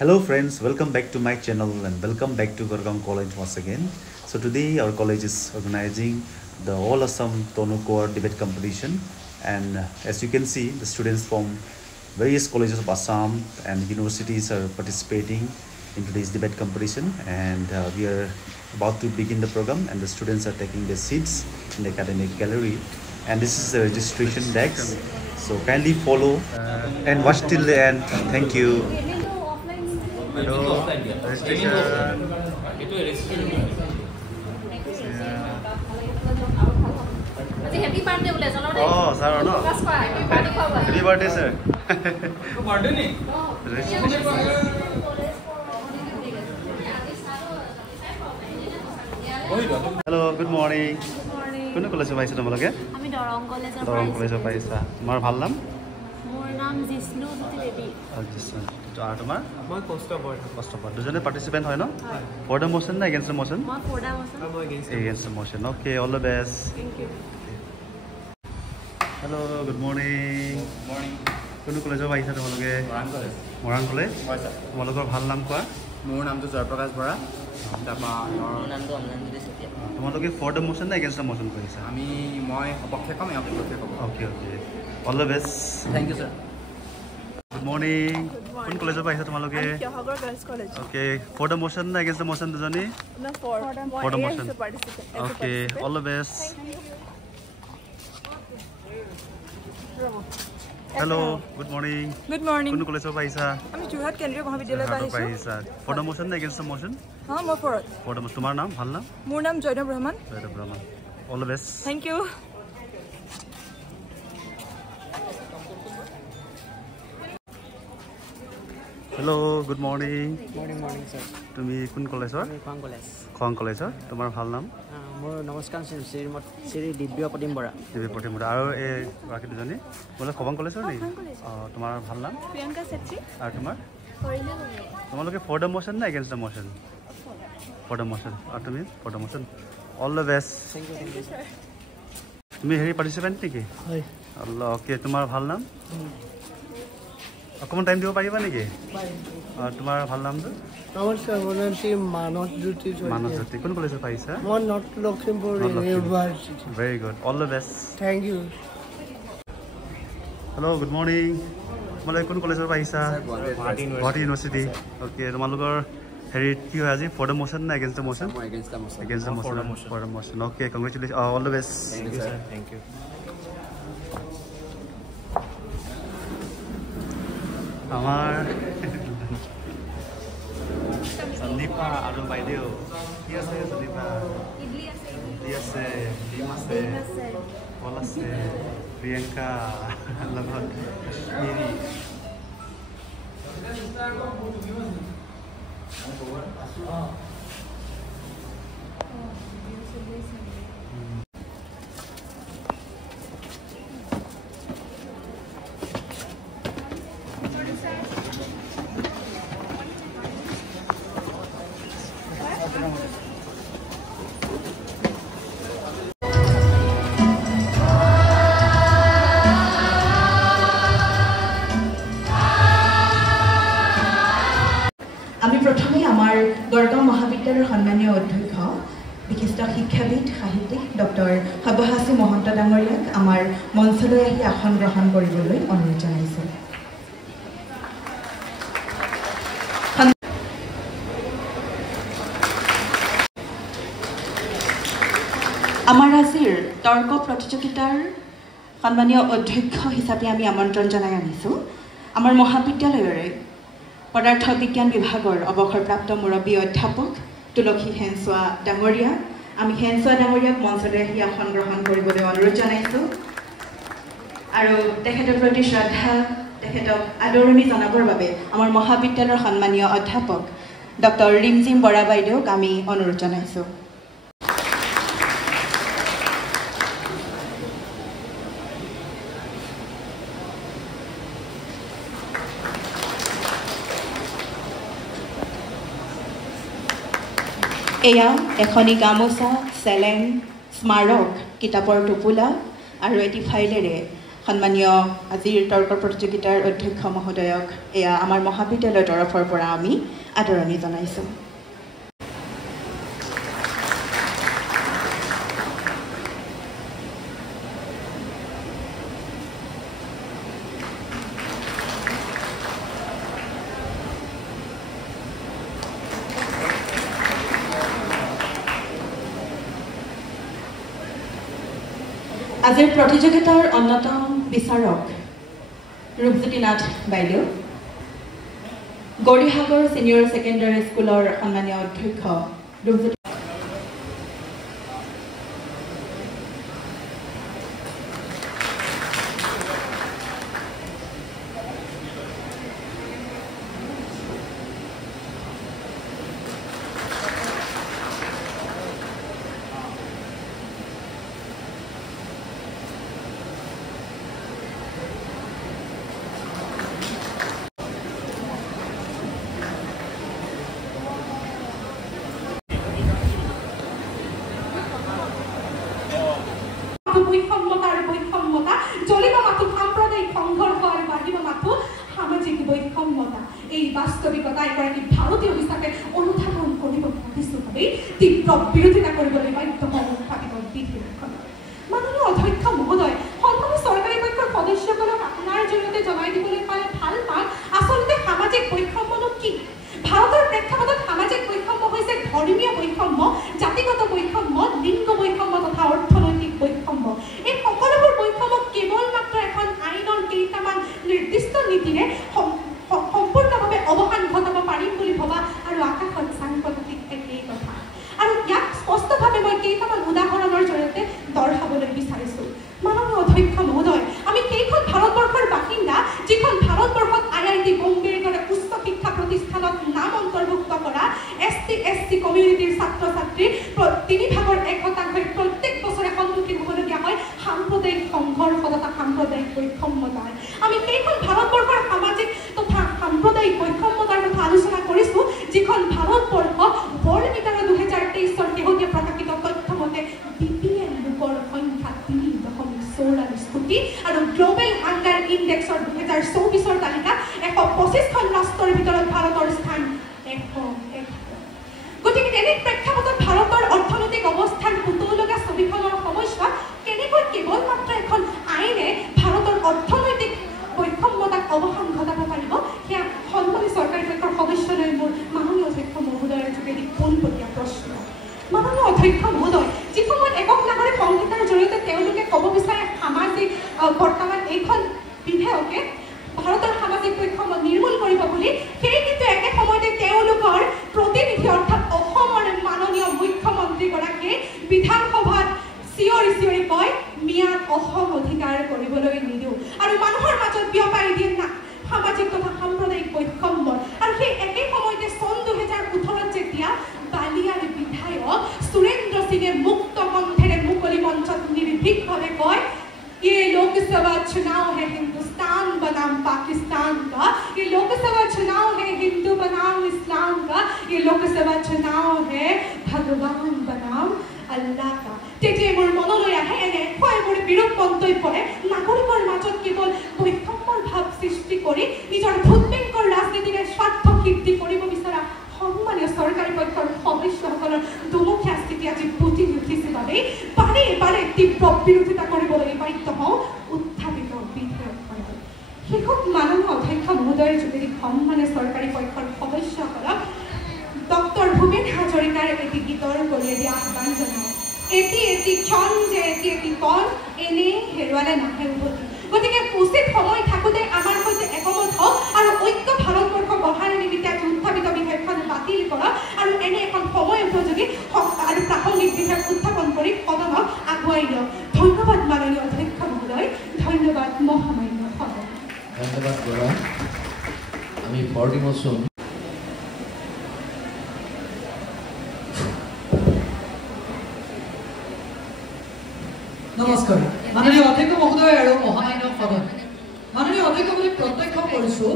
Hello friends, welcome back to my channel and welcome back to Gurgaon College once again. So today our college is organizing the All Assam Tonukor debate competition, and as you can see the students from various colleges of Assam and universities are participating in today's debate competition, and we are about to begin the program and the students are taking their seats in the academic gallery, and this is the registration desk, so kindly follow and watch till the end. Thank you. Hello, registration. Happy birthday, oh, sir, no. Happy birthday, sir. Hello, good morning. Good morning. Kono college paisa tomaloke? Ami Dorong College of Dorong college paisa. Tomar bhal nam? Mor naam Jisnu Jyoti Devi. Jisnu. To ar tomar? Moi Costa boy. Dujone participant hoy no? For the motion na against the motion? Moi for the motion. Against the motion. Okay, all the best. Thank you. Hello, good morning. Good morning. Kono college paisa tomaloke? Morang college. Morang college? Hoy sir. Tomaloker bhal nam koa? Mor naam to Jayprakash Bora. Tapa mor naam to Amlandri Setia. Tomaloke for the motion na against the motion koisa? Ami moi opokhe kom eoke opokhe kom. Okay, okay. All the best. Thank you sir. Good morning. Kono college paisa tomaloke? Kyohagor Girls College. Okay, for the motion na against the motion dujoni? No, for the motion. Okay, all the best. Hello, good morning. Good morning. Kono college paisa? আমি যোৰহাট কেন্দ্ৰীয় মহাবিদ্যালয়ৰ পৰা আহিছো। For the motion against the motion? হ্যাঁ মই ফৰত। For the motion, তোমাৰ নাম ভাল নাম? মোৰ নাম Joydeb Rahman. Jaydev Brahman. All the best. Thank you. Hello, good morning. Morning sir. তুমি কোন কলেজৰ? Khwang College. খোৱাং কলেজৰ? তোমাৰ ভাল নাম? মোৰ নমস্কাৰ শ্ৰী দিব্য প্ৰতিম বৰা। দিব্য প্ৰতিম বৰা। আৰু এই বাকী দুজনী বোলে খোৱাং কলেজৰ নেকি? তোমাৰ ভাল নাম? প্ৰিয়ংকা চেত্ৰী। আৰু তোমাৰ? কৰিলে তোমালোকে ফৰ দ্য মোশন না against the motion? For the motion. আৰু তুমি? For the motion. All the best. Thank you sir. তুমি হেৰি পাৰ্টিচিপেণ্ট নেকি? হয়। আল্লাহ, অ'কে। তোমাৰ ভাল নাম? অকণমান টাইম দিব পাৰিবা নেকি? তোমাৰ ভাল নামটো? নমস্কাৰ, মোৰ নাম শ্ৰী মানস জ্যোতি। মানস জ্যোতি। কোন কলেজত পাৰিছা? মই north Lakhimpur university. Very good, all the best. Thank you. Hello', good morning. তোমালোকে কোন কলেজৰ পাৰিছা? গুৱাহাটী ইউনিভাৰ্চিটি। অ'কে, তোমালোকৰ হেৰিত কি হয় আজি? ফৰ দ্য মোশন না against the motion? Against the motion. For the motion. Okay, congratulation, all the best. Thank you. আমাৰ সন্দীপা আৰু বাইদেউ কি আছে? সন্দীপা ইডলি আছে, ডিম আছে, কল আছে, প্ৰিয়ংকা লগত কাশ্মীৰী। আমি প্ৰথমে আমাৰ গড়গাঁও মহাবিদ্যালয়ৰ সন্মানীয় অধ্যক্ষ বিশিষ্ট শিক্ষাবিদ সাহিত্যিক ডক্টৰ সব্যসাচী মহন্ত ডাঙৰীয়াক আমাৰ মঞ্চলৈ আহি আসন গ্ৰহণ কৰিবলৈ অনুৰোধ জনাইছোঁ। আমাৰ আজিৰ তৰ্ক প্ৰতিযোগিতাৰ সন্মানীয় অধ্যক্ষ হিচাপে আমি আমন্ত্ৰণ জনাই আনিছোঁ আমাৰ মহাবিদ্যালয়ৰে পদাৰ্থ বিজ্ঞান বিভাগৰ অৱসৰপ্ৰাপ্ত মুৰব্বী অধ্যাপক তুলসী হেনচোৱা ডাঙৰীয়া। আমি হেনচোৱা ডাঙৰীয়াক মঞ্চলৈ আহি আসন গ্ৰহণ কৰিবলৈ অনুৰোধ জনাইছোঁ আৰু তেখেতৰ প্ৰতি শ্ৰদ্ধা, তেখেতক আদৰণি জনাবৰ বাবে আমাৰ মহাবিদ্যালয়ৰ সন্মানীয় অধ্যাপক ডক্টৰ ৰিমজিম বৰা বাইদেউক আমি অনুৰোধ জনাইছোঁ। এয়া এখনি গামোচা, চেলেং, স্মাৰক, কিতাপৰ টোপোলা আৰু এটি ফাইলেৰে সন্মানীয় আজিৰ তৰ্ক প্ৰতিযোগিতাৰ অধ্যক্ষ মহোদয়ক এয়া আমাৰ মহাবিদ্যালয়ৰ তৰফৰ পৰা আমি আদৰণি জনাইছোঁ। আজিৰ প্ৰতিযোগিতাৰ অন্যতম বিচাৰক ৰূপজ্যোতি নাথ বাইদেউ, গৌৰীসাগৰ ছিনিয়ৰ ছেকেণ্ডাৰী স্কুলৰ সন্মানীয় অধ্যক্ষ ৰূপজ্যোতি বৈষম্যতা জ্বলিব মাথো সাম্প্ৰদায়িক সংঘৰ্ষ আৰু বাঢ়িব মাথো সামাজিক বৈষম্যতা। এই বাস্তৱিকতা এগৰাকী ভাৰতীয় হিচাপে অনুধাৱন কৰিব পাৰিছোঁ বাবেই তীব্ৰ বিৰোধিতা কৰিবলৈ বাধ্য হোৱা উত্থাপিত বিধেয়কখন। মাননীয় অধ্যক্ষ মহোদয়, সন্মানীয় চৰকাৰী পক্ষৰ সদস্যসকলক আপোনাৰ জৰিয়তে জনাই দিবলৈ পালে ভাল পাম, আচলতে সামাজিক বৈষম্যনো কি? ভাৰতৰ প্ৰেক্ষাপটত সামাজিক বৈষম্য হৈছে ধৰ্মীয় বৈষম্য, জাতিগত বৈষম্য, লিংগ বৈষম্য তথা অৰ্থনৈতিক বৈষম্য। এই সকলোবোৰ বৈষম্যক কেৱল মাত্ৰ এখন আইনৰ কেইটামান নিৰ্দিষ্ট নীতিৰে সম্পূৰ্ণভাৱে অৱসান ঘটাব পাৰিম বুলি ভবা আৰু আকাশত চাংপত ঠিক একেই কথা। আৰু ইয়াক স্পষ্টভাৱে মই কেইটামান উদাহৰণৰ জৰিয়তে দৰ্শাবলৈ বিচাৰিছোঁ। মাননীয় অধ্যক্ষ মহোদয়, আমি সেইখন ভাৰতবৰ্ষৰ বাসিন্দা যিখন ভাৰতবৰ্ষত IIT বম্বেৰ দৰে উচ্চ শিক্ষা প্ৰতিষ্ঠানত নাম অন্তৰ্ভুক্ত কৰা ST কমিউনিটিৰ ছাত্ৰ ছাত্ৰীৰ 3/1% প্ৰত্যেক বছৰে সন্মুখীন হ'বলগীয়া হয় সাম্প্ৰদায়িক সংঘৰ্ষ তথা সাম্প্ৰদায়িক বৈষম্যতাৰ। আমি সেইখন ভাৰতবৰ্ষৰ সামাজিক তথা সাম্প্ৰদায়িক বৈষম্যতাৰ কথা আলোচনা কৰিছোঁ, যিখন ভাৰতবৰ্ষ ৱৰ্ল্ড মিটাৰৰ 2023 শেহতীয়া প্ৰকাশিত তথ্য মতে BPL লোকৰ সংখ্যা 3.44 কোটি আৰু গ্লোবেল হাংগাৰ ইণ্ডেক্সৰ 2024 তালিকাত 125খন ৰাষ্ট্ৰৰ ভিতৰত ভাৰতৰ স্থান 101। গতিকে তেনে প্ৰেক্ষাপটত ভাৰতৰ অৰ্থনৈতিক অৱস্থাৰ পুতৌ লগা ছবিখনৰ সমস্যা কেনেকৈ কেৱল মাত্ৰ এখন আইনে ভাৰতৰ অৰ্থনৈতিক বৈষম্যতাক অৱসান ঘটাব পাৰিব, সেয়া সন্মানীয় চৰকাৰী পক্ষৰ সদস্যলৈ মোৰ মাননীয় অধ্যক্ষ মহোদয়ৰ যোগেদি পোনপটীয়া প্ৰশ্ন। মাননীয় অধ্যক্ষ মহোদয়, যি সময়ত একক নাগৰিক সংহিতাৰ জৰিয়তে তেওঁলোকে ক'ব বিচাৰে সামাজিক বৰ্তমান এইখন বিধেয়কে ভাৰতৰ সামাজিক বৈষম্য নিৰ্মূল কৰিব বুলি, সেই কিন্তু একে সময়তে তেওঁলোকৰ প্ৰতিনিধি অৰ্থাৎ অসমৰ মাননীয় মুখ্যমন্ত্ৰীগৰাকীয়ে বিধানসভাত চিঞৰি কয় মিয়াক অসম অধিকাৰ কৰিবলৈ নিদিওঁ আৰু মানুহৰ মাজত বিয়পাই দিয়ে না সামাজিক তথা সাম্প্ৰদায়িক বৈষম্য। আৰু সেই একে সময়তে চন 2018 যেতিয়া বালিয়াৰ বিধায়ক সুৰেন্দ্ৰ সিঙে মুক্ত কণ্ঠেৰে মুকলি মঞ্চত নিৰ্ভীকভাৱে কয় ये लोकसभा चुनाव है हिंदुस्तान बनाम पाकिस्तान का, ये लोकसभा चुनाव है हिंदू बनाम इस्लाम का, ये लोकसभा चुनाव है भगवान बनाम अल्लाह का। তেতিয়া মোৰ মনলৈ আহে এনে এশএমূৰে বিৰূপ মন্তব্যৰে নাগৰিকৰ মাজত কেৱল বৈষম্যৰ ভাৱ সৃষ্টি কৰি নিজৰ ভোট বেংকৰ ৰাজনীতিৰে স্বাৰ্থ সিদ্ধি কৰিব বিচৰা সন্মানীয় চৰকাৰী পক্ষৰ সদস্যসকলৰ দুমুখীয়া স্থিতি আজি ফুটি উঠিছে বাবেই বাৰে বাৰে তীব্ৰ বিৰোধিতা কৰিবলৈ বাধ্য হওঁ উত্থাপিত বিধেয়কখন। শেষত মাননীয় অধ্যক্ষ মহোদয়ৰ যোগেদি সন্মানীয় চৰকাৰী পক্ষৰ সদস্যসকলক ডক্টৰ ভূপেন হাজৰিকাৰ এটি গীতৰ কলিয়েদি আহ্বান জনাওঁ। এটি ক্ষণ যে এটি কণ এনেই হেৰুৱালে নাহে উভতি। গতিকে উচিত সময় থাকোঁতে আমাৰ সৈতে একমত হওক আৰু ঐক্য ভাৰতবৰ্ষ গঢ়াৰ নিমিত্তে উত্থাপিত বিধেয়কখন বাতিল কৰক আৰু এনে এখন সময় উপযোগী আৰু প্ৰাসংগিক বিধেয়ক উত্থাপন কৰি সদনক আগুৱাই দিয়ক। ধন্যবাদ মাননীয় অধ্যক্ষ মহোদয়, ধন্যবাদ মহামান্য সদন। ধন্যবাদ গৌৰৱ। আমি পৰদিবচোন নমস্কাৰ মাননীয় অধ্যক্ষ মহোদয় আৰু মহামান্য সদন। মাননীয় অধ্যক্ষ মহোদয়, প্ৰত্যক্ষ কৰিছোঁ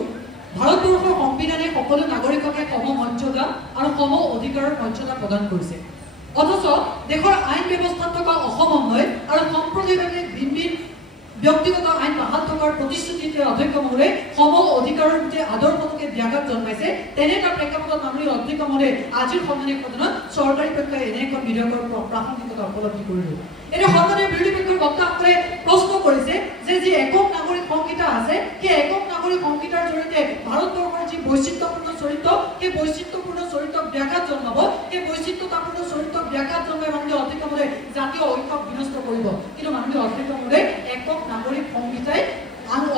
ভাৰতবৰ্ষৰ সংবিধানে সকলো নাগৰিককে সম মৰ্যাদা আৰু সম অধিকাৰৰ মৰ্যাদা প্ৰদান কৰিছে, অথচ দেশৰ আইন ব্যৱস্থাত থকা অসমন্বয় আৰু সম্প্ৰদায়বাদী ভিন ভিন ব্যক্তিগত আইন বাহাল থকাৰ প্ৰতিশ্ৰুতিতে অধ্যক্ষ মহোদয় সম অধিকাৰৰ প্ৰতি আদৰ পথকে ব্যাঘাত জন্মাইছে। তেনে এটা প্ৰেক্ষাপটত মাননীয় অধ্যক্ষ মহোদয় আজিৰ সন্মানীয় সদনত চৰকাৰী পক্ষই এনে এখন বিধেয়কৰ প্ৰাসংগিকতা উপলব্ধি কৰিলো। এনে সন্মানীয় বিৰোধী পক্ষৰ বক্তাসকলে প্ৰশ্ন কৰিছে যে যি একক নাগৰিক সংহিতা আছে সেই একক নাগৰিক সংহিতাৰ জৰিয়তে ভাৰতবৰ্ষৰ যি বৈচিত্ৰ্যপূৰ্ণ চৰিত্ৰ সেই বৈচিত্ৰ্যপূৰ্ণ চৰিত্ৰক ব্যাঘাত জন্মাব। সেই বৈচিত্ৰ্যতাপূৰ্ণ চৰিত্ৰক ব্যাঘাত জন্মাই মাননীয় অধ্যক্ষ মহোদয় জাতীয় ঐক্যক বিনষ্ট কৰিব। কিন্তু মাননীয় অধ্যক্ষ মহোদয় একক নাগৰিক সংহিতাই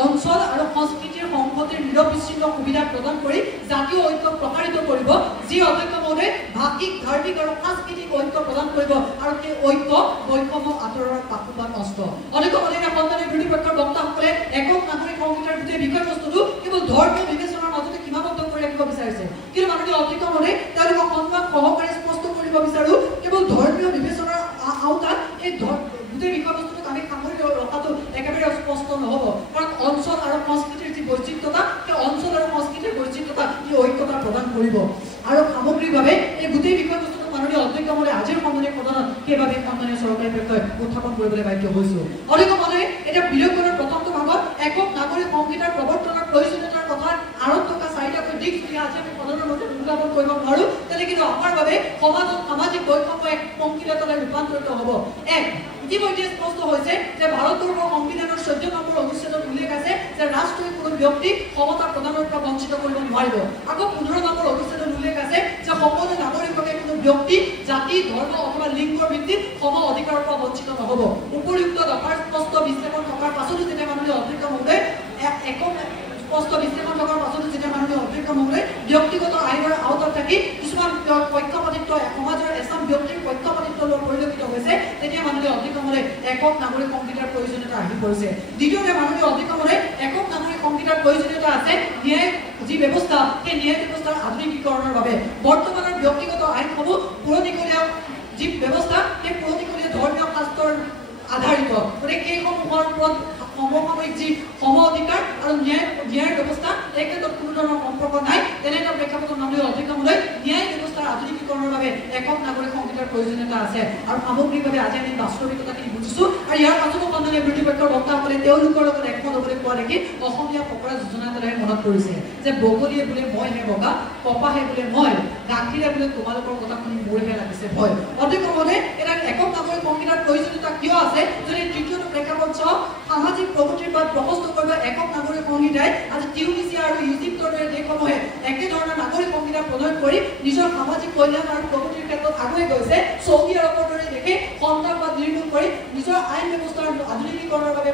অঞ্চল আৰু সংস্কৃতিৰ সংহতিৰ নিৰবিচ্ছিন্ন সুবিধা প্ৰদান কৰি জাতীয় ঐক্য প্ৰসাৰিত কৰিব। যি অধ্যক্ষ মহোদয় ভাষিক ধাৰ্মিক আৰু সাংস্কৃতিক ঐক্য প্ৰদান কৰিব আৰু সেই ঐক্য বৈষম্য আঁতৰৰ পাশুপাত অস্ত্ৰ। অধ্যক্ষ মহোদয় সন্মানীয় বিৰোধী পক্ষৰ বক্তাসকলে একক নাগৰিক সংহিতাৰ গোটেই বিষয়বস্তুটো কেৱল ধৰ্মীয় বিবেচনাৰ মাজতে সীমাবদ্ধ কৰি ৰাখিব বিচাৰিছে। কিন্তু মাননীয় অধ্যক্ষ মহোদয় তেওঁলোকক সন্মান সহকাৰে স্পষ্ট কৰিব বিচাৰো কেৱল ধৰ্মীয় বিবেচনাৰ আওতাত এই গোটেই বিষয়বস্তুটোক আমি সামৰি ৰখাটো একেবাৰে স্পষ্ট নহ'ব। কাৰণ অঞ্চল আৰু সংস্কৃতিৰ যি বৈচিত্ৰতা সেই অঞ্চল আৰু সংস্কৃতিৰ বৈচিত্ৰতা ই ঐক্যতা প্ৰদান কৰিব। আৰু সামগ্ৰিকভাৱে এই গোটেই বিষয়বস্তুটো মাননীয় অধ্যক্ষ মহোদয় আজিৰ সন্মানীয় সদনত সেইবাবে সন্মানীয় চৰকাৰী পক্ষই উত্থাপন কৰিবলৈ বাধ্য হৈছো। অধ্যক্ষ মহোদয় এতিয়া বিধেয়কখনৰ প্ৰথমটো ভাগত একক নাগৰিক সংহিতাৰ প্ৰৱৰ্তনৰ প্ৰয়োজনীয়তাৰ কথা আঁৰত থকা চাৰিটাকৈ দিশ যদি আজি আমি সদনৰ মধ্যে উত্থাপন কৰিব নোৱাৰো তেনে কিন্তু আমাৰ বাবে সমাজত সামাজিক বৈষম্য এক সংকীৰ্ণতালৈ ৰূপান্তৰিত হ'ব। এক ইতিমধ্যে স্পষ্ট হৈছে যে ভাৰতবৰ্ষৰ সংবিধানৰ 14 নম্বৰ অনুচ্ছেদত উল্লেখ আছে যে ৰাষ্ট্ৰই কোনো ব্যক্তিক সমতা প্ৰদানৰ পৰা বঞ্চিত কৰিব নোৱাৰিব। আকৌ 15 নম্বৰ অনুচ্ছেদত উল্লেখ আছে যে সকলো নাগৰিককে কোনো ব্যক্তি জাতি ধৰ্ম অথবা লিংগৰ ভিত্তিত সম অধিকাৰৰ পৰা বঞ্চিত নহ'ব। উপযুক্ত দফাৰ স্পষ্ট বিশ্লেষণ থকাৰ পাছতো যেতিয়া মাননীয় অধ্যক্ষ মহোদয় স্পষ্ট বিশ্লেষণ থকাৰ পাছতো যেতিয়া মাননীয় অধ্যক্ষ মহোদয় ব্যক্তিগত আইনৰ আওতাত থাকি কিছুমান পক্ষপাতিত্ব সমাজৰ এচাম ব্যক্তিৰ পক্ষপাতিত্ব পৰিলক্ষিত হৈছে তেতিয়া মাননীয় অধ্যক্ষ মহোদয় একক নাগৰিক সংহিতাৰ প্ৰয়োজনীয়তা আহি পৰিছে। দ্বিতীয়তে মাননীয় অধ্যক্ষ মহোদয় একক নাগৰিক সংহিতাৰ প্ৰয়োজনীয়তা আছে ন্যায় যি ব্যৱস্থা সেই ন্যায় ব্যৱস্থাৰ আধুনিকীকৰণৰ বাবে। বৰ্তমানৰ ব্যক্তিগত আইনসমূহ পুৰণিকলীয়া যি ব্যৱস্থা সেই পুৰণিকলীয়া ধৰ্মীয় শাস্ত্ৰৰ আধাৰিত। গতিকে এইসমূহৰ ওপৰত সমসাময়িক যি সম অধিকাৰ আৰু ন্যায়ৰ ব্যৱস্থা এই ক্ষেত্ৰত কোনো ধৰণৰ সম্পৰ্ক নাই। তেনে এটা প্ৰেক্ষাপটত মাননীয় অধ্যক্ষ মহোদয় ন্যায় ব্যৱস্থাৰ আধুনিকীকৰণৰ বাবে একক নাগৰিক সংহিতাৰ প্ৰয়োজনীয়তা আছে। আৰু সামগ্ৰিকভাৱে আজি আমি বাস্তৱিকতাখিনি বুজিছো। আৰু ইয়াৰ পাছতো সন্মানীয় বিৰোধী পক্ষৰ বক্তাসকলে তেওঁলোকৰ লগত একমত হ'বলৈ পোৱা দেখি অসমীয়া ফকৰা যোজনা এটাৰে মনত পৰিছে যে বগলীয়ে বোলে মই হে বগা কপাহে বোলে মই গাখীৰে বোলে তোমালোকৰ কথা শুনি মোৰহে লাগিছে ভয়। অধ্যক্ষ মহোদয় এটা একক নাগৰিক সংহিতাৰ প্ৰয়োজনীয়তা কিয় আছে যদি তৃতীয়টো প্ৰেক্ষাপট চাওঁ সামাজিক প্ৰগতিৰ বাট প্ৰশস্ত কৰিব একক নাগৰিক সংহিতাই আজি টিউনিছিয়া আৰু ইজিপ্তৰ দৰে দেশসমূহে একেধৰণৰ নাগৰিক সংহিতা প্ৰদান কৰি নিজৰ সামাজিক কল্যাণ আৰু প্ৰগতিৰ ক্ষেত্ৰত আগুৱাই গৈছে। চৌদি আৰবৰ দৰে দেশে সন্ত্ৰাসবাদ নিৰ্মূল কৰি নিজৰ আইন ব্যৱস্থাৰ আধুনিকীকৰণৰ বাবে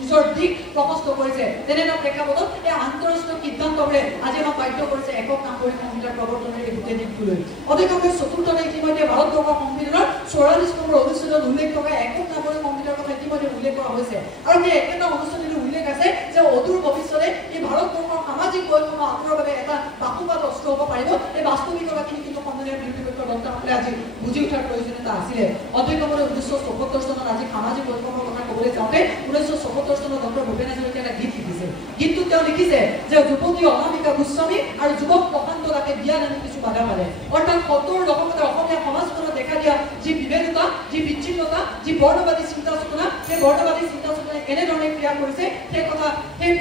নিজৰ দিশ প্ৰশস্ত কৰিছে। তেনে এটা প্ৰেক্ষাপটত এই আন্তঃৰাষ্ট্ৰীয় সিদ্ধান্তবোৰে আজি আমাক বাধ্য কৰিছে একক নাগৰিক সংহিতাৰ প্ৰৱৰ্তনৰ এই গোটেই দিশটোলৈ। অধ্যক্ষ চতুৰ্থতে ইতিমধ্যে ভাৰতবৰ্ষৰ সংবিধানৰ 44 নম্বৰ অনুচ্ছেদত উল্লেখ থকা একক নাগৰিক সংহিতাৰ কথা ইতিমধ্যে উল্লেখ কৰা হৈছে। আৰু সেই একেটা অনুচ্ছেদত উল্লেখ আছে যে অদূৰ ভৱিষ্যতে এই ভাৰতবৰ্ষৰ সামাজিক বৈষম্য আঁতৰৰ বাবে এটা বাহুপাত অস্ত্ৰ হ'ব পাৰিব। এই বাস্তৱিকতাখিনি কিন্তু সন্মানীয় বিৰোধী পক্ষৰ বক্তাসকলে আজি বুজি উঠাৰ প্ৰয়োজনীয়তা আছিলে। অধ্যক্ষ মহোদয় 1974 চনত আজি সামাজিক বৈষম্যৰ কথা ক'বলৈ যাওঁতে 1974 চনত ডক্টৰ ভূপেন হাজৰিকাই এটা গীত লিখিছে। গীতটোত তেওঁ লিখিছে যে যুৱতী অনামিকা গোস্বামী আৰু যুৱক প্ৰশান্ত দাসে বিয়া নামি কিছু বাধা পালে। অৰ্থাৎ 70 দশকতে অসমীয়া সমাজখনত দেখা দিয়া যি বিভেদতা যি বিচ্ছিন্নতা যি বৰ্ণবাদী চিন্তা চেতনা সেই বৰ্ণবাদী চিন্তা চেতনাই কেনেধৰণে ক্ৰিয়া কৰিছে সেই কথা সেই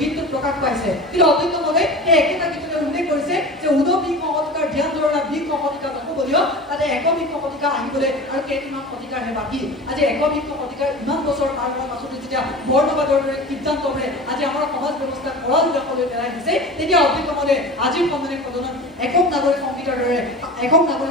গীতটোত প্ৰকাশ পাইছে। কিন্তু অধ্যক্ষ মহোদয় সেই একেটা গীততে উল্লেখ কৰিছে যে ঊনবিংশ শতিকাৰ ধ্যান ধাৰণা বিংশ শতিকা নহ'বলিও তাতে একবিংশ শতিকা আহিবলৈ আৰু কেইটামান শতিকাৰহে বাকী। আজি একবিংশ শতিকাৰ ইমান বছৰ পাৰ হোৱাৰ পাছতো যেতিয়া বৰ্ণবাদৰ দৰে সিদ্ধান্তবোৰে আজি আমাৰ সমাজ ব্যৱস্থা কৰাল দখলৈ পেলাই দিছে তেতিয়া অধ্যক্ষ মহোদয় আজিৰ সন্মানীয় সদনত একক নাগৰিক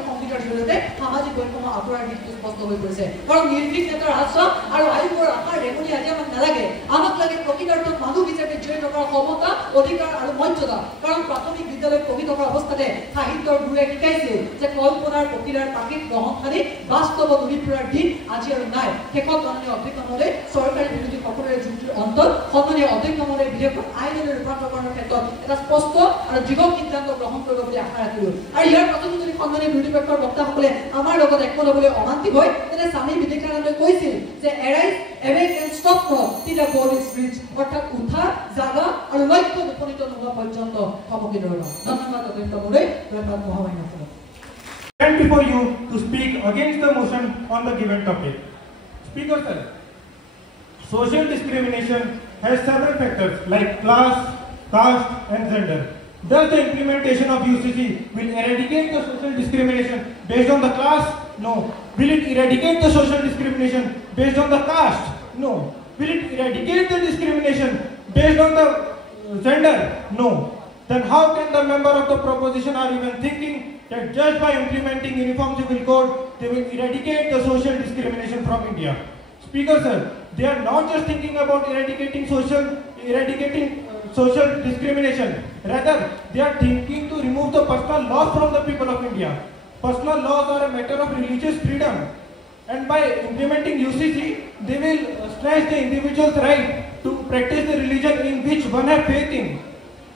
সংহিতাৰ জৰিয়তে সামাজিক বৈষম্য আঁতৰাৰ দিশটো স্পষ্ট হৈ পৰিছে। কাৰণ নিৰ্ভীক নেতাৰ আশ্ৰম আৰু আয়োগৰ আশাৰ ৰেকনি আজি আমাক নালাগে। আমাক লাগে প্ৰকৃতাৰ্থত মানুহ হিচাপে জীয়াই থকাৰ ক্ষমতা অধিকাৰ আৰু মৰ্যাদা। কাৰণ প্ৰাথমিক বিদ্যালয়ত পঢ়ি থকা অৱস্থাতে সাহিত্যৰ গুৰুৱে শিকাইছিল যে কল্পনাৰ প্ৰক্ৰিয়াৰ পাখিত গ্ৰহণ সানি বাস্তৱত উৰি ফুৰাৰ দিন আজি আৰু নাই। শেষত মাননীয় অধ্যক্ষ মহোদয় চৰকাৰী বিৰোধী সকলোৰে যুক্তিৰ অন্তত সন্মানীয় অধ্যক্ষ মহোদয় বিধেয়কখন আইনলৈ ৰূপান্তৰণৰ ক্ষেত্ৰত এটা স্পষ্ট আৰু দৃঢ় সিদ্ধান্ত গ্ৰহণ কৰিব বুলি আশা ৰাখিলোঁ। আৰু ইয়াৰ পাছতো যদি সন্মানীয় বিৰোধী পক্ষৰ বক্তাসকলে আমাৰ লগত একমত হ'বলৈ অমান্তিক হয় তেনে স্বামী বিবেকানন্দই কৈছিল যে arise awake and stop not টিল দ্য গ'ল ইজ ৰিচ। অৰ্থাৎ উঠা জাগা আৰু লক্ষ্যত উপনীত নোহোৱা পৰ্যন্ত থমকি নৰবা। ধন্যবাদ অধ্যক্ষ মহোদয়, ধন্যবাদ মহামান্য সদন। Stand before you to speak against the motion on the given topic. Speaker sir. social discrimination has several factors like class, caste, and gender. Does the implementation of UCC will eradicate the social discrimination based on the class? No. Will it eradicate the social discrimination based on the caste? No. Will it eradicate the discrimination based on the gender? No. Then how can the member of the proposition are even thinking that just by implementing Uniform Civil Code, they will eradicate the social discrimination from India? Speaker sir, they are not just thinking about eradicating social discrimination. Rather, they are thinking to remove the personal laws from the people of India. Personal laws are a matter of religious freedom. And by implementing UCC, they will snatch the individual's right to practice the religion in which one has faith in.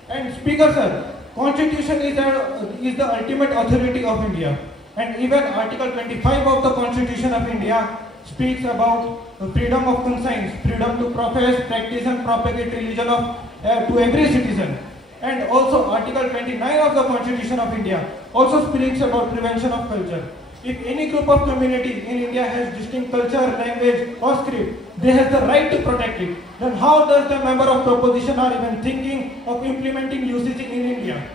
And Speaker sir, Constitution is the ultimate authority of India. And even Article 25 of the Constitution of India speaks about freedom of conscience, freedom to profess, practice and propagate religion to every citizen. And also Article 29 of the Constitution of India also speaks about prevention of culture. If any group of community in India has distinct culture, language or script, they have the right to protect it. Then how does the member of proposition are even thinking of implementing UCC in India?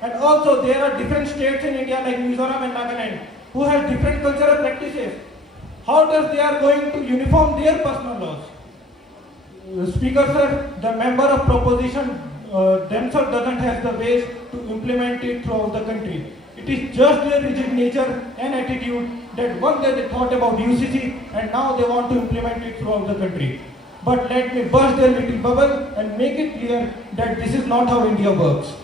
And also there are different states in India like Mizoram and Nagaland who have different cultural practices. How does they are going to uniform their personal laws? Speaker sir, the member of proposition themselves doesn't have the ways to implement it throughout the country. It is just their rigid nature and attitude that one day they thought about UCC and now they want to implement it throughout the country. But let me burst their little bubble and make it clear that this is not how India works.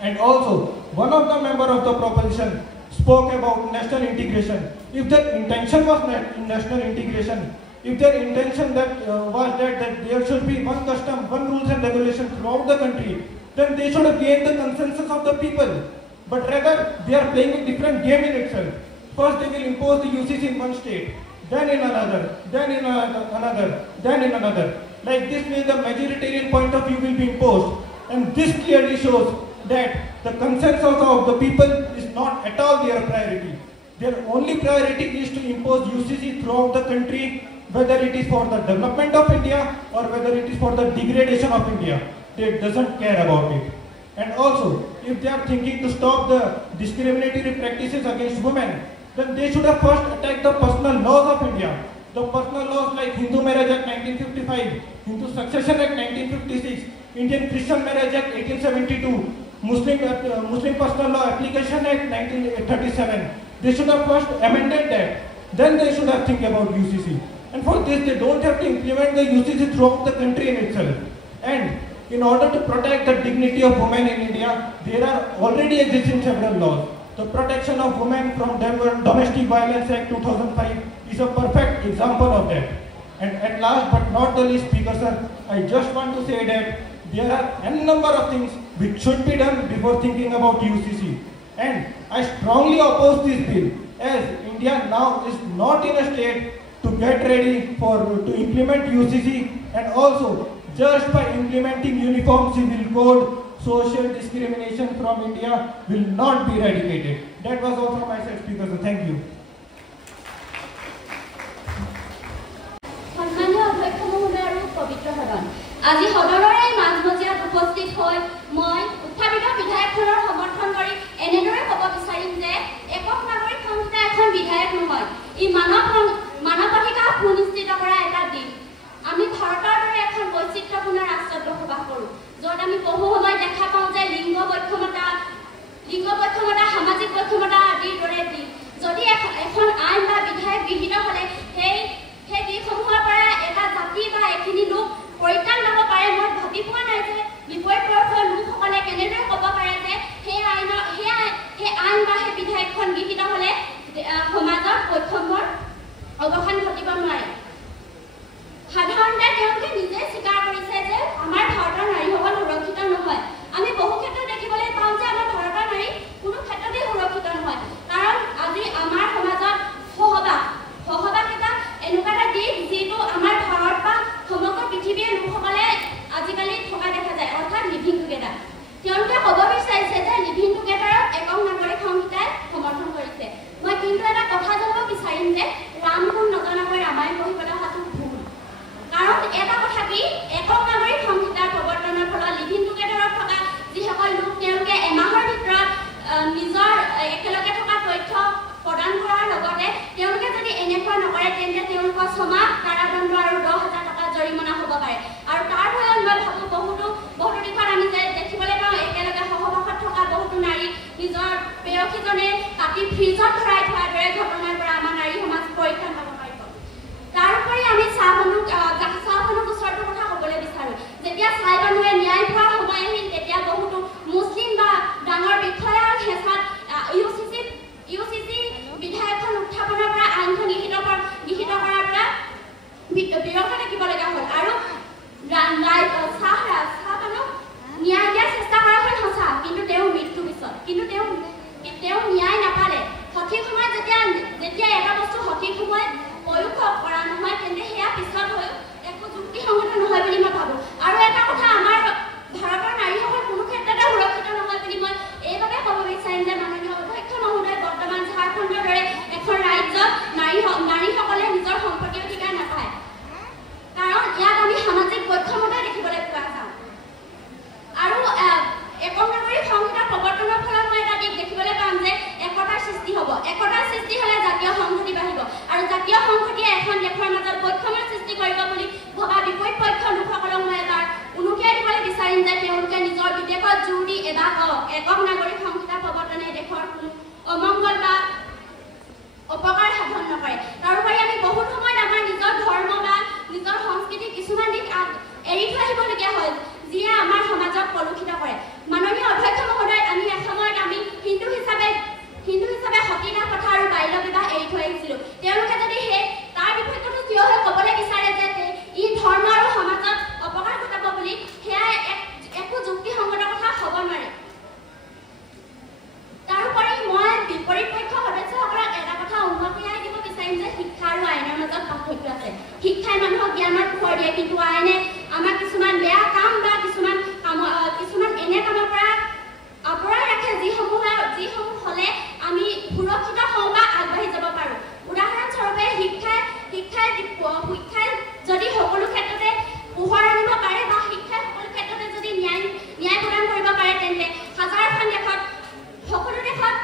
And also, one of the members of the proposition spoke about national integration. If their intention was national integration, if their intention was that there should be one custom, one rules and regulations throughout the country, then they should have gained the consensus of the people. But rather, they are playing a different game in itself. First, they will impose the UCC in one state, then in another, then in another, then in another. Like this way, the majoritarian point of view will be imposed. And this clearly shows that the consensus of the people is not at all their priority. Their only priority is to impose UCC throughout the country, whether it is for the development of India or whether it is for the degradation of India. They doesn't care about it. And also, if they are thinking to stop the discriminatory practices against women, then they should have first attacked the personal laws of India. The personal laws like Hindu Marriage Act 1955, Hindu Succession Act 1956, Indian Christian Marriage Act 1872, Muslim Personal Law Application Act 1937. They should have first amended that. Then they should have think about UCC. And for this, they don't have to implement the UCC throughout the country in itself. And in order to protect the dignity of women in India, there are already existing several laws. The Protection of Women from Domestic Violence Act 2005 is a perfect example of that. And at last but not the least, Speaker sir, I just want to say that there are a number of things which should be done before thinking about UCC. And I strongly oppose this bill, as India now is not in a state to get ready to implement UCC, and also just by implementing Uniform Civil Code, social discrimination from India will not be eradicated. That was all from my side, Speaker sir. Thank you. আজি সদৰৰ এই মাজমজিয়াত উপস্থিত হৈ মই উত্থাপিত বিধায়কখনৰ সমৰ্থন কৰি এনেদৰে ক'ব বিচাৰিম যে একক নাগৰিক সংস্থা এখন বিধায়ক নহয়, ই মানৱ অধিকাৰ সুনিশ্চিত কৰা এটা দিশ। আমি ভাৰতৰ দৰে এখন বৈচিত্ৰ্যপূৰ্ণ ৰাষ্ট্ৰত বসবাস কৰোঁ, য'ত আমি বহু সময় দেখা পাওঁ যে লিংগ বৈষম্যতা, সামাজিক বৈষম্যতা আদিৰ দৰে দিশ। যদি এখন আইন বা বিধায়ক গৃহীত হ'লে সেই দিশসমূহৰ পৰা এটা জাতি বা এখিনি লোক পৰিত্ৰাণ ল'ব পাৰে, মই ভাবি পোৱা নাই যে বিপৰীত বৰ্ষৰ লোকসকলে কেনেদৰে ক'ব পাৰে যে সেই আইন বা সেই বিধায়কখন গৃহীত হ'লে সমাজত বৈষম্যৰ অৱসান ঘটিব নোৱাৰে। সাধাৰণতে তেওঁলোকে নিজে স্বীকাৰ কৰিছে যে আমাৰ ভাৰতৰ নাৰীসকল সুৰক্ষিত নহয়। আমি বহু ক্ষেত্ৰত দেখিবলৈ পাওঁ যে আমাৰ ভাৰতৰ নাৰী কোনো ক্ষেত্ৰতে সুৰক্ষিত নহয়, কাৰণ আজি আমাৰ সমাজত সহবাস এটা এনেকুৱা এটা দিশ যিটো আমাৰ ভাৰত বা সমগ্ৰ পৃথিৱীৰ লোকসকলে আজিকালি থকা দেখা যায়, অৰ্থাৎ লিভিং টুগেডাৰ। তেওঁলোকে ক'ব বিচাৰিছে যে লিভিং টুগেডাৰক একক নাগৰিক সংহিতাই সমৰ্থন কৰিছে। মই কিন্তু এটা কথা জানিব বিচাৰিম যে ৰাম গুণ নজনাকৈ ৰামায়ণ পঢ়িবলৈ অহাটো ভুল, কাৰণ ফ্ৰিজত ভৰাই থোৱাৰ দৰে ঘটনাৰ পৰা আমাৰ নাৰী সমাজ পৰিত্ৰাণ পাব পাৰিব। তাৰোপৰি আমি চাহবানুক ওচৰটোৰ কথা ক'বলৈ বিচাৰোঁ। যেতিয়া চাহবানুৱে ন্যায় পোৱাৰ সময় আহিল তেতিয়া বহুতো মুছলিম বা ডাঙৰ বিষয়াৰ হেঁচাত ইউচিচি বিধায়কখন উত্থাপনৰ পৰা আইনখন গৃহীত কৰাৰ পৰা বিৰত থাকিব লগা হ'ল। আৰু চাহবানুক ন্যায় দিয়াৰ চেষ্টা কৰা হ'ল সঁচা, কিন্তু তেওঁ মৃত্যু পিছত কিন্তু তেওঁ ন্যায় নাপালে। সঠিক সময়ত যেতিয়া এটা বস্তু সঠিক সময়ত প্ৰয়োগ কৰা নহয় তেন্তে সেয়া পিছত হৈ একো যুক্তিসংগত নহয় বুলি মই ভাবোঁ। আৰু এটা কথা, আমাৰ ভাৰতৰ নাৰীসকল কোনো ক্ষেত্ৰতে সুৰক্ষিত নহয় বুলি মই এইবাবে ক'ব বিচাৰিম যে মাননীয় অধ্যক্ষ মহোদয় বৰ্তমান ঝাৰখণ্ডৰ দৰে এখন ৰাজ্যত নাৰীসকলে নিজৰ সম্পত্তি অধিকাৰ নাপায়, কাৰণ ইয়াত আমি সামাজিক বৈষম্যতা দেখিবলৈ পোৱা যাওঁ। আৰু একক নাগৰিক সংহিতা প্ৰৱৰ্তনৰ ফলত মই এটা দিশ দেখিবলৈ পাম যে একতাৰ সৃষ্টি হ'ব। একতাৰ সৃষ্টি হ'লে জাতীয় সংহতি বাঢ়িব, আৰু জাতীয় সংহতিয়ে এখন দেশৰ মাজত বৈষম্যৰ সৃষ্টি কৰিব বুলি ভবা বিপৰীত পক্ষৰ লোকসকলক মই এবাৰ উনুকিয়াই দিবলৈ বিচাৰিম যে তেওঁলোকে নিজৰ বিবেকত জোৰ দি এবাৰ একক নাগৰিক সংহিতা প্ৰৱৰ্তনে দেশৰ কোনো অমংগল বা অপকাৰ সাধন নকৰে। তাৰোপৰি আমি বহুত সময়ত আমাৰ নিজৰ ধৰ্ম বা নিজৰ সংস্কৃতি কিছুমান দিশ এৰি থৈ আহিবলগীয়া হয়, যিয়ে আমাৰ সমাজক কলুষিত কৰে। মাননীয় অধ্যক্ষ মহোদয়, আমি এসময়ত হিন্দু হিচাপে সতীদাহ প্ৰথা আৰু বাল্য বিবাহ এৰি থৈ আহিছিলোঁ। তেওঁলোকে যদি তাৰ বিপক্ষতো থিয় হৈ ক'বলৈ বিচাৰে যে ই ধৰ্ম আৰু সমাজত অপকাৰ ঘটাব বুলি, সেয়া একো যুক্তিসংগত কথা হ'ব নোৱাৰে। তাৰোপৰি মই বিপৰীত পক্ষৰ সদস্যসকলক এটা কথা উনুকিয়াই দিব বিচাৰিম যে শিক্ষা আৰু আইনৰ মাজত পাৰ্থক্য আছে। শিক্ষাই মানুহক জ্ঞানৰ পোহৰ দিয়ে, কিন্তু আইনে আমাক কিছুমান বেয়া কাম বা কিছুমান এনে কামৰ পৰা আঁতৰাই ৰাখে যিসমূহ হ'লে আমি সুৰক্ষিত হওঁ বা আগবাঢ়ি যাব পাৰোঁ। উদাহৰণস্বৰূপে শিক্ষাই যদি সকলো ক্ষেত্ৰতে পোহৰ আনিব পাৰে বা শিক্ষাই সকলো ক্ষেত্ৰতে যদি ন্যায় প্ৰদান কৰিব পাৰে, তেন্তে হাজাৰখন দেশত সকলো দেশত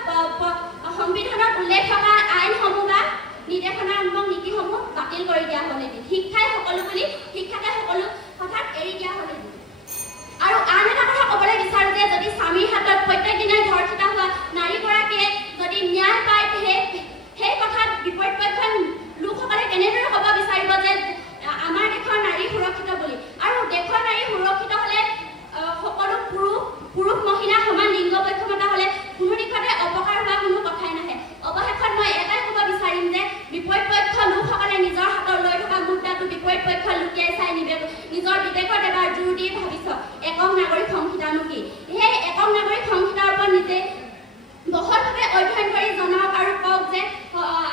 সংবিধানত উল্লেখ থকা আইনসমূহ বা নিৰ্দেশনামূলক নীতিসমূহ বাতিল কৰি দিয়া হ'লহেঁতেন। শিক্ষাই সকলো বুলি শিক্ষাকে সকলো কথাত এৰি দিয়া হ'লহেঁতেন। আৰু আন এটা কথা ক'বলৈ বিচাৰোঁ যে যদি স্বামীৰ হাতত প্ৰত্যেক দিনাই ধৰ্ষিত হোৱা নাৰীগৰাকীয়ে যদি ন্যায় পায়, সেই কথাত বিপৰীত পক্ষৰ লোকসকলে কেনেদৰে ক'ব বিচাৰিব যে আমাৰ দেশৰ নাৰী সুৰক্ষিত বুলি। আৰু দেশৰ নাৰী সুৰক্ষিত হ'লে সকলো পুৰুষ মহিলা সমান লিংগ বৈষম্যতা হ'লে কোনো দিশতে অপকাৰ হোৱা কোনো কথাই নাহে। অৱশেষত মই এটাই ক'ব বিচাৰিম যে বিপৰীত পক্ষৰ লোকসকলে নিজৰ হাতত লৈ থকা মুদ্ৰাটো বিপৰীত পক্ষৰ লুটিয়াই চাই নিজৰ বিবেকত এবাৰ জোৰ দি ভাবিছ একক নাগৰিক সংহিতানো কি। সেই একক নাগৰিক সংহিতাৰ ওপৰত নিজে বহলভাৱে অধ্যয়ন কৰি জনাওক আৰু কওক যে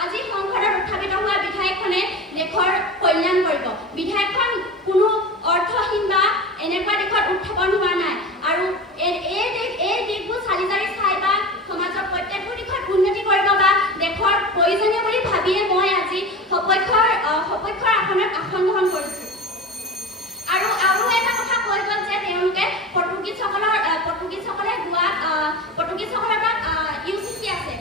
আজি সংসদত উত্থাপিত হোৱা বিধায়কখনে দেশৰ কল্যাণ কৰিব। বিধায়কখন কোনো অৰ্থহীন বা এনেকুৱা দিশত উত্থাপন হোৱা নাই। আৰু এই দিশবোৰ চালি জাৰি চাই বা সমাজৰ প্ৰত্যেকবোৰ দিশত উন্নতি কৰিব বা দেশৰ প্ৰয়োজনীয় বুলি ভাবিয়ে মই আজি সপক্ষৰ আসনত আসন গ্ৰহণ কৰিছোঁ। আৰু এটা কথা কৈ গ'ল যে তেওঁলোকে পৰ্তুগীজসকলে তাত ইউচিচি আছে।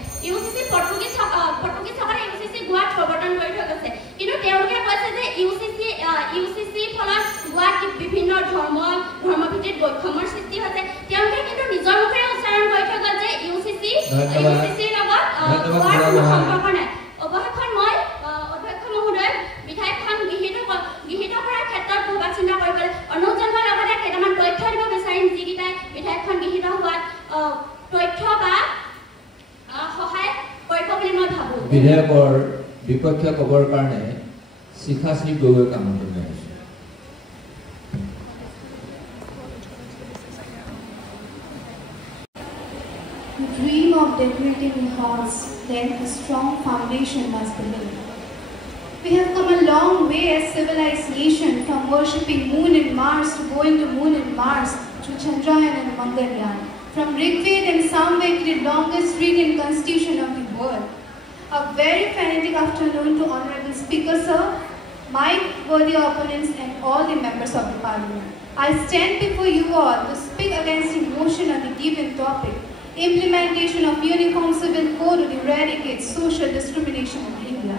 পৰ্তুগীজসকলে ইউচিচি গোৱাত প্ৰৱৰ্তন কৰি থৈ গৈছে, কিন্তু তেওঁলোকে কৈছে যে ইউচিচিৰ ফলত গোৱাত বিভিন্ন ধৰ্মভিত্তিক বৈষম্যৰ সৃষ্টি হৈছে। তেওঁলোকে কিন্তু নিজৰ মুখেৰে উচ্চাৰণ কৰি থৈ গ'ল যে ইউচিচিৰ লগত গোৱাৰ কোনো সম্পৰ্ক নাই। অৱশেষত মই অধ্যক্ষ মহোদয় বিধায়কখন গৃহীত কৰাৰ ক্ষেত্ৰত বহুবাৰ চিন্তা কৰিবলৈ অনুৰোধ জনোৱাৰ লগতে কেইটামান তথ্য দিব বিচাৰিম, যিকেইটাই বিধায়কখন গৃহীত হোৱাত তথ্য বা সহায় কৰিব বুলি মই ভাবোঁ। বিধায়কৰ বিপক্ষে ক'বৰ কাৰণে শিখাশ্ৰী গগৈক আমন্ত্ৰণ জনাইছোঁ। Dream of decorating a house, then a strong foundation must be built. We have come a long way as civilized nation, from worshipping Moon and Mars to going to Moon and Mars to Chandrayaan and Mangalyaan. From Rigveda and Samved to the longest written constitution of the world. A very fanatic afternoon to Honorable Speaker Sir, my worthy opponents and all the members of the Parliament. I stand before you all to speak against the motion on the given topic, implementation of Uniform Civil Code to eradicate social discrimination in India.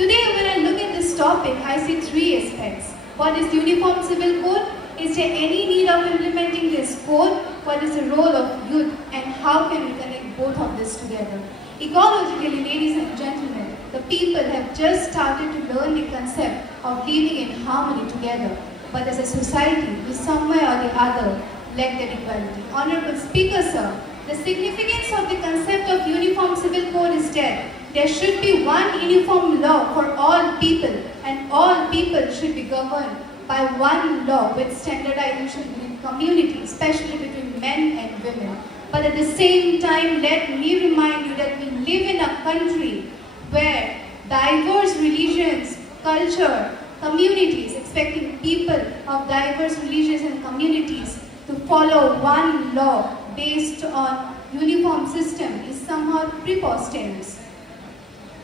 Today, when I look at this topic, I see three aspects. What is Uniform Civil Code? Is there any need of implementing this code? What is the role of youth, and how can we connect both of this together? Ecologically, ladies and gentlemen, the people have just started to learn the concept of living in harmony together. But as a society, we somewhere or the other lack that equality. Honorable Speaker, sir, the significance of the concept of uniform civil code is that there should be one uniform law for all people, and all people should be governed by one law with standardization within community, especially between men and women. But at the same time, let me remind you that we live in a country where diverse religions, culture, communities, expecting people of diverse religions and communities to follow one law based on uniform system is somehow preposterous.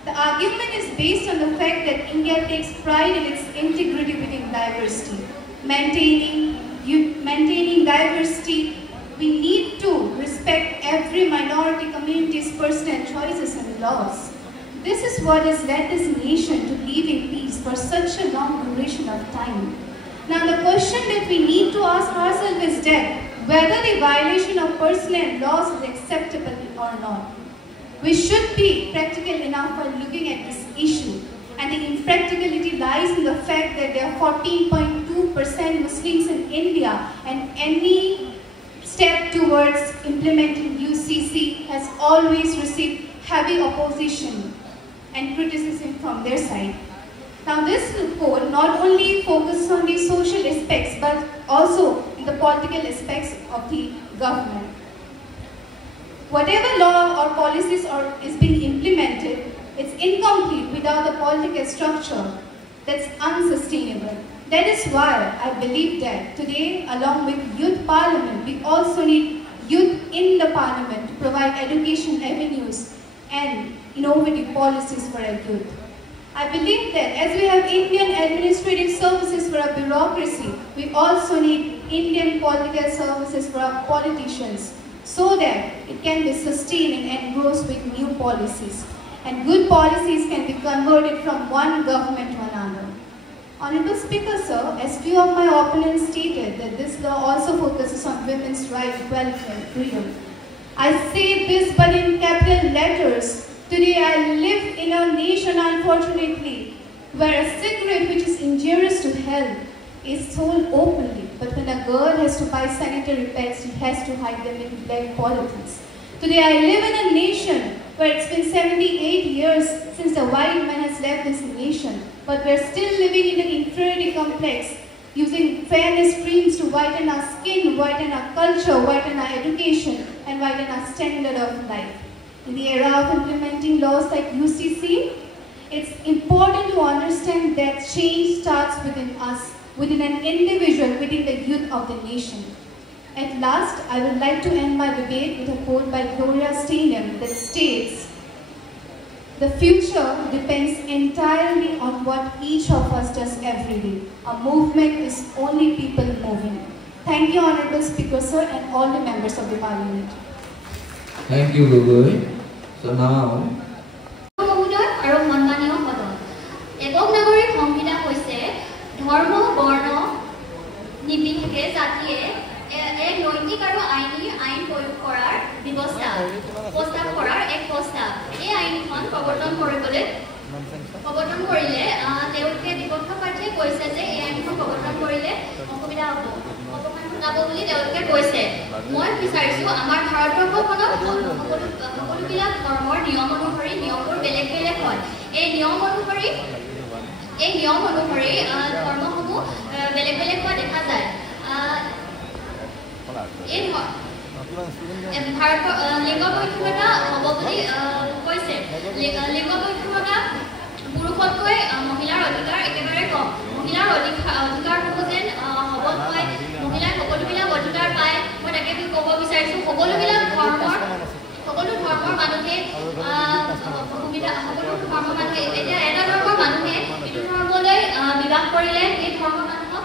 The argument is based on the fact that India takes pride in its integrity within diversity. Maintaining diversity, we need to respect every minority community's personal choices and laws. This is what has led this nation to live in peace for such a long duration of time. Now the question that we need to ask ourselves is that whether the violation of personal laws is acceptable or not. We should be practical enough while looking at this issue, and the impracticality lies in the fact that there are 14.2% Muslims in India, and any step towards implementing UCC has always received heavy opposition and criticism from their side. Now this code not only focuses on the social aspects but also the political aspects of the government. Whatever law or policies is being implemented, it's incomplete without a political structure that's unsustainable. That is why I believe that today, along with Youth Parliament, we also need youth in the Parliament to provide education avenues and innovative policies for our youth. I believe that as we have Indian administrative services for our bureaucracy, we also need Indian political services for our politicians, so that it can be sustained and grows with new policies. And good policies can be converted from one government to another. Honorable Speaker, sir, as few of my opponents stated that this law also focuses on women's rights, equality and freedom. I say this but in capital letters. Today I live in a nation, unfortunately, where a cigarette which is injurious to health is sold openly, but when a girl has to buy sanitary pads, she has to hide them in black polythenes. Today I live in a nation where it's been 78 years since a white man has left this nation, but we're still living in an inferiority complex, using fairness creams to whiten our skin, whiten our culture, whiten our education, and whiten our standard of life. In the era of implementing laws like UCC, it's important to understand that change starts within us, within an individual, within the youth of the nation. At last, I would like to end my debate with a quote by Gloria Steinem that states, "The future depends entirely on what each of us does every day. A movement is only people moving." Thank you, Honorable Speaker, sir, and all the members of the Parliament. Thank you, Gogoi. So now, আৰু মনমানীয় সদন একক নাগৰিক সংবিধান হৈছে ধৰ্ম বৰ্ণ নিৰ্বিশেষে জাতিয়ে এক নৈতিক আৰু আইন প্ৰয়োগ কৰাৰ ব্যৱস্থা প্ৰস্তাৱ কৰাৰ এক প্ৰস্তাৱ। এই আইনখন প্ৰৱৰ্তন কৰিলে তেওঁলোকে বিপক্ষ প্ৰাৰ্থীয়ে কৈছে যে এই আইনখন প্ৰৱৰ্তন কৰিলে অসুবিধা হ'ব বুলি তেওঁলোকে কৈছে। মই বিচাৰিছোঁ আমাৰ ভাৰতবৰ্ষখনত সকলোবিলাক ধৰ্মৰ নিয়ম অনুসৰি নিয়মবোৰ বেলেগ বেলেগ হয়। এই নিয়ম অনুসৰি ধৰ্মসমূহ বেলেগ বেলেগ হোৱা দেখা যায়। ভাৰতৰ লিংগ বৈষম্যতা হ'ব বুলি কৈছে। লিংগ বৈষম্যতা পুৰুষতকৈ মহিলাৰ অধিকাৰ একেবাৰে কম। মহিলাৰ অধিকাৰসমূহ যেন সবল হয়, মহিলাই সকলোবিলাক অধিকাৰ পায়। মই তাকে ক'ব বিচাৰিছোঁ, সকলো ধৰ্মৰ মানুহে এতিয়া এটা ধৰ্মৰ মানুহে ইটো ধৰ্মলৈ বিবাহ কৰিলে সেই ধৰ্মৰ মানুহক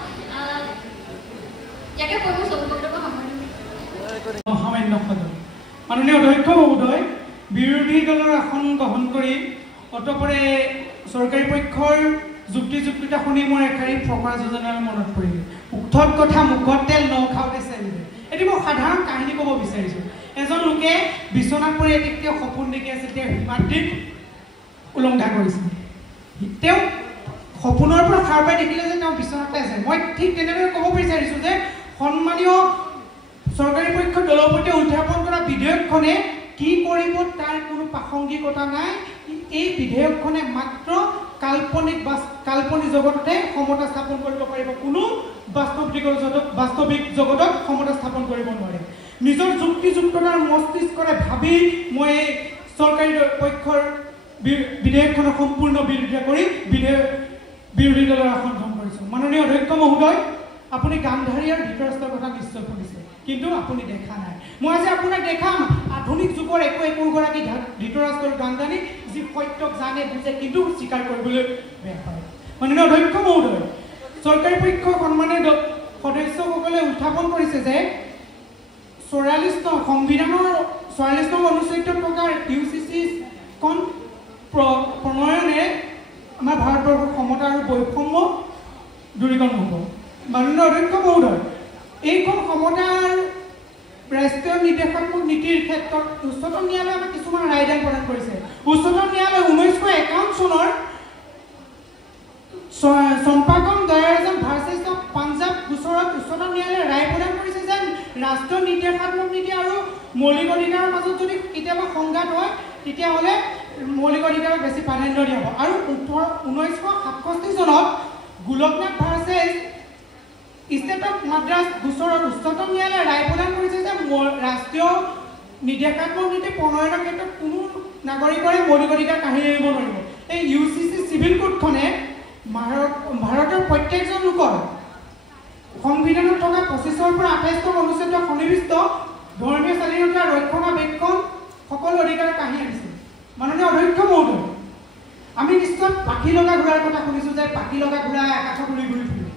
ইয়াকে কৰো চবুকৰ্তব্য সামান্য সদন মাননীয় অধ্যক্ষ মহোদয়, বিৰোধী দলৰ আসন গ্ৰহণ কৰি অতপৰে চৰকাৰী পক্ষৰ যুক্তিযুক্তিতা শুনি মোৰ একাৰী ফকৰা যোজনাৰ মনত পৰিলে। উদ্ধত কথা মুখত তেল নখাওঁতে চেল। এটি মই সাধাৰণ কাহিনী ক'ব বিচাৰিছোঁ। এজন লোকে বিছনাত পৰি তেতিয়া সপোন দেখি আছিল তেওঁ মাতৃক উলংঘা কৰিছিল তেওঁ সপোনৰ পৰা সাৰ পাই দেখিলে যে তেওঁ বিছনাতে আছে মই ঠিক তেনেদৰে ক'ব বিচাৰিছোঁ যে সন্মানীয় চৰকাৰী পক্ষৰ দলপতিয়ে উত্থাপন কৰা বিধেয়কখনে কি কৰিব তাৰ কোনো প্ৰাসংগিকতা নাই এই বিধেয়কখনে মাত্ৰ কাল্পনিক জগততে সমতা স্থাপন কৰিব পাৰিব কোনো বাস্তৱিক জগতত সমতা স্থাপন কৰিব নোৱাৰে নিজৰ যুক্তিযুক্ততাৰ মস্তিষ্কৰে ভাবি মই চৰকাৰী পক্ষৰ বিধেয়কখনৰ সম্পূৰ্ণ বিৰোধিতা কৰি বিৰোধী দলৰ আসন গ্ৰহণ কৰিছোঁ মাননীয় অধ্যক্ষ মহোদয় আপুনি গান্ধাৰীৰ ধৃতৰাষ্ট্ৰৰ কথা নিশ্চয় শুনিছে কিন্তু আপুনি দেখা নাই মই আজি আপোনাক দেখাম আধুনিক যুগৰ একোগৰাকী ধৃতৰাষ্ট্ৰৰ গান্ধাৰী যি সত্যক জানে বুজে কিন্তু স্বীকাৰ কৰিবলৈ বেয়া পায় মাননীয় অধ্যক্ষ মহোদয় চৰকাৰী পক্ষৰ সন্মানীয় সদস্যসকলে উত্থাপন কৰিছে যে 44 সংবিধানৰ 44 অনুচ্ছেদত থকা ইউচিচি খন প্ৰণয়নে আমাৰ ভাৰতবৰ্ষৰ সমতা আৰু বৈষম্য দূৰীকৰণ হ'ব মাননীয় অধ্যক্ষ মহোদয় এইখন সমতাৰ ৰাষ্ট্ৰীয় নিৰ্দেশাত্মক নীতিৰ ক্ষেত্ৰত উচ্চতম ন্যায়ালয়ে আমাক কিছুমান ৰায়দান প্ৰদান কৰিছে উচ্চতম ন্যায়ালয়ে 1951 চনৰ সম্পাদন দয়াৰাজন ভাৰ্চেছ পাঞ্জাব গোচৰত উচ্চতম ন্যায়ালয়ে ৰায় প্ৰদান কৰিছে যে ৰাষ্ট্ৰীয় নিৰ্দেশাত্মক নীতি আৰু মৌলিক অধিকাৰৰ মাজত যদি কেতিয়াবা সংঘাত হয় তেতিয়াহ'লে মৌলিক অধিকাৰক বেছি প্ৰাধান্য দিয়া হ'ব আৰু 1967 চনত Golaknath versus state of Madras গোচৰত উচ্চতম ন্যায়ালয়ে ৰায় প্ৰদান কৰিছে যে ৰাষ্ট্ৰীয় নিৰ্দেশাত্মক নীতি প্ৰণয়নৰ ক্ষেত্ৰত কোনো নাগৰিকৰে মৌলিক অধিকাৰ কাঢ়ি আনিব নোৱাৰিব এই ইউচিচি চিভিল কোডখনে ভাৰতৰ প্ৰত্যেকজন লোকৰ সংবিধানত থকা 25 পৰা 28 অনুচ্ছেদ সন্নিৱিষ্ট ধৰ্মীয় স্বাধীনতা ৰক্ষণাবেক্ষণ সকলো অধিকাৰ কাঢ়ি আনিছে মাননীয় অধ্যক্ষ মহোদয় আমি নিশ্চয় পাখি লগা ঘোঁৰাৰ কথা শুনিছোঁ যে পাখি লগা ঘোঁৰা আকাশত উৰি ঘূৰি ফুৰে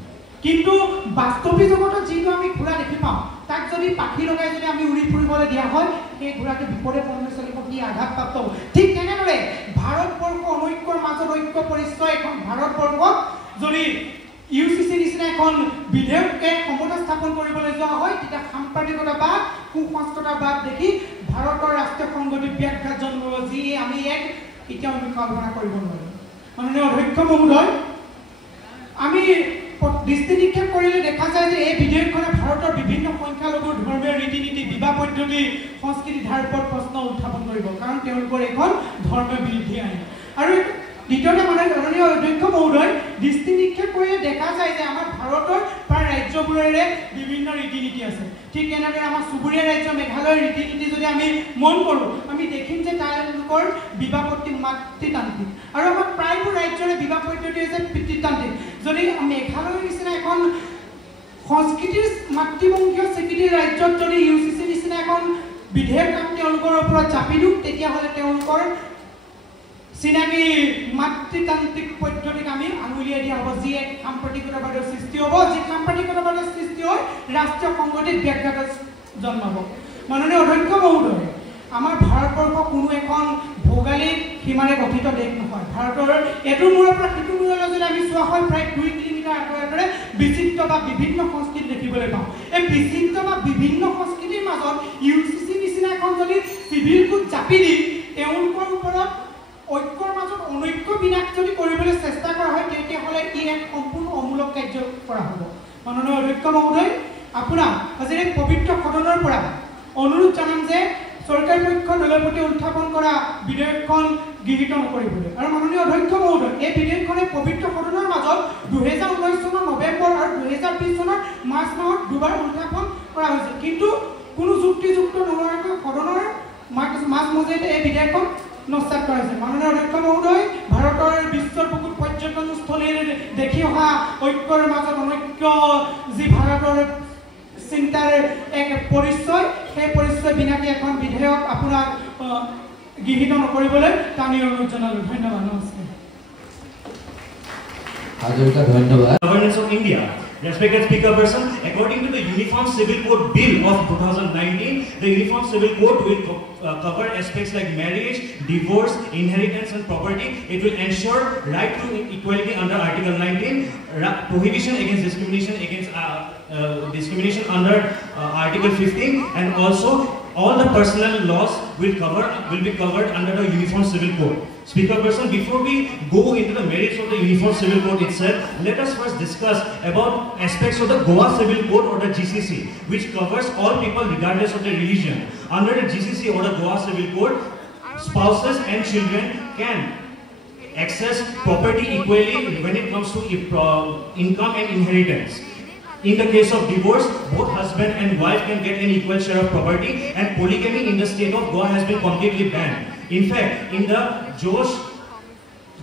কিন্তু বাস্তৱিক জগতত যিটো আমি ঘোঁৰা দেখি পাওঁ তাক যদি পাখি লগাই যদি আমি উৰি ফুৰিবলৈ দিয়া হয় সেই ঘোঁৰাটো বিপদে পৰণে চলিব কি আঘাতপ্ৰাপ্ত হ'ব ঠিক তেনেদৰে ভাৰতবৰ্ষ অনৈক্যৰ মাজত ঐক্য পৰিচয় এখন ভাৰতবৰ্ষত যদি ইউচিচি নিচিনা এখন বিধেয়কে সমতা স্থাপন কৰিবলৈ যোৱা হয় তেতিয়া সাম্প্ৰদায়িকতাবাদ কুসংস্কাৰবাদ দেখি ভাৰতৰ ৰাষ্ট্ৰীয় সংগঠিত ব্যাঘাত জন্মাব যি আমি কেতিয়াও কল্পনা কৰিব নোৱাৰোঁ মাননীয় অধ্যক্ষ মহোদয় আমি দৃষ্টি নিক্ষেপ কৰিলে দেখা যায় যে এই বিধেয়কখনে ভাৰতৰ বিভিন্ন সংখ্যালঘুৰ ধৰ্মীয় ৰীতি নীতি বিবাহ পদ্ধতি সংস্কৃতি ধাৰ ওপৰত প্ৰশ্ন উত্থাপন কৰিব কাৰণ তেওঁলোকৰ এখন ধৰ্মীয় বিৰোধী আইন আৰু দ্বিতীয়তে মাননীয় অধ্যক্ষ মহোদয় দৃষ্টি নিক্ষেপ কৰিলে দেখা যায় যে আমাৰ ভাৰতৰ প্ৰায় ৰাজ্যবোৰেৰে বিভিন্ন ৰীতি নীতি আছে ঠিক তেনেদৰে আমাৰ চুবুৰীয়া ৰাজ্য মেঘালয়ৰ ৰীতি নীতি যদি আমি মন কৰোঁ আমি দেখিম যে তেওঁলোকৰ বিবাহ পদ্ধতি মাতৃতান্ত্ৰিক আৰু আমাৰ প্ৰায়বোৰ ৰাজ্যৰে বিবাহ পদ্ধতি হৈছে পিতৃতান্ত্ৰিক যদি মেঘালয়ৰ নিচিনা এখন সংস্কৃতিৰ মাতৃবংশীয় স্বীকৃতিৰ ৰাজ্যত যদি ইউচিচি নিচিনা এখন বিধেয়ক আমি তেওঁলোকৰ ওপৰত চাপি দিওঁ তেতিয়াহ'লে তেওঁলোকৰ চিনাকি মাতৃতান্ত্ৰিক পদ্ধতিক আমি আঙুলিয়াই দিয়া হ'ব যি এক সাম্প্ৰতিকতাবাদৰ সৃষ্টি হ'ব যি সাম্প্ৰতিকতাবাদৰ সৃষ্টি হৈ ৰাষ্ট্ৰীয় সংগঠিত ব্যাঘাত জন্মাব মাননীয় অধ্যক্ষ মহোদয় আমাৰ ভাৰতবৰ্ষ কোনো এখন ভৌগোলিক সীমাৰে গঠিত দেশ নহয় ভাৰতৰ এটো মূৰৰ পৰা সিটো মূৰলৈ যদি আমি চোৱা হয় প্ৰায় 2 কিলোমিটাৰ আঁতৰে বিচিত্ৰ বা বিভিন্ন সংস্কৃতি দেখিবলৈ পাওঁ এই বিচিত্ৰ বা বিভিন্ন সংস্কৃতিৰ মাজত ইউচিচি নিচিনা এখন যদি চিভিল কোড চাপি দি তেওঁলোকৰ ওপৰত ঐক্যৰ মাজত অনৈক্য বিনাশ যদি কৰিবলৈ চেষ্টা কৰা হয় তেতিয়াহ'লে ই এক সম্পূৰ্ণ অমূলক কাৰ্য কৰা হ'ব মাননীয় অধ্যক্ষ মহোদয় আপোনাক আজি এই পবিত্ৰ সদনৰ পৰা অনুৰোধ জনাম যে চৰকাৰী পক্ষৰ দলপতিয়ে উত্থাপন কৰা বিধেয়কখন গৃহীত নকৰিবলৈ আৰু মাননীয় অধ্যক্ষ মহোদয় এই বিধেয়কখনে পবিত্ৰ সদনৰ মাজত 2019 চনৰ নৱেম্বৰ আৰু 2020 চনৰ মাৰ্চ মাহত দুবাৰ উত্থাপন কৰা হৈছিল কিন্তু কোনো যুক্তিযুক্ত নোহোৱাকৈ সদনৰ মাজমজিয়াতে এই বিধেয়কখন নস্যাৎ কৰা হৈছে মাননীয় অধ্যক্ষ মহোদয় ভাৰতৰ বিশ্বৰ বহুত পৰ্যটনস্থলীৰ দেখি অহা ঐক্যৰ মাজত অনৈক্য যি ভাৰতৰ চিন্তাৰ এক পৰিচয় সেই পৰিচয় বিনাকি এখন বিধেয়ক আপোনাক গৃহীত নকৰিবলৈ টানি অনুৰোধ জনালোঁ ধন্যবাদ নমস্কাৰ Governance of India. Respected speaker person, according to the Uniform Civil Code Bill of 2019, the Uniform Civil Code will cover aspects like marriage, divorce, inheritance and property. It will ensure right to equality under Article 19, prohibition against discrimination under Article 15, and also all the personal laws will be covered under the Uniform Civil Code. Speaker person, before we go into the merits of the Uniform Civil Code itself, let us first discuss about aspects of the Goa Civil Code or the GCC, which covers all people regardless of their religion. Under the GCC or the Goa Civil Code, spouses and children can access property equally when it comes to income and inheritance. In the case of divorce, both husband and wife can get an equal share of property, and polygamy in the state of Goa has been completely banned. In fact, in the Jose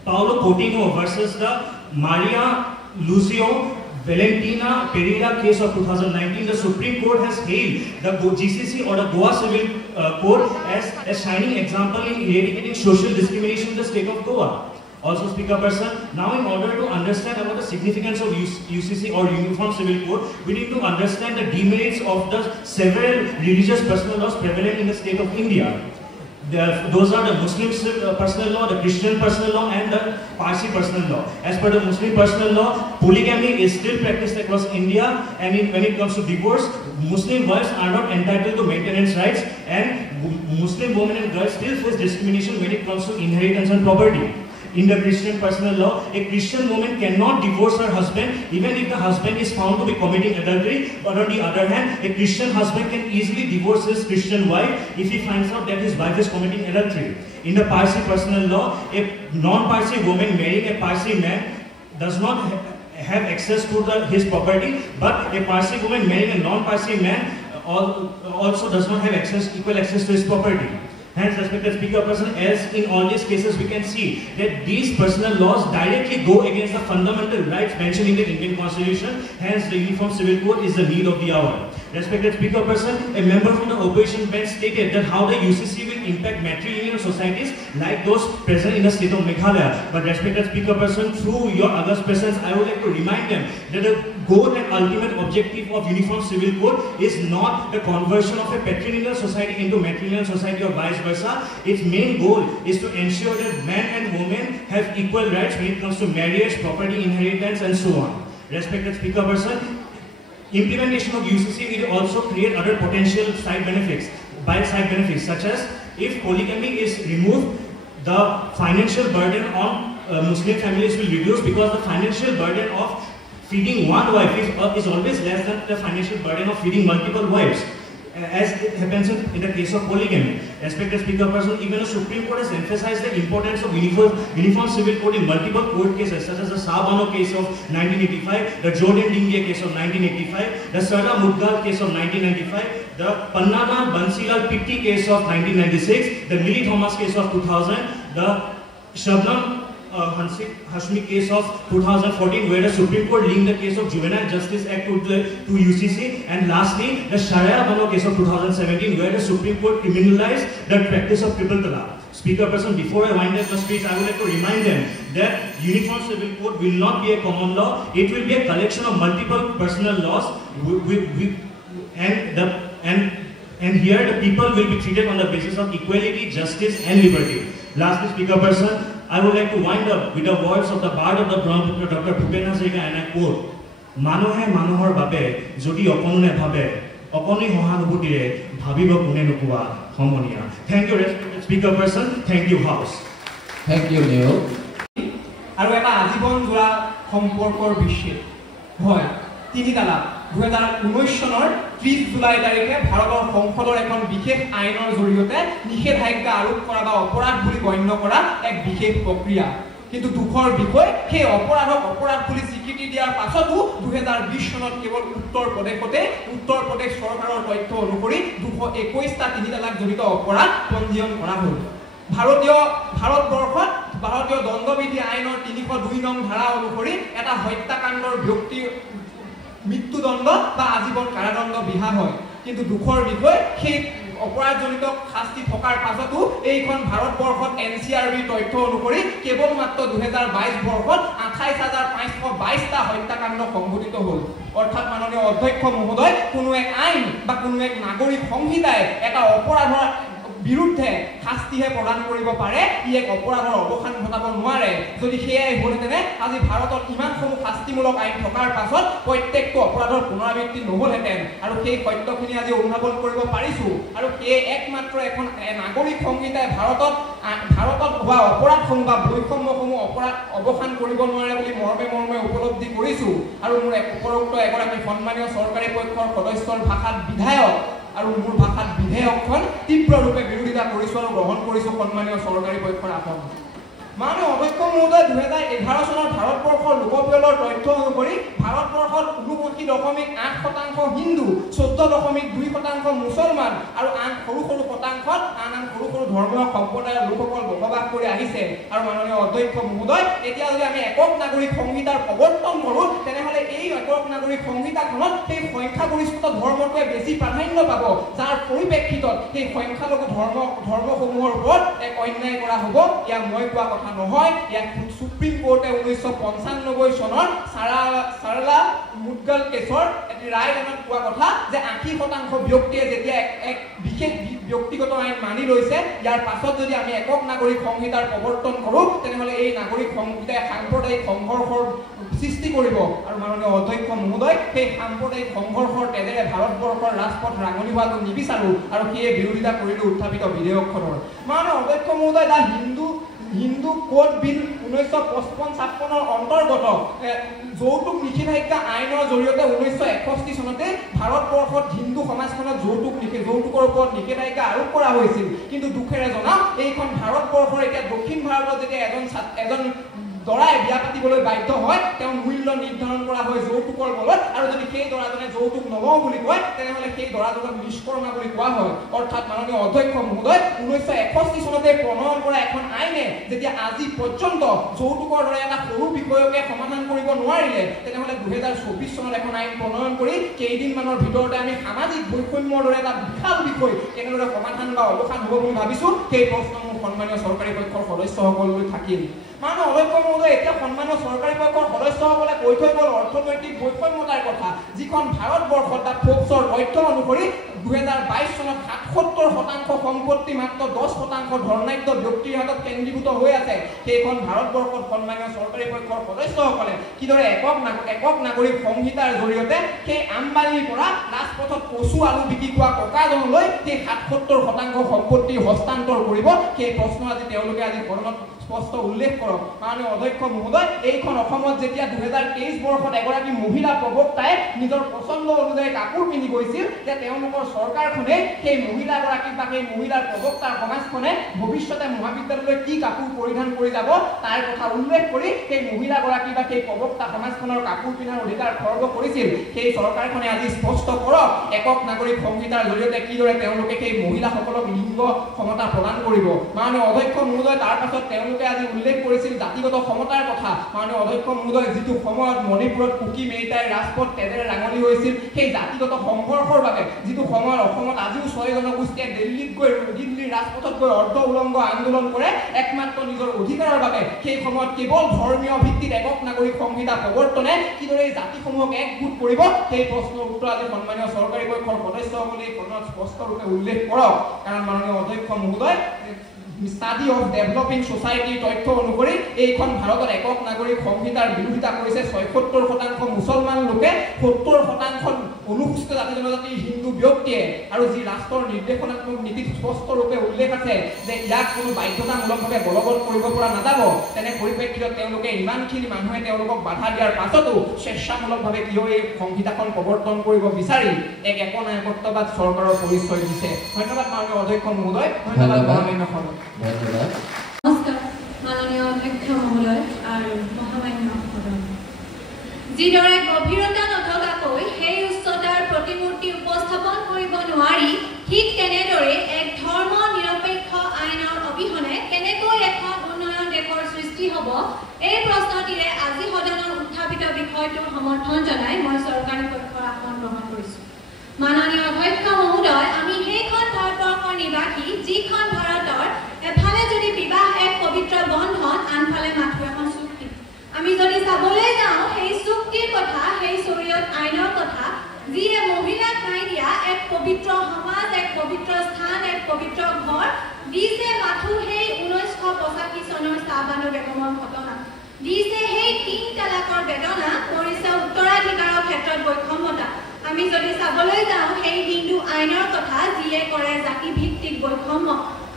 Paulo Coutinho versus the Maria Lucio Valentina Pereira case of 2019, the Supreme Court has hailed the GCC or the Goa Civil Code as a shining example in eradicating social discrimination in the state of Goa. Also, Speaker person, now in order to understand about the significance of UCC or Uniform Civil Code, we need to understand the demerits of the several religious personal laws prevalent in the state of India. Those are the Muslim personal law, the Christian personal law, and the Parsi personal law. As per the Muslim personal law, polygamy is still practiced across India, and when it comes to divorce, Muslim wives are not entitled to maintenance rights, and Muslim women and girls still face discrimination when it comes to inheritance and property. In the Christian personal law, a Christian woman cannot divorce her husband even if the husband is found to be committing adultery. But on the other hand, a Christian husband can easily divorce his Christian wife if he finds out that his wife is committing adultery. In the Parsi personal law, a non-Parsi woman marrying a Parsi man does not have access to his property, but a Parsi woman marrying a non-Parsi man also does not have equal access to his property. Hence, respected Speaker person, as in all these cases we can see that these personal laws directly go against the fundamental rights mentioned in the Indian Constitution. Hence, the Uniform Civil Code is the need of the hour. Respected Speaker person, a member from the opposition bench stated that how the UCC will impact matrilineal societies like those present in the state of Meghalaya. But respected Speaker person, through your august presence, I would like to remind them that the goal and ultimate objective of Uniform Civil Code is not the conversion of a patrilineal society into matrilineal society or vice versa. Its main goal is to ensure that men and women have equal rights when it comes to marriage, property, inheritance, and so on. Respected Speaker person, implementation of UCC will also create other potential side benefits such as if polygamy is removed, the financial burden on Muslim families will reduce, because the financial burden of feeding one wife is always less than the financial burden of feeding multiple wives, as it happens in the case of polygamy. Respected Speaker person, even the Supreme Court has emphasized the importance of Uniform Civil Code in multiple court cases such as the Sabano case of 1985, the Jordan Dingia case of 1985, the Sarda Mudgal case of 1995, the Pannana Bansilal Pitti case of 1996, the Millie Thomas case of 2000, the Shabnam Hashmi case of 2014, where the Supreme Court linked the case of Juvenile Justice Act to UCC, and lastly the Sharia Bano case of 2017, where the Supreme Court criminalized the practice of triple talaq. Speaker person, before I wind up the speech, I would like to remind them that Uniform Civil Code will not be a common law; it will be a collection of multiple personal laws, and here the people will be treated on the basis of equality, justice, and liberty. Lastly, Speaker person, I would like to wind up with the words of the Bard of the Brahmaputra, Dr. Bhupen Hazarika, and I quote: "Manohe manohor babe jodi okonune bhabe okoni hohanubutire bhabibo kune nukua homonia." Thank you, respected Speaker person. Thank you, House. Thank you, Neil. আৰু এটা আজীবন জোৰা সম্পৰ্কৰ বিচ্ছেদ হয় 3 তালাক 2019 চনৰ 30 July তাৰিখে ভাৰতৰ সংসদৰ এখন বিশেষ আইনৰ জৰিয়তে নিষেধাজ্ঞা আৰোপ কৰা বা অপৰাধ বুলি গণ্য কৰা এক বিশেষ প্ৰক্ৰিয়া। কিন্তু দুখৰ বিষয়, সেই অপৰাধক অপৰাধ বুলি স্বীকৃতি দিয়াৰ পাছতো 2020 চনত কেৱল উত্তৰ প্ৰদেশ চৰকাৰৰ তথ্য অনুসৰি 221টা 3 তালাক জড়িত অপৰাধ পঞ্জীয়ন কৰা হ'ল। ভাৰতবৰ্ষত ভাৰতীয় দণ্ডবিধি আইনৰ 302 নং ধাৰা অনুসৰি এটা হত্যাকাণ্ডৰ ব্যক্তি মৃত্যুদণ্ড বা আজীবন কাৰাদণ্ড বিহা হয়। কিন্তু দুখৰ বিষয়, সেই অপৰাধজনিত শাস্তি থকাৰ পাছতো এইখন ভাৰতবৰ্ষত NCRB তথ্য অনুসৰি কেৱল মাত্ৰ 2022 বৰ্ষত 28522টা হত্যাকাণ্ড সংঘটিত হ'ল। অৰ্থাৎ মাননীয় অধ্যক্ষ মহোদয়, কোনো এক আইন বা কোনো এক নাগৰিক সংহিতাই এটা অপৰাধৰ বিৰুদ্ধে শাস্তিহে প্ৰদান কৰিব পাৰে ই এক অপৰাধৰ অৱসান ঘটাব নোৱাৰে যদি সেয়াই হ'লহেঁতেন আজি ভাৰতত ইমানসমূহ শাস্তিমূলক আইন থকাৰ পাছত প্ৰত্যেকটো অপৰাধৰ পুনৰাবৃত্তি নহ'লহেঁতেন আৰু সেই সত্যখিনি আজি অনুধাৱন কৰিব পাৰিছোঁ আৰু সেই একমাত্ৰ এখন নাগৰিক সংহিতাই ভাৰতত হোৱা অপৰাধসমূহ বা বৈষম্যসমূহ অপৰাধ অৱসান কৰিব নোৱাৰে বুলি মৰ্মে উপলব্ধি কৰিছোঁ আৰু মোৰ উপৰোক্ত এগৰাকী সন্মানীয় চৰকাৰী পক্ষৰ সদস্যৰ ভাষাত বিধায়ক আৰু মোৰ ভাষাত বিধেয়কখন তীব্ৰৰূপে বিৰোধিতা কৰিছোঁ আৰু গ্ৰহণ কৰিছোঁ সন্মানীয় চৰকাৰী পক্ষৰ আসন মাননীয় অধ্যক্ষ মহোদয় 2011 চনৰ ভাৰতবৰ্ষৰ লোকপিয়লৰ তথ্য অনুসৰি ভাৰতবৰ্ষত 59.8% হিন্দু 14.2% মুছলমান আৰু আন সৰু শতাংশত আন সৰু ধৰ্মীয় সম্প্ৰদায়ৰ লোকসকল বসবাস কৰি আহিছে আৰু মাননীয় অধ্যক্ষ মহোদয় এতিয়া যদি আমি একক নাগৰিক সংহিতাৰ প্ৰৱৰ্তন কৰোঁ তেনেহ'লে এই একক নাগৰিক সংহিতাখনত সেই সংখ্যাগৰিষ্ঠ ধৰ্মটোৱে বেছি প্ৰাধান্য পাব যাৰ পৰিপ্ৰেক্ষিতত সেই সংখ্যালঘু ধৰ্মসমূহৰ ওপৰত এক অন্যায় কৰা হ'ব ইয়াক মই কোৱা কথা নহয় ইয়াক সুপ্ৰিম কোৰ্টে 1995 চনৰ সাৰলা মুদগল কেছৰ এটি ৰায়দানত কোৱা কথা যে 80% ব্যক্তিয়ে যেতিয়া এক বিশেষ ব্যক্তিগত আইন মানি লৈছে ইয়াৰ পাছত যদি আমি একক নাগৰিক সংহিতাৰ প্ৰৱৰ্তন কৰোঁ তেনেহ'লে এই নাগৰিক সংহিতাই সাম্প্ৰদায়িক সংঘৰ্ষৰ সৃষ্টি কৰিব আৰু মাননীয় অধ্যক্ষ মহোদয় সেই সাম্প্ৰদায়িক সংঘৰ্ষৰ তেজেৰে ভাৰতবৰ্ষৰ ৰাজপথ ৰাঙনি হোৱাটো নিবিচাৰোঁ আৰু সেয়ে বিৰোধিতা কৰিলোঁ উত্থাপিত বিধেয়কখনৰ মাননীয় অধ্যক্ষ মহোদয় হিন্দু কোড বিল 1955-56 অন্তৰ্গত যৌতুক নিষেধাজ্ঞা আইনৰ জৰিয়তে 1961 চনতে ভাৰতবৰ্ষত হিন্দু সমাজখনত যৌতুকৰ ওপৰত নিষেধাজ্ঞা আৰোপ কৰা হৈছিল কিন্তু দুখেৰে জনাওঁ এইখন ভাৰতবৰ্ষৰ এতিয়া দক্ষিণ ভাৰতত যেতিয়া এজন দৰাই বিয়া পাতিবলৈ বাধ্য হয় তেওঁ মূল্য নিৰ্ধাৰণ কৰা হয় যৌতুকৰ বলত আৰু যদি সেই দৰাজনে যৌতুক নলওঁ বুলি কয় তেনেহ'লে সেই দৰাজনক নিষ্কৰ্মা বুলি কোৱা হয় অৰ্থাৎ মাননীয় অধ্যক্ষ মহোদয় 1961 চনতে প্ৰণয়ন কৰা এখন আইনে যেতিয়া আজি পৰ্যন্ত যৌতুকৰ দৰে এটা সৰু বিষয়কে সমাধান কৰিব নোৱাৰিলে তেনেহ'লে 2024 চনত এখন আইন প্ৰণয়ন কৰি কেইদিনমানৰ ভিতৰতে আমি সামাজিক বৈষম্যৰ দৰে এটা বিশাল বিষয় কেনেদৰে সমাধান বা অৱসান হ'ব বুলি ভাবিছোঁ সেই প্ৰশ্ন মোৰ সন্মানীয় চৰকাৰী পক্ষৰ সদস্যসকললৈ থাকিল মাননীয় অধ্যক্ষ মহোদয় এতিয়া সন্মানীয় চৰকাৰী পক্ষৰ সদস্যসকলে কৈ থৈ গ'ল অৰ্থনৈতিক বৈষম্যতাৰ কথা যিখন ভাৰতবৰ্ষত বা ফোৰ্বছৰ তথ্য অনুসৰি 2022 চনত 77% সম্পত্তি মাত্ৰ 10% ধৰ্ণাঢ্য ব্যক্তিৰ হাতত কেন্দ্ৰীভূত হৈ আছে সেইখন ভাৰতবৰ্ষত সন্মানীয় চৰকাৰী পক্ষৰ সদস্যসকলে কিদৰে একক নাগৰিক সংহিতাৰ জৰিয়তে সেই আম্বানীৰ পৰা ৰাজপথত কচু আলু বিক্ৰী কৰা ককাজনলৈ সেই 77% সম্পত্তি হস্তান্তৰ কৰিব সেই প্ৰশ্ন আজি তেওঁলোকে আজি সদনত স্পষ্ট উল্লেখ কৰক মাননীয় অধ্যক্ষ মহোদয় এইখন অসমত যেতিয়া 2023 বৰ্ষত এগৰাকী মহিলা প্ৰবক্তাই নিজৰ পছন্দ অনুযায়ী কাপোৰ পিন্ধি গৈছিল যে তেওঁলোকৰ চৰকাৰখনে সেই মহিলাগৰাকীক বা সেই মহিলাৰ প্ৰবক্তাৰ সমাজখনে ভৱিষ্যতে মহাবিদ্যালয়লৈ কি কাপোৰ পৰিধান কৰি যাব তাৰ কথা উল্লেখ কৰি সেই মহিলাগৰাকী বা সেই প্ৰবক্তা সমাজখনৰ কাপোৰ পিন্ধাৰ অধিকাৰ খৰ্ব কৰিছিল সেই চৰকাৰখনে আজি স্পষ্ট কৰক একক নাগৰিক সংহিতাৰ জৰিয়তে কিদৰে তেওঁলোকে সেই মহিলাসকলক লিংগ সমতা প্ৰদান কৰিব মাননীয় অধ্যক্ষ মহোদয় তাৰ পাছত তেওঁলোকে আজি উল্লেখ কৰিছিল জাতিগত সমতাৰ কথা মাননীয় অধ্যক্ষ মহোদয় যিটো সময়ত মণিপুৰত কুকি মেইতাই ৰাজপথ তেজেৰে ৰাঙনি হৈছিল সেই জাতিগত সংঘৰ্ষৰ বাবে যিটো সময়ত অসমত আজিও 6 জনগোষ্ঠীয়ে দিল্লীৰ ৰাজপথত গৈ অৰ্ধ উলংগ আন্দোলন কৰে একমাত্ৰ নিজৰ অধিকাৰৰ বাবে সেই সময়ত কেৱল ধৰ্মীয় ভিত্তিত একক নাগৰিক সংহিতা প্ৰৱৰ্তনে কিদৰে এই জাতিসমূহক একগোট কৰিব সেই প্ৰশ্নৰ উত্তৰ আজি সন্মানীয় চৰকাৰী পক্ষৰ সদস্যসকলে সদনত স্পষ্টৰূপে উল্লেখ কৰক কাৰণ মাননীয় অধ্যক্ষ মহোদয় Study of Developing Society তথ্য অনুসৰি এইখন ভাৰতৰ একক নাগৰিক সংহিতাৰ বিৰোধিতা কৰিছে 76% মুছলমান লোকে 70% অনুসূচিত জাতি জনজাতি হিন্দু ব্যক্তিয়ে আৰু যি ৰাষ্ট্ৰৰ নিৰ্দেশনাত্মক নীতিত স্পষ্টৰূপে উল্লেখ আছে যে ইয়াক কোনো বাধ্যতামূলকভাৱে বলবৎ কৰিব পৰা নাযাব তেনে পৰিপ্ৰেক্ষিতত তেওঁলোকে ইমানখিনি মানুহে তেওঁলোকক বাধা দিয়াৰ পাছতো স্বেচ্ছামূলকভাৱে কিয় এই সংহিতাখন প্ৰৱৰ্তন কৰিব বিচাৰি এক একনায়কত্ববাদ চৰকাৰৰ পৰিচয় দিছে ধন্যবাদ মাননীয় অধ্যক্ষ মহোদয় ধন্যবাদ মহামান্য সদন নমস্কাৰ মাননীয় অধ্যক্ষ মহোদয় আৰু মহামান্য সদন যিদৰে গভীৰতা নথকাকৈ সেই উচ্চতাৰ প্ৰতিমূৰ্তি উপস্থাপন কৰিব নোৱাৰি ঠিক তেনেদৰে এক ধৰ্ম নিৰপেক্ষ আইনৰ অবিহনে কেনেকৈ এখন উন্নয়ন দেশৰ সৃষ্টি হ'ব এই প্ৰশ্নটিৰে আজি সদনৰ উত্থাপিত বিষয়টোৰ সমৰ্থন জনাই মই চৰকাৰী পক্ষৰ আসন গ্ৰহণ কৰিছোঁ মাননীয় অধ্যক্ষ মহোদয় আমি সেইখন ভাৰতবৰ্ষৰ নিবাসী যিখন ভাৰতৰ এফালে যদি বিবাহ এক পবিত্ৰ বন্ধন আনফালে মাথো এখন চুক্তি আমি যদি চাবলৈ যাওঁ সেই চুক্তিৰ কথা সেই শৰীয়ত আইনৰ কথা যিয়ে মহিলাক নাই দিয়া এক পবিত্ৰ সমাজ, এক পবিত্ৰ স্থান, এক পবিত্ৰ ঘৰ দিছে মাথো সেই 1985 চনৰ চাহবানু বেগমৰ ঘটনা দিছে সেই 3 তালাকৰ বেদনা কৰিছে উত্তৰাধিকাৰৰ ক্ষেত্ৰত বৈষম্যতা। আমি যদি চাবলৈ যাওঁ সেই হিন্দু আইনৰ কথা যিয়ে কৰে জাতি ভিত্তিক বৈষম্য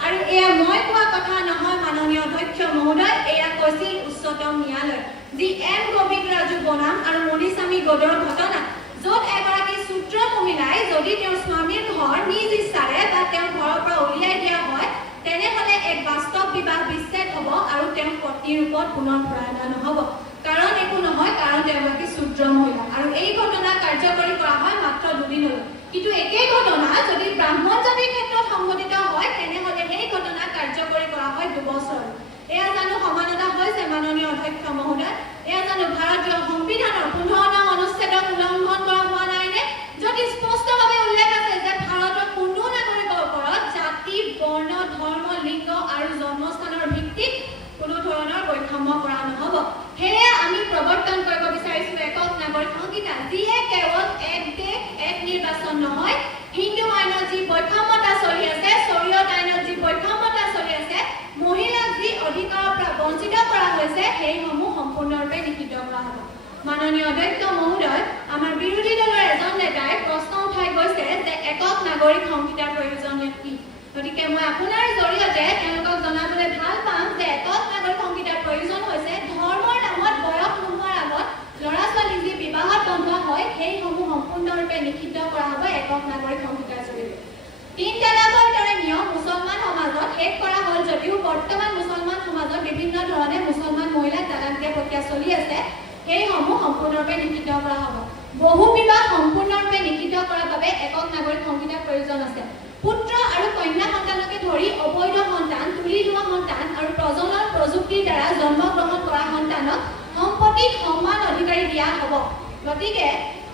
আৰু এয়া মই কোৱা কথা নহয় মাননীয় অধ্যক্ষ মহোদয়, এয়া কৈছিল উচ্চতম ন্যায়ালয়। যি এম গোবিন্দ ৰাজু বনাম আৰু মণিস্বামী গৌডৰ ঘটনা, য'ত এগৰাকী সূত্ৰ মহিলাই যদি তেওঁৰ স্বামীৰ ঘৰ নিজ ইচ্ছাৰে বা তেওঁৰ ঘৰৰ পৰা উলিয়াই দিয়া হয় তেনেহ'লে এক বাস্তৱ বিবাহ বিচ্ছেদ হ'ব আৰু তেওঁৰ পত্নীৰ ওপৰত পুনৰ প্ৰয়াণ নহ'ব। কাৰণ একো নহয়, কাৰণ তেওঁ এগৰাকী সূত্ৰ মহিলা আৰু এই ঘটনা কাৰ্যকৰী কৰা হয় মাত্ৰ 2 দিনলৈ। কিন্তু একেই ঘটনা যদি ব্ৰাহ্মণ জাতিৰ ক্ষেত্ৰত সংঘটিত হয় তেনেহ'লে সেই ঘটনা কাৰ্যকৰী কৰা হয় 2 বছৰ। এয়া জানো সমানতা হৈছে মাননীয় অধ্যক্ষ মহোদয়? এয়া জানো ভাৰতীয় সংবিধানৰ 15 নং অনুচ্ছেদক উলংঘন কৰা হোৱা নাইনে? যদি স্পষ্টভাৱে উল্লেখ আছে যে ভাৰতৰ কোনো নাগৰিকৰ ওপৰত জাতি, বৰ্ণ, ধৰ্ম, লিংগ আৰু জন্মস্থানৰ ভিত্তিত কোনো ধৰণৰ বৈষম্য কৰা নহ'ব। সেয়ে আমি প্ৰৱৰ্তন কৰিব বিচাৰিছোঁ একক নাগৰিক সংহিতা, যিয়ে কেৱল এক দেশ এক নিৰ্বাচন নহয়, হিন্দু আইনত যি বৈষম্যতা চলি আছে, শৰীয়ত আইনত যি বৈষম্যতা চলি আছে, মহিলাক যি অধিকাৰৰ পৰা বঞ্চিত কৰা হৈছে সেইসমূহ সম্পূৰ্ণৰূপে নিষিদ্ধ কৰা হ'ব। মাননীয় অধ্যক্ষ মহোদয়, আমাৰ বিৰোধী দলৰ এজন নেতাই প্ৰশ্ন উঠাই গৈছে যে একক নাগৰিক সংহিতাৰ প্ৰয়োজন কি? গতিকে মই আপোনাৰ জৰিয়তে তেওঁলোকক জনাবলৈ ভাল পাম যে একক নাগৰিক সংহিতাৰ প্ৰয়োজন হৈছে ধৰ্মৰ নামত বয়স নোহোৱাৰ আগত ল'ৰা-ছোৱালী যি বিবাহত বন্ধ হয় সেইসমূহ সম্পূৰ্ণৰূপে নিষিদ্ধ কৰা হ'ব একক নাগৰিক সংহিতাৰ জৰিয়তে। 3 তালাকৰ দৰে নিয়ম মুছলমান সমাজত শেষ কৰা হ'ল যদিও বৰ্তমান মুছলমান সমাজত বিভিন্ন ধৰণে মুছলমান মহিলাক তালাক দিয়া প্ৰক্ৰিয়া চলি আছে, সেইসমূহ সম্পূৰ্ণৰূপে নিষিদ্ধ কৰা হ'ব। বহু বিবাহ সম্পূৰ্ণৰূপে নিষিদ্ধ কৰাৰ বাবে একক নাগৰিক সংহিতাৰ প্ৰয়োজন আছে। পুত্ৰ আৰু কন্যা সন্তানকে ধৰি অবৈধ সন্তান, তুলি লোৱা সন্তান আৰু প্ৰজনন প্ৰযুক্তিৰ দ্বাৰা জন্মগ্ৰহণ কৰা সন্তানক সম্পত্তিত সমান অধিকাৰী দিয়া হ'ব। গতিকে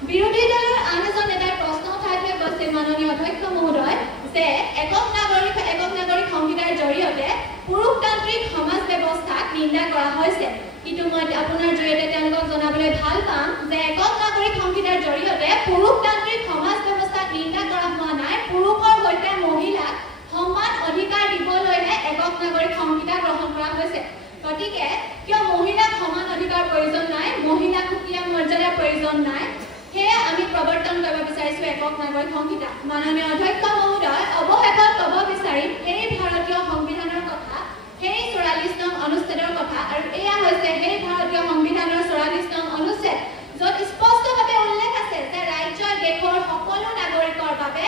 বিৰোধী দলৰ আন এজন নেতাই প্ৰশ্ন উঠাই থৈ গৈছে মাননীয় অধ্যক্ষ মহোদয় যে একক নাগৰিক সংহিতাৰ জৰিয়তে পুৰুষতান্ত্ৰিক সমাজ ব্যৱস্থাক নিন্দা কৰা হৈছে। কিন্তু মই আপোনাৰ জৰিয়তে তেওঁলোকক জনাবলৈ ভাল পাম যে একক নাগৰিক সংহিতাৰ জৰিয়তে পুৰুষতান্ত্ৰিক সমাজ ব্যৱস্থাক নিন্দা কৰা হোৱা নাই। পুৰুষৰ সৈতে মহিলাক সমান অধিকাৰ দিবলৈহে একক নাগৰিক সংহিতা গ্ৰহণ কৰা হৈছে। গতিকে কিয় মহিলাক সমান অধিকাৰ প্ৰয়োজন নাই, মহিলাক সুকীয়া মৰ্যাদাৰ প্ৰয়োজন নাই, সেয়ে আমি প্ৰৱৰ্তন কৰিব বিচাৰিছোঁ একক নাগৰিক সংহিতা। মাননীয় অধ্যক্ষ মহোদয়, অৱশেষত ক'ব বিচাৰিম সেই ভাৰতীয় সংবিধানৰ কথা, সেই 44 নং অনুচ্ছেদৰ কথা, আৰু এয়া হৈছে সেই ভাৰতীয় সংবিধানৰ 44 নং অনুচ্ছেদ, য'ত স্পষ্টভাৱে উল্লেখ আছে যে ৰাজ্যৰ দেশৰ সকলো নাগৰিকৰ বাবে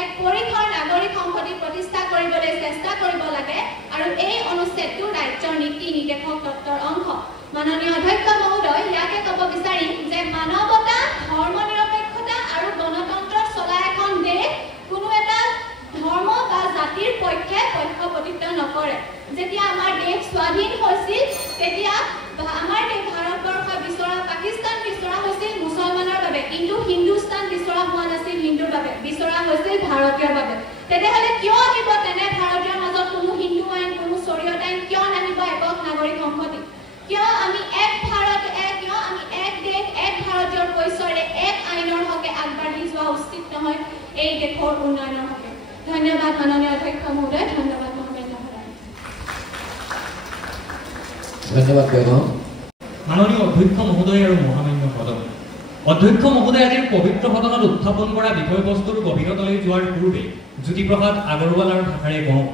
এক পৰিসৰ নাগৰিক সংহতি প্ৰতিষ্ঠা কৰিবলৈ চেষ্টা কৰিব লাগে আৰু এই অনুচ্ছেদটো ৰাজ্যৰ নীতি নিৰ্দেশক তত্ত্বৰ অংশ। মাননীয় অধ্যক্ষ মহোদয়, ইয়াকে ক'ব বিচাৰিম যে মানৱতা, ধৰ্ম নিৰপেক্ষতা আৰু গণতন্ত্ৰত চলা এখন দেশ কোনো এটা ধৰ্ম বা জাতিৰ পক্ষে পক্ষপাতিত্ব নকৰে। যেতিয়া আমাৰ দেশ স্বাধীন হৈছিল তেতিয়া আমাৰ দেশ ভাৰতবৰ্ষ বিচৰা, পাকিস্তান বিচৰা হৈছিল মুছলমানৰ বাবে, কিন্তু হিন্দুস্তান বিচৰা হোৱা নাছিল হিন্দুৰ বাবে, বিচৰা হৈছিল ভাৰতীয়ৰ বাবে। তেতিয়াহ'লে কিয় আহিব তেনে ভাৰতীয়ৰ মাজত কোনো হিন্দু আইন, কোনো শৰীয়ত আইন কিয় নাহিব একক নাগৰিক সংহতি? কিয় আমি এক ভাৰত, কিয় আমি এক দেশ এক ভাৰতীয়ৰ পৰিচয়ৰে এক আইনৰ হকে আগবাঢ়ি যোৱা উচিত নহয় এই দেশৰ উন্নয়নৰ হকে? ধন্যবাদ মাননীয় অধ্যক্ষ মহোদয়, ধন্যবাদ মহামান্য মহোদয়। ধন্যবাদ বেগম। মাননীয় অধ্যক্ষ মহোদয় আৰু মহামান্য সদন, অধ্যক্ষ মহোদয় আজিৰ পবিত্ৰ সদনত উত্থাপন কৰা বিষয়বস্তুৰ গভীৰতালৈ যোৱাৰ পূৰ্বে জ্যোতিপ্ৰসাদ আগৰৱালাৰ ভাষাৰে কওঁ,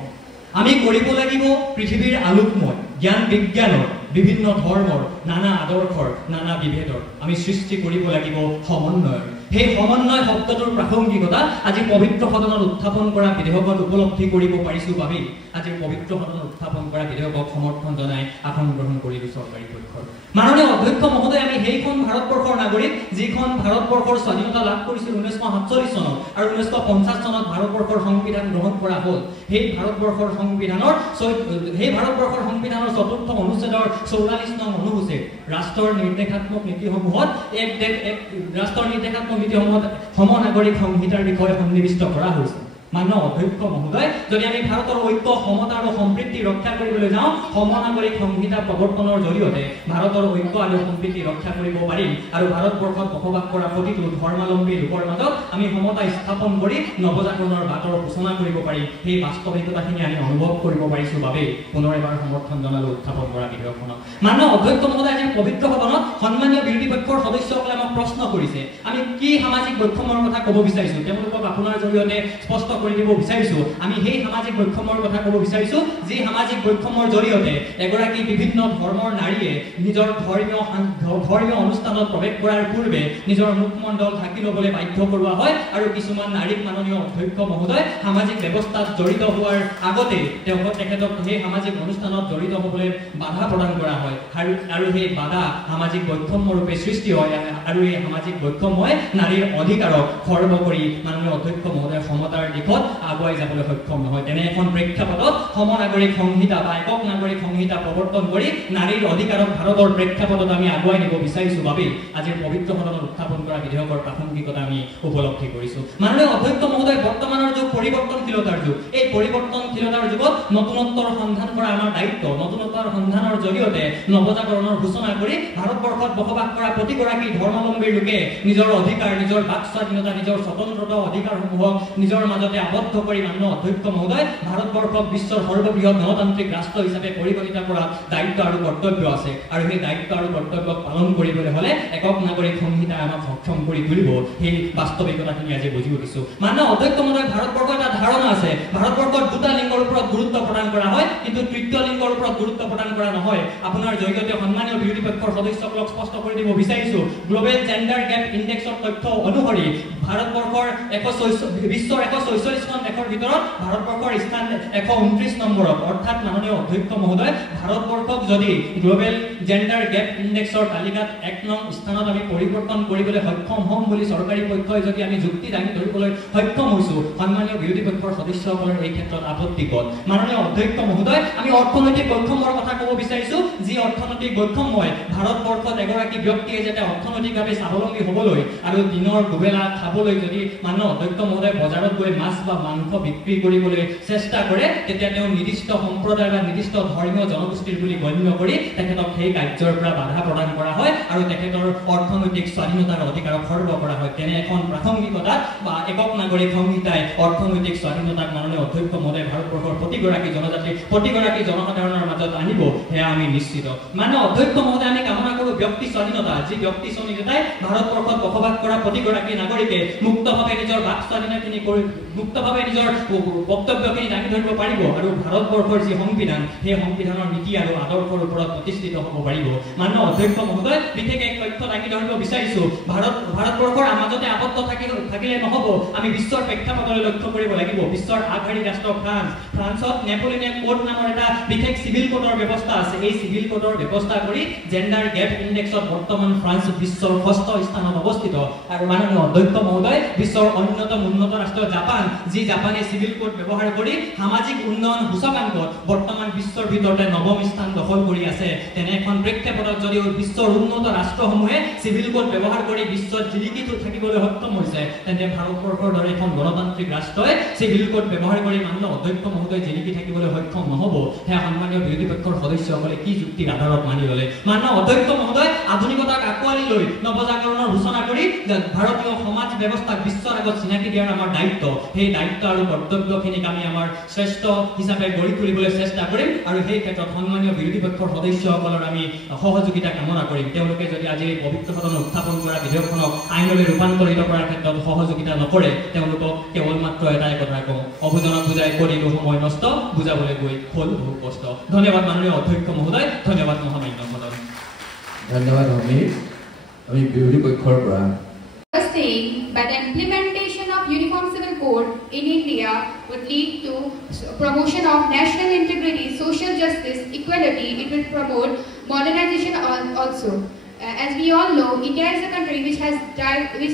আমি কৰিব লাগিব পৃথিৱীৰ আলোকময় জ্ঞান বিজ্ঞানৰ বিভিন্ন ধৰ্মৰ, নানা আদৰ্শৰ, নানা বিভেদৰ আমি সৃষ্টি কৰিব লাগিব সমন্বয়ৰ। সেই সমন্বয় শব্দটোৰ প্ৰাসংগিকতা আজি পবিত্ৰ সদনত উত্থাপন কৰা বিধেয়কত উপলব্ধি কৰিব পাৰিছোঁ বাবেই আজি পবিত্ৰ সদনত উত্থাপন কৰা বিধেয়কক সমৰ্থন জনাই আসন গ্ৰহণ কৰিলোঁ চৰকাৰী পক্ষৰ। মাননীয় অধ্যক্ষ মহোদয়, আমি সেইখন ভাৰতবৰ্ষৰ নাগৰিক যিখন ভাৰতবৰ্ষৰ স্বাধীনতা লাভ কৰিছিল 1947 চনত আৰু 1950 চনত ভাৰতবৰ্ষৰ সংবিধান গ্ৰহণ কৰা হ'ল। সেই ভাৰতবৰ্ষৰ সংবিধানৰ 4ৰ্থ অনুচ্ছেদৰ 44 নং অনুচ্ছেদ ৰাষ্ট্ৰৰ নিৰ্দেশাত্মক নীতিসমূহত ৰাষ্ট্ৰৰ নিৰ্দেশাত্মক নীতিসমূহত সমনাগৰিক সংহিতাৰ বিষয়ে সন্নিৱিষ্ট কৰা হৈছে। মান্য অধ্যক্ষ মহোদয়, যদি আমি ভাৰতৰ ঐক্য সমতা আৰু সম্প্ৰীতি ৰক্ষা কৰিবলৈ যাওঁ, সমনাগৰিক সংহিতা প্ৰৱৰ্তনৰ জৰিয়তে ভাৰতৰ ঐক্য আৰু সম্প্ৰীতি ৰক্ষা কৰিব পাৰিম আৰু ভাৰতবৰ্ষত বসবাস কৰা প্ৰতিটো ধৰ্মাৱলম্বী লোকৰ মাজত আমি সমতা স্থাপন কৰি নৱজাগৰণৰ বাটৰ সূচনা কৰিব পাৰিম। সেই বাস্তৱিকতাখিনি আমি অনুভৱ কৰিব পাৰিছোঁ বাবে পুনৰ এবাৰ সমৰ্থন জনালোঁ উত্থাপন কৰা বিধেয়কখনক। মান্য অধ্যক্ষ মহোদয়, আজি পবিত্ৰ সদনত সন্মানীয় বিৰোধী পক্ষৰ সদস্যসকলে আমাক প্ৰশ্ন কৰিছে, আমি কি সামাজিক বৈষম্যৰ কথা ক'ব বিচাৰিছোঁ, তেওঁলোকক আপোনাৰ জৰিয়তে স্পষ্ট কৰি দিব বিচাৰিছোঁ। আমি সেই সামাজিক বৈষম্যৰ কথা ক'ব বিচাৰিছোঁ যি সামাজিক বৈষম্যৰ জৰিয়তে এগৰাকী বিভিন্ন ধৰ্মৰ নাৰীয়ে নিজৰ ধৰ্মীয় অনুষ্ঠানত প্ৰৱেশ কৰাৰ পূৰ্বে নিজৰ মুখমণ্ডল ঢাকি ল'বলৈ বাধ্য কৰোৱা হয় আৰু কিছুমান নাৰীক মাননীয় অধ্যক্ষ মহোদয় সামাজিক ব্যৱস্থাত জড়িত হোৱাৰ আগতে তেখেতক সেই সামাজিক অনুষ্ঠানত জড়িত হ'বলৈ বাধা প্ৰদান কৰা হয় আৰু সেই বাধা সামাজিক বৈষম্য ৰূপে সৃষ্টি হয় আৰু এই সামাজিক বৈষম্যই নাৰীৰ অধিকাৰক খৰ্ব কৰি মাননীয় অধ্যক্ষ মহোদয় সমতাৰ দিশত আগুৱাই যাবলৈ সক্ষম নহয়। তেনে এখন প্ৰেক্ষাপটত সমনাগৰিক সংহিতা বা একক নাগৰিক সংহিতা প্ৰৱৰ্তন কৰি নাৰীৰ অধিকাৰক ভাৰতৰ প্ৰেক্ষাপটত আমি আগুৱাই নিব বিচাৰিছোঁ বাবেই আজিৰ পবিত্ৰ সদনত উত্থাপন কৰা বিধেয়কৰ প্ৰাসংগিকতা আমি উপলব্ধি কৰিছোঁ। মাননীয় অধ্যক্ষ মহোদয়, বৰ্তমানৰ যুগ পৰিৱৰ্তনশীলতাৰ যুগ। এই পৰিৱৰ্তনশীলতাৰ যুগত নতুনত্বৰ সন্ধান কৰা আমাৰ দায়িত্ব। নতুনত্বৰ সন্ধানৰ জৰিয়তে নৱজাগৰণৰ সূচনা কৰি ভাৰতবৰ্ষত বসবাস কৰা প্ৰতিগৰাকী ধৰ্মাৱলম্বীৰ লোকে নিজৰ অধিকাৰ, নিজৰ বাক স্বাধীনতা, নিজৰ স্বতন্ত্ৰতা অধিকাৰসমূহক নিজৰ মাজতে আবদ্ধ কৰি মাননীয় অধ্যক্ষ মহোদয় ভাৰতবৰ্ষক বিশ্বৰ সৰ্ববৃহৎ গণতান্ত্ৰিক ৰাষ্ট্ৰ হিচাপে পৰিগণিত কৰাৰ দায়িত্ব আৰু কৰ্তব্য আছে আৰু সেই দায়িত্ব আৰু কৰ্তব্যক পালন কৰিবলৈ হ'লে একক নাগৰিক সংহিতাই আমাক সক্ষম কৰি তুলিব। সেই বাস্তৱিকতাখিনি আজি বুজি উঠিছোঁ। মাননীয় অধ্যক্ষ মহোদয়, ভাৰতবৰ্ষৰ এটা ধাৰণা আছে, ভাৰতবৰ্ষত দুটা লিংগৰ ওপৰত গুৰুত্ব প্ৰদান কৰা হয় কিন্তু তৃতীয় লিংগৰ ওপৰত গুৰুত্ব প্ৰদান কৰা নহয়। আপোনাৰ জৰিয়তে সন্মানীয় বিৰোধী পক্ষৰ সদস্যসকলক স্পষ্ট কৰি দিব বিচাৰিছোঁ, গ্লোবেল জেণ্ডাৰ গেপ ইণ্ডেক্সৰ তথ্য অনুসৰি ভাৰতবৰ্ষৰ বিশ্বৰ 146খন দেশৰ ভিতৰত ভাৰতবৰ্ষৰ স্থান 129 নম্বৰত। অৰ্থাৎ মাননীয় অধ্যক্ষ মহোদয়, ভাৰতবৰ্ষক যদি গ্লোবেল জেণ্ডাৰ গেপ ইণ্ডেক্সৰ তালিকাত 1 নং স্থানত আমি পৰিৱৰ্তন কৰিবলৈ সক্ষম হ'ম বুলি চৰকাৰী পক্ষই যদি আমি যুক্তি দাঙি ধৰিবলৈ সক্ষম হৈছোঁ, সন্মানীয় বিৰোধী পক্ষৰ সদস্যসকলৰ এই ক্ষেত্ৰত আপত্তিকত। মাননীয় অধ্যক্ষ মহোদয়, আমি অৰ্থনৈতিক বৈষম্যৰ কথা ক'ব বিচাৰিছোঁ, যি অৰ্থনৈতিক বৈষম্যই ভাৰতবৰ্ষত এগৰাকী ব্যক্তিয়ে যাতে অৰ্থনৈতিকভাৱে স্বাৱলম্বী হ'বলৈ আৰু দিনৰ দুবেলা খাবলৈ যদি মাননীয় অধ্যক্ষ মহোদয় বজাৰত গৈ মাছ বা মাংস বিক্ৰী কৰিবলৈ চেষ্টা কৰে, তেতিয়া তেওঁ নিৰ্দিষ্ট সম্প্ৰদায় বা নিৰ্দিষ্ট ধৰ্মীয় জনগোষ্ঠীৰ বুলি গণ্য কৰি তেখেতক সেই কাৰ্যৰ পৰা বাধা প্ৰদান কৰা হয় আৰু তেখেতৰ অৰ্থনৈতিক স্বাধীনতাৰ অধিকাৰক খৰ্ব কৰা হয়। তেনে এখন প্ৰাসংগিকতাত বা একক নাগৰিক সংহিতাই অৰ্থনৈতিক স্বাধীনতাক মাননীয় অধ্যক্ষ মহোদয় ভাৰতবৰ্ষৰ প্ৰতিগৰাকী জনজাতি, প্ৰতিগৰাকী জনসাধাৰণৰ মাজত আনিব, সেয়া আমি নিশ্চিত। মাননীয় অধ্যক্ষ মহোদয়, আমি কামনা কৰোঁ ব্যক্তি স্বাধীনতা, যি ব্যক্তি স্বাধীনতাই ভাৰতবৰ্ষত বসবাস কৰা প্ৰতিগৰাকী নাগৰিকে মুক্তভাৱে নিজৰ বাক স্বাধীনতাখিনি কৰি মুক্তভাৱে নিজৰ বক্তব্যখিনি দাঙি ধৰিব পাৰিব আৰু ভাৰতবৰ্ষৰ যি সংবিধান, সেই সংবিধানৰ নীতি আৰু আদৰ্শৰ ওপৰত প্ৰতিষ্ঠিত হ'ব পাৰিব। মাননীয় অধ্যক্ষ মহোদয়, বিশেষ এক তথ্য দাঙি ধৰিব বিচাৰিছোঁ, ভাৰতবৰ্ষৰ মাজতে আবদ্ধ থাকিলে নহ'ব, আমি বিশ্বৰ প্ৰেক্ষাপটলৈ লক্ষ্য কৰিব লাগিব। বিশ্বৰ আগশাৰী ৰাষ্ট্ৰ ফ্ৰান্সত নেপোলিয়ন কোড নামৰ এটা বিশেষ চিভিল কোডৰ ব্যৱস্থা আছে। এই চিভিল কোডৰ ব্যৱস্থা কৰি জেণ্ডাৰ গেপ ইণ্ডেক্সত বৰ্তমান ফ্ৰান্স বিশ্বৰ 6ষ্ঠ স্থানত অৱস্থিত আৰু মাননীয় অধ্যক্ষ মহোদয়, বিশ্বৰ অন্যতম উন্নত ৰাষ্ট্ৰ জাপান, যি জাপানে চিভিল কোড ব্যৱহাৰ কৰি সামাজিক উন্নয়ন সূচকাংকত বৰ্তমান বিশ্বৰ ভিতৰতে 9ম স্থান দখল কৰি আছে। তেনে এখন প্ৰেক্ষাপটত যদি বিশ্বৰ উন্নত ৰাষ্ট্ৰসমূহে চিভিল কোড ব্যৱহাৰ কৰি বিশ্বত জিলিকি থাকিবলৈ সক্ষম হৈছে, তেন্তে ভাৰতবৰ্ষৰ দৰে এখন গণতান্ত্ৰিক ৰাষ্ট্ৰই চিভিল কোড ব্যৱহাৰ কৰি মাননীয় অধ্যক্ষ মহোদয় জিলিকি থাকিবলৈ সক্ষম নহ'ব। সেয়া সন্মানীয় বিৰোধী পক্ষৰ সদস্যসকলে কি যুক্তিৰ আধাৰত মানি ল'লে? মাননীয় অধ্যক্ষ মহোদয়, আধুনিকতাক আঁকোৱালি লৈ নৱজাগৰণৰ সূচনা কৰি ভাৰতীয় সমাজ ব্যৱস্থাক বিশ্বৰ আগত চিনাকি দিয়াৰ আমাৰ দায়িত্ব। সেই দায়িত্ব আৰু কৰ্তব্যখিনিক আমি আমাৰ শ্ৰেষ্ঠ হিচাপে গঢ়ি তুলিবলৈ চেষ্টা কৰিম আৰু সেই ক্ষেত্ৰত সন্মানীয় বিৰোধী পক্ষৰ সদস্যসকলৰ আমি সহযোগিতা কামনা কৰিম। তেওঁলোকে যদি আজি এই পবিত্ৰ সদনত উত্থাপন কৰা বিধেয়কখনক আইনলৈ ৰূপান্তৰিত কৰাৰ ক্ষেত্ৰত সহযোগিতা নকৰে, তেওঁলোকক কেৱল মাত্ৰ এটাই কথা কওঁ, অবুজনক বুজাই কৰিলো সময় নষ্ট, বুজাবলৈ গৈ হ'ল বহু কষ্ট। ধন্যবাদ মাননীয় অধ্যক্ষ মহোদয়, ধন্যবাদ মহামান্য সদন। ধন্যবাদ সমীৰ। আমি বিৰোধী পক্ষৰ পৰা saying that the implementation of Uniform Civil Code in India would lead to promotion of national integrity, social justice, equality. It will promote modernization also. As we all know, India is a country which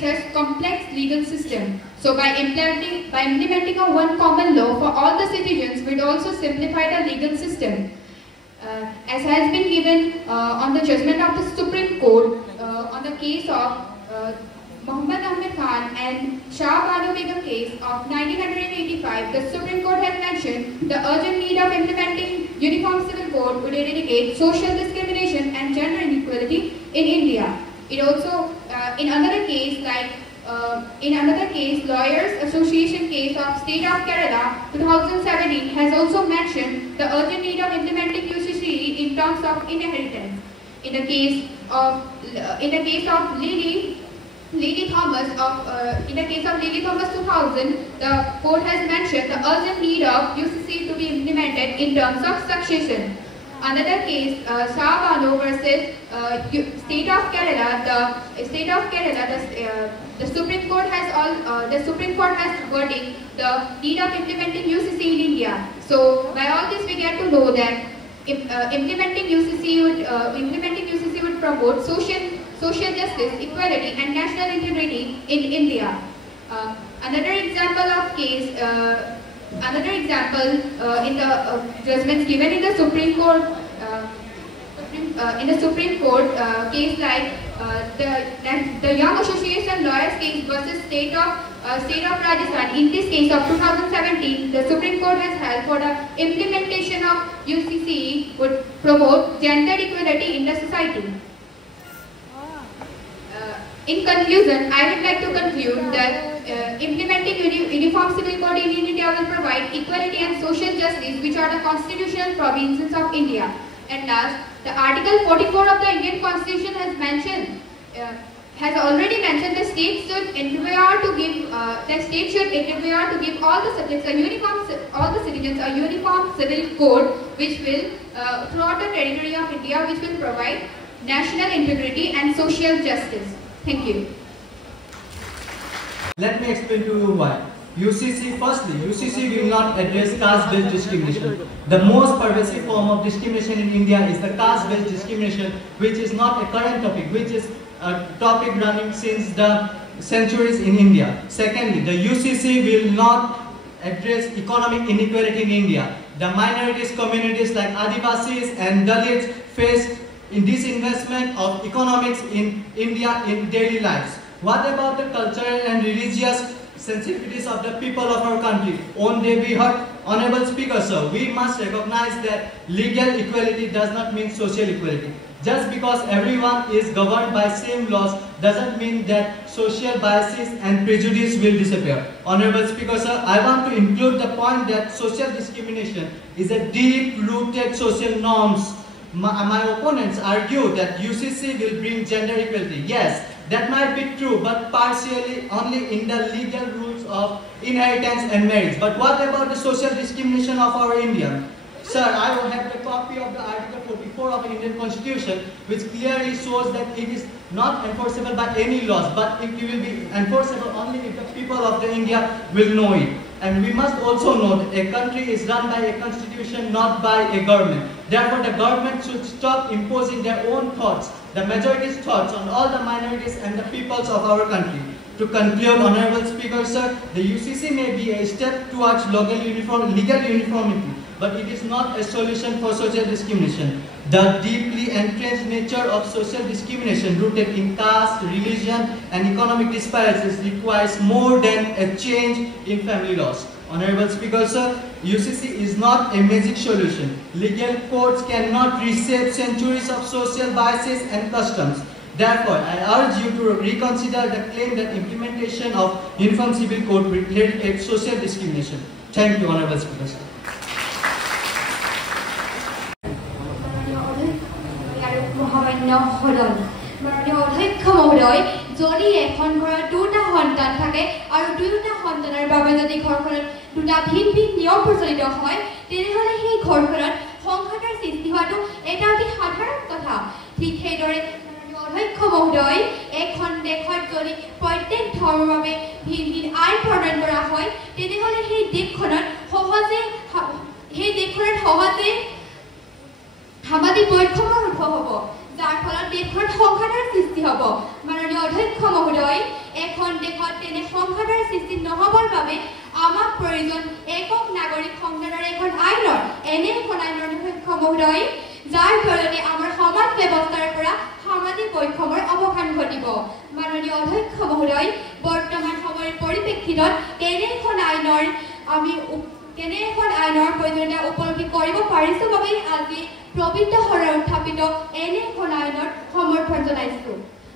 has complex legal system. So by implementing a one common law for all the citizens, would also simplify the legal system. As has been given on the judgment of the Supreme Court on the case of Muhammad Ahmed Khan and Shah Banu Begum case of 1985, the Supreme Court has mentioned the urgent need of implementing Uniform Civil Code would eradicate social discrimination and gender inequality in India. It also, in another case, Lawyers Association case of State of Kerala 2017 has also mentioned the urgent need of implementing UCC in terms of inheritance. In the case of Lily Thomas 2000, the court has mentioned the urgent need of UCC to be implemented in terms of succession. Another case, Shah Banu versus State of Kerala. The Supreme Court has wording the need of implementing UCC in India. So by all this, we get to know that implementing UCC would promote social justice, equality, and national integrity in India. Another example in the judgments given in the Supreme Court, case like the Young Association Lawyers case versus State of Rajasthan. In this case of 2017, the Supreme Court has held for the implementation of UCC would promote gender equality in the society. In conclusion, I would like to conclude that implementing Uniform Civil Code in India will provide equality and social justice, which are the constitutional provisions of India. And last, the Article 44 of the Indian Constitution has already mentioned the state should endeavour to give all the subjects all the citizens a uniform civil code, which will throughout the territory of India, which will provide national integrity and social justice. Thank you. Let me explain to you why. UCC, firstly, UCC will not address caste-based discrimination. The most pervasive form of discrimination in India is the caste-based discrimination, which is not a current topic, which is a topic running since the centuries in India. Secondly, the UCC will not address economic inequality in India. The minorities communities like Adivasis and Dalits face disinvestment of economics in India in daily lives. What about the cultural and religious sensitivities of the people of our country? On day we heard Honorable Speaker, sir, we must recognize that legal equality does not mean social equality. Just because everyone is governed by same laws doesn't mean that social biases and prejudice will disappear. Honorable Speaker, sir, I want to include the point that social discrimination is a deep-rooted social norms. My opponents argue that UCC will bring gender equality. Yes, that might be true, but partially only in the legal rules of inheritance and marriage. But what about the social discrimination of our India? Sir, I will have the copy of the Article 44 of the Indian Constitution, which clearly shows that it is not enforceable by any laws, but it will be enforceable only if the people of the India will know it. And we must also know that a country is run by a constitution, not by a government. Therefore, the government should stop imposing their own thoughts, the majority's thoughts, on all the minorities and the peoples of our country. To conclude, Honorable Speaker, sir, the UCC may be a step towards legal uniformity, but it is not a solution for social discrimination. The deeply entrenched nature of social discrimination rooted in caste, religion, and economic disparities requires more than a change in family laws. Honorable Speaker, sir, UCC is not a magic solution. Legal courts cannot reshape centuries of social biases and customs. Therefore, I urge you to reconsider the claim that implementation of Uniform Civil Code will eradicate social discrimination. Thank you, Honorable Speaker, sir. যদি এখন ঘৰত দুটা সন্তান থাকে আৰু দুটা সন্তানৰ বাবে যদি ঘৰখনত দুটা ভিন ভিন নিয়ম প্ৰচলিত হয় তেনেহলে সেই ঘৰখনত সংঘাতৰ সৃষ্টি হোৱাটো এটা অতি সাধাৰণ কথা। ঠিক সেইদৰে অধ্যক্ষ মহোদয়, এখন দেশত যদি প্ৰত্যেক ধৰ্মৰ বাবে ভিন ভিন আইন প্ৰণয়ন কৰা হয় তেনেহলে সেই দেশখনত সহজে সামাজিক বৈষম্যৰ উদ্ভৱ হ'ব, যাৰ ফলত দেশখনত সংঘাতৰ সৃষ্টি হ'ব। মাননীয় অধ্যক্ষ মহোদয়, এখন দেশত তেনে সংঘাতৰ সৃষ্টি নহ'বৰ বাবে আমাক প্ৰয়োজন একক নাগৰিক সংঘাতৰ এখন আইনৰ। এনে এখন আইনৰ অধ্যক্ষ মহোদয় যাৰ ফলতে আমাৰ সমাজ ব্যৱস্থাৰ পৰা সামাজিক বৈষম্যৰ অৱসান ঘটিব মাননীয় অধ্যক্ষ মহোদয় বৰ্তমান সময়ৰ পৰিপ্ৰেক্ষিতত কেনে এখন আইনৰ প্ৰয়োজনীয়তা উপলব্ধি কৰিব পাৰিছো বাবে আজি প্ৰবৃদ্ধ হৰে উত্থাপিত এনে এখন আইনৰ সমৰ্থন জনাইছো